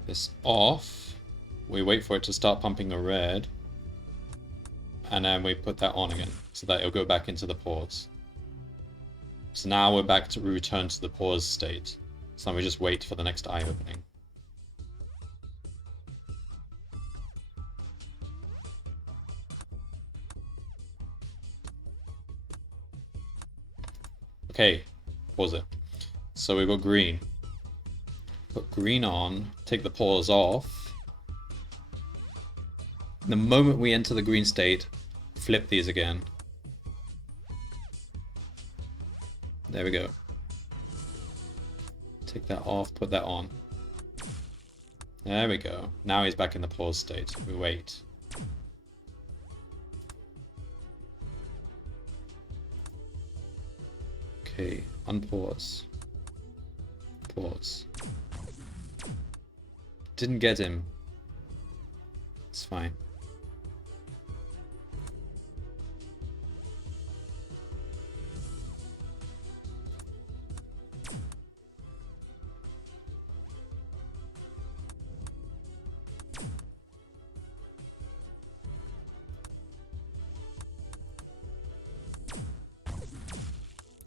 this off. We wait for it to start pumping the red. And then we put that on again, so that it'll go back into the pause. So now we're back to return to the pause state. So now we just wait for the next eye opening. Okay, pause it. So we've got green. Put green on, take the pause off. The moment we enter the green state, flip these again. There we go. Take that off, put that on. There we go. Now he's back in the pause state. We wait. Okay, unpause. Pause. Didn't get him. It's fine.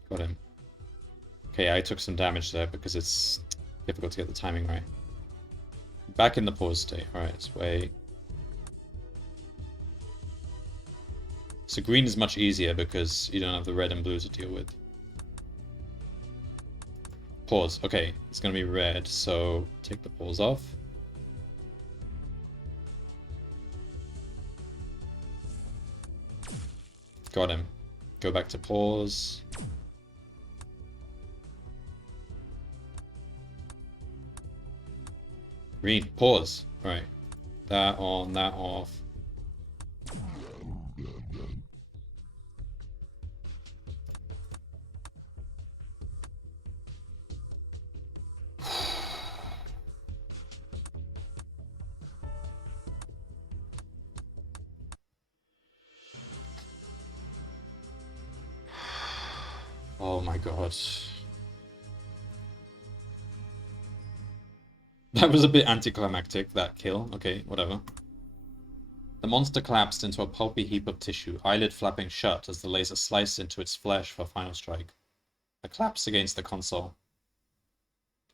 Got him. Okay, I took some damage there because it's difficult to get the timing right. Back in the pause state. Alright, let's wait. So green is much easier because you don't have the red and blue to deal with. Pause. Okay, it's going to be red, so take the pause off. Got him. Go back to pause. Green, pause. Right. That on, that off. Oh my god. That was a bit anticlimactic, that kill. Okay, whatever. The monster collapsed into a pulpy heap of tissue, eyelid flapping shut as the laser sliced into its flesh for final strike. I collapsed against the console.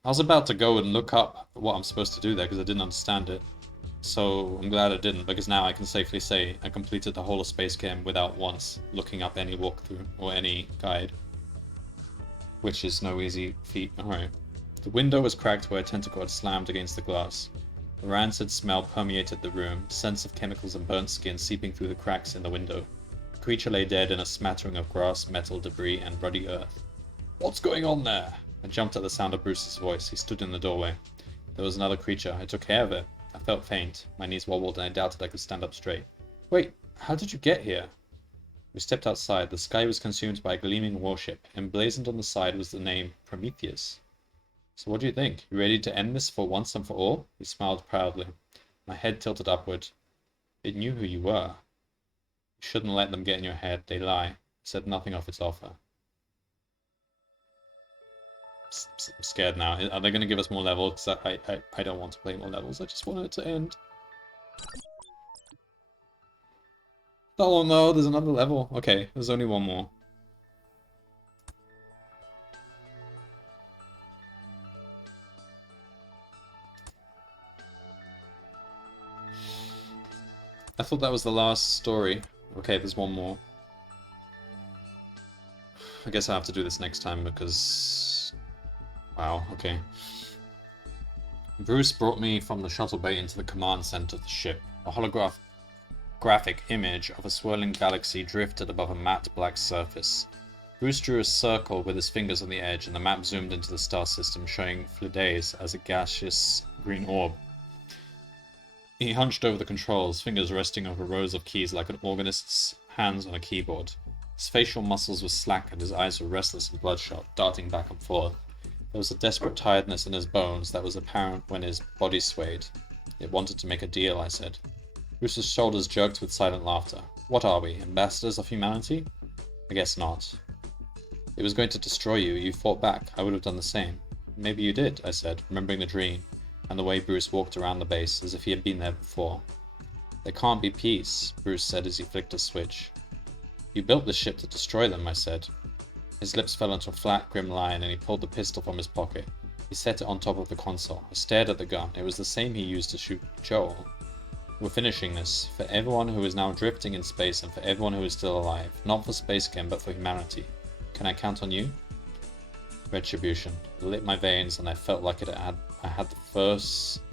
I was about to go and look up what I'm supposed to do there because I didn't understand it. So I'm glad I didn't, because now I can safely say I completed the whole of SpaceChem without once looking up any walkthrough or any guide. which is no easy feat. Alright. The window was cracked where a tentacle had slammed against the glass. A rancid smell permeated the room, scents of chemicals and burnt skin seeping through the cracks in the window. The creature lay dead in a smattering of grass, metal, debris, and ruddy earth. What's going on there? I jumped at the sound of Bruce's voice. He stood in the doorway. There was another creature. I took care of it. I felt faint. My knees wobbled and I doubted I could stand up straight. Wait, how did you get here? We stepped outside. The sky was consumed by a gleaming warship. Emblazoned on the side was the name Prometheus. So what do you think? You ready to end this for once and for all? He smiled proudly. My head tilted upward. It knew who you were. You shouldn't let them get in your head. They lie. I said nothing of its offer. I'm scared now. Are they going to give us more levels? Because I don't want to play more levels. I just want it to end. Oh no, there's another level. Okay, there's only one more. I thought that was the last story. Okay, there's one more. I guess I have to do this next time because... Wow, okay. Bruce brought me from the shuttle bay into the command center of the ship. A holographic image of a swirling galaxy drifted above a matte black surface. Bruce drew a circle with his fingers on the edge, and the map zoomed into the star system, showing Flides as a gaseous green orb. He hunched over the controls, fingers resting over rows of keys like an organist's hands on a keyboard. His facial muscles were slack and his eyes were restless and bloodshot, darting back and forth. There was a desperate tiredness in his bones that was apparent when his body swayed. It wanted to make a deal, I said. Bruce's shoulders jerked with silent laughter. What are we, ambassadors of humanity? I guess not. It was going to destroy you. You fought back. I would have done the same. Maybe you did, I said, remembering the dream, and the way Bruce walked around the base as if he had been there before. There can't be peace, Bruce said as he flicked a switch. You built this ship to destroy them, I said. His lips fell into a flat, grim line, and he pulled the pistol from his pocket. He set it on top of the console. I stared at the gun. It was the same he used to shoot Joel. We're finishing this, for everyone who is now drifting in space and for everyone who is still alive. Not for SpaceChem, but for humanity. Can I count on you? Retribution. It lit my veins, and I felt like I had the first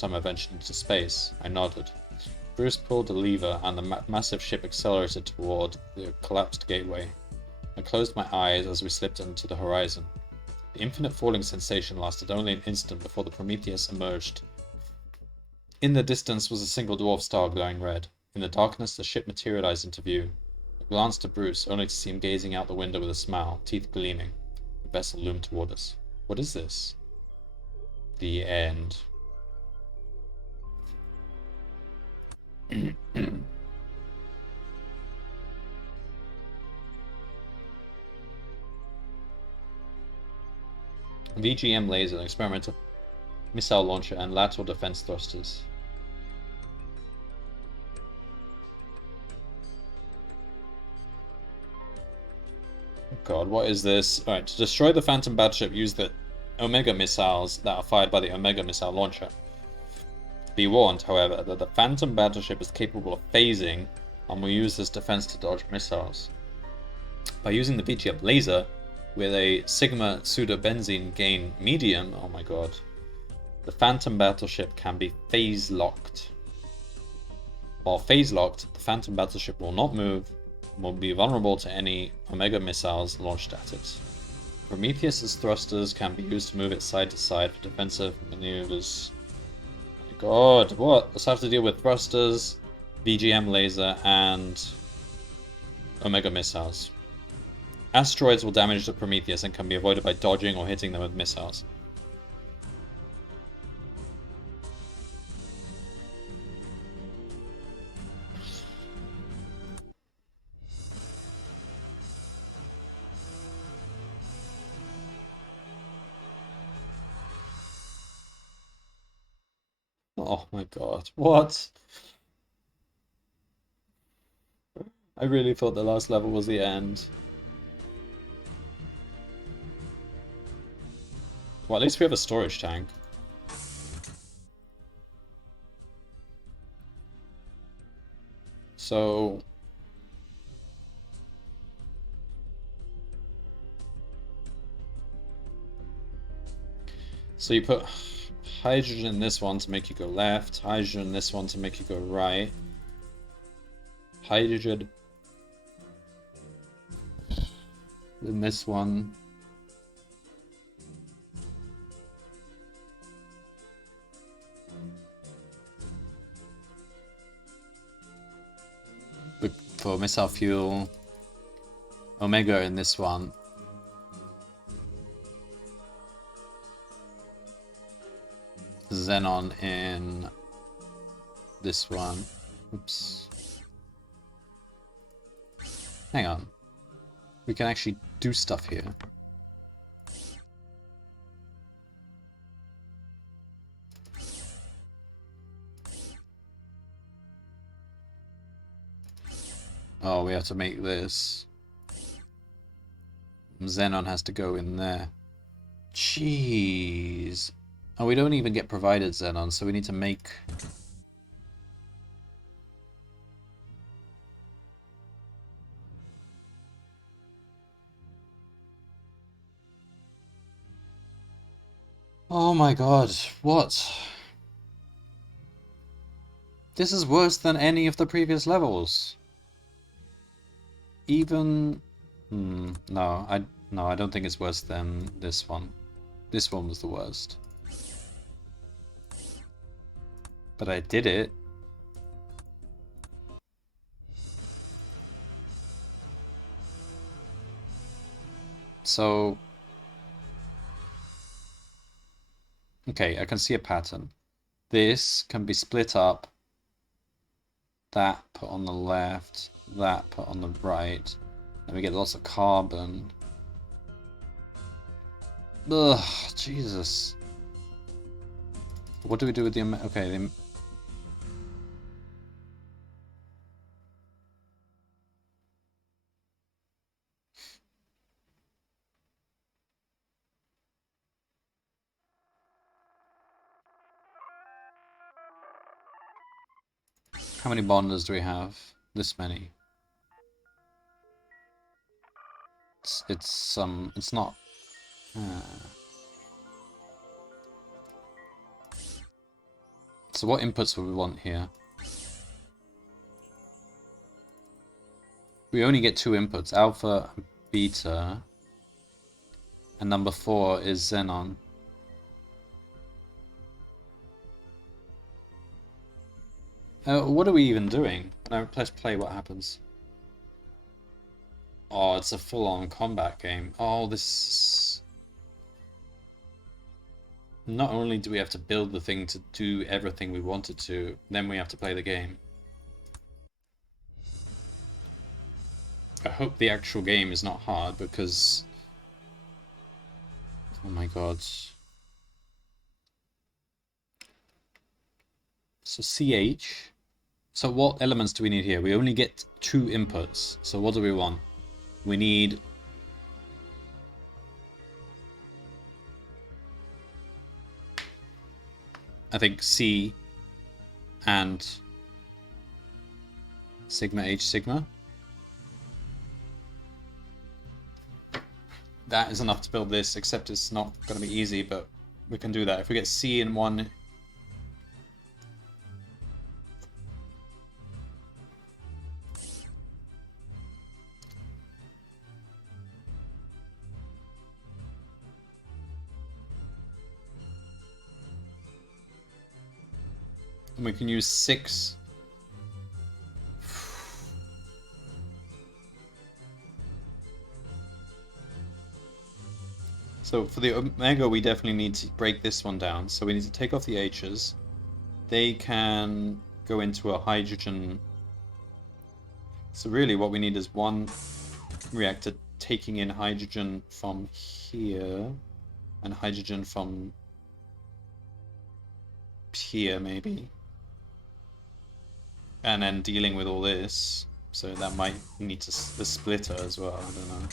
time I ventured into space. I nodded. Bruce pulled the lever, and the massive ship accelerated toward the collapsed gateway. I closed my eyes as we slipped into the horizon. The infinite falling sensation lasted only an instant before the Prometheus emerged. In the distance was a single dwarf star glowing red. In the darkness, the ship materialized into view. I glanced at Bruce, only to see him gazing out the window with a smile, teeth gleaming. The vessel loomed toward us. What is this? The end. VGM laser, experimental missile launcher, and lateral defense thrusters. Oh god, what is this? Alright, to destroy the Phantom battleship, use the Omega missiles that are fired by the Omega missile launcher. Be warned, however, that the Phantom battleship is capable of phasing and will use this defense to dodge missiles. By using the VGM laser with a Sigma pseudobenzene gain medium, oh my god, the Phantom battleship can be phase locked. While phase locked, the Phantom battleship will not move and will be vulnerable to any Omega missiles launched at it. Prometheus's thrusters can be used to move it side to side for defensive maneuvers. Oh my god, what? Let's have to deal with thrusters, VGM laser, and Omega missiles. Asteroids will damage the Prometheus and can be avoided by dodging or hitting them with missiles. Oh my god, what? I really thought the last level was the end. Well, at least we have a storage tank. So... So you put hydrogen in this one to make you go left, hydrogen in this one to make you go right. Hydrogen in this one. For missile fuel. Omega in this one. Xenon in this one. Oops. Hang on. We can actually do stuff here. Oh, we have to make this. Xenon has to go in there. Jeez. Oh, we don't even get provided Xenon, so we need to make... Oh my god, what? This is worse than any of the previous levels. Even... no, I don't think it's worse than this one. This one was the worst. But I did it. So... Okay, I can see a pattern. This can be split up. That put on the left, that put on the right. And we get lots of carbon. Ugh, Jesus. What do we do with the... Okay, the... How many bonders do we have? This many. It's not... So what inputs would we want here? We only get two inputs, alpha and beta. And number 4 is xenon. What are we even doing? No, let's play what happens. Oh, it's a full-on combat game. Oh, this... Not only do we have to build the thing to do everything we wanted to, then we have to play the game. I hope the actual game is not hard, because... Oh my god. So CH. So what elements do we need here? We only get 2 inputs. So what do we want? We need... I think C and sigma H sigma. That is enough to build this, except it's not going to be easy, but we can do that. If we get C in one... And we can use 6. So for the Omega, we definitely need to break this one down. So we need to take off the H's. They can go into a hydrogen. So really what we need is one reactor taking in hydrogen from here and hydrogen from here maybe. And then dealing with all this. So that might need the splitter as well, I don't know.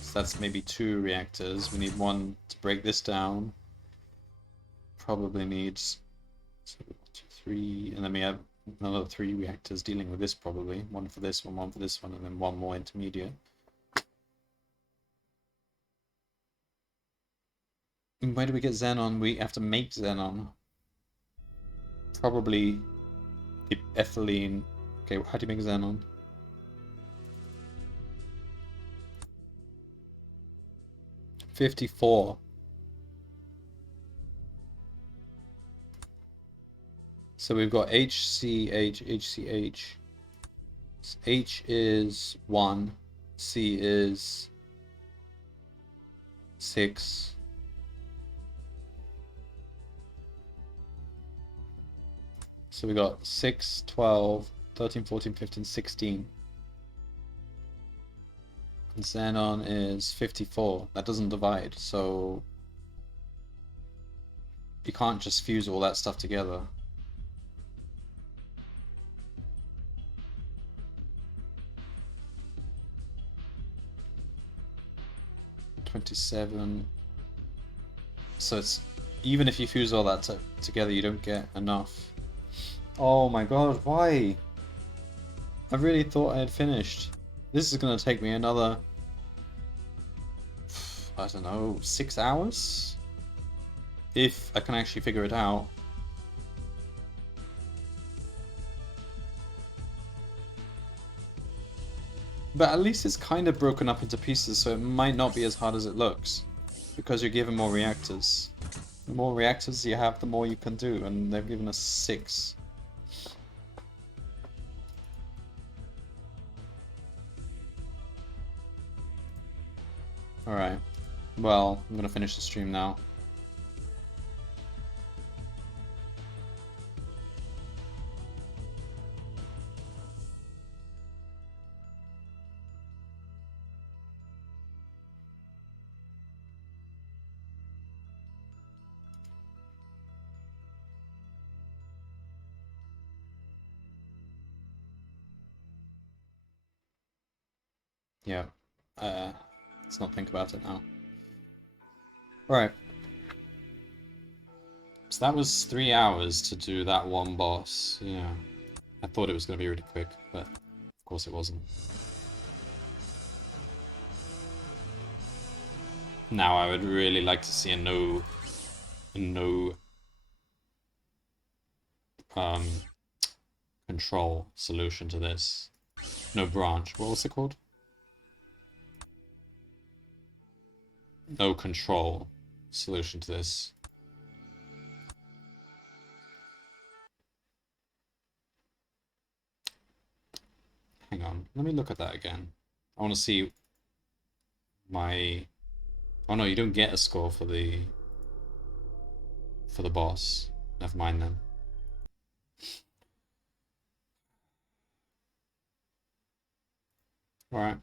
So that's maybe 2 reactors. We need one to break this down. Probably needs 2, 3, and then we have another 3 reactors dealing with this probably. One for this one for this one, and then one more intermediate. And where do we get xenon? We have to make xenon. Probably the ethylene. Okay, how do you make xenon? $54. So we've got HCH, HCH. H is 1, C is 6. So we got 6, 12, 13, 14, 15, 16. And xenon is 54. That doesn't divide, so you can't just fuse all that stuff together. 27. So it's even if you fuse all that together, you don't get enough. Oh my god, why? I really thought I had finished. This is gonna take me another, I don't know, 6 hours? If I can actually figure it out. But at least it's kind of broken up into pieces, so it might not be as hard as it looks. Because you're given more reactors. The more reactors you have, the more you can do, and they've given us 6. Alright. Well, I'm gonna finish the stream now. Yeah. Let's not think about it now. Alright. So that was 3 hours to do that one boss. Yeah. I thought it was going to be really quick, but of course it wasn't. Now I would really like to see a no control solution to this. No branch. What was it called? No control solution to this. Hang on, let me look at that again. I want to see my... Oh no, you don't get a score for the boss. Never mind then. Alright.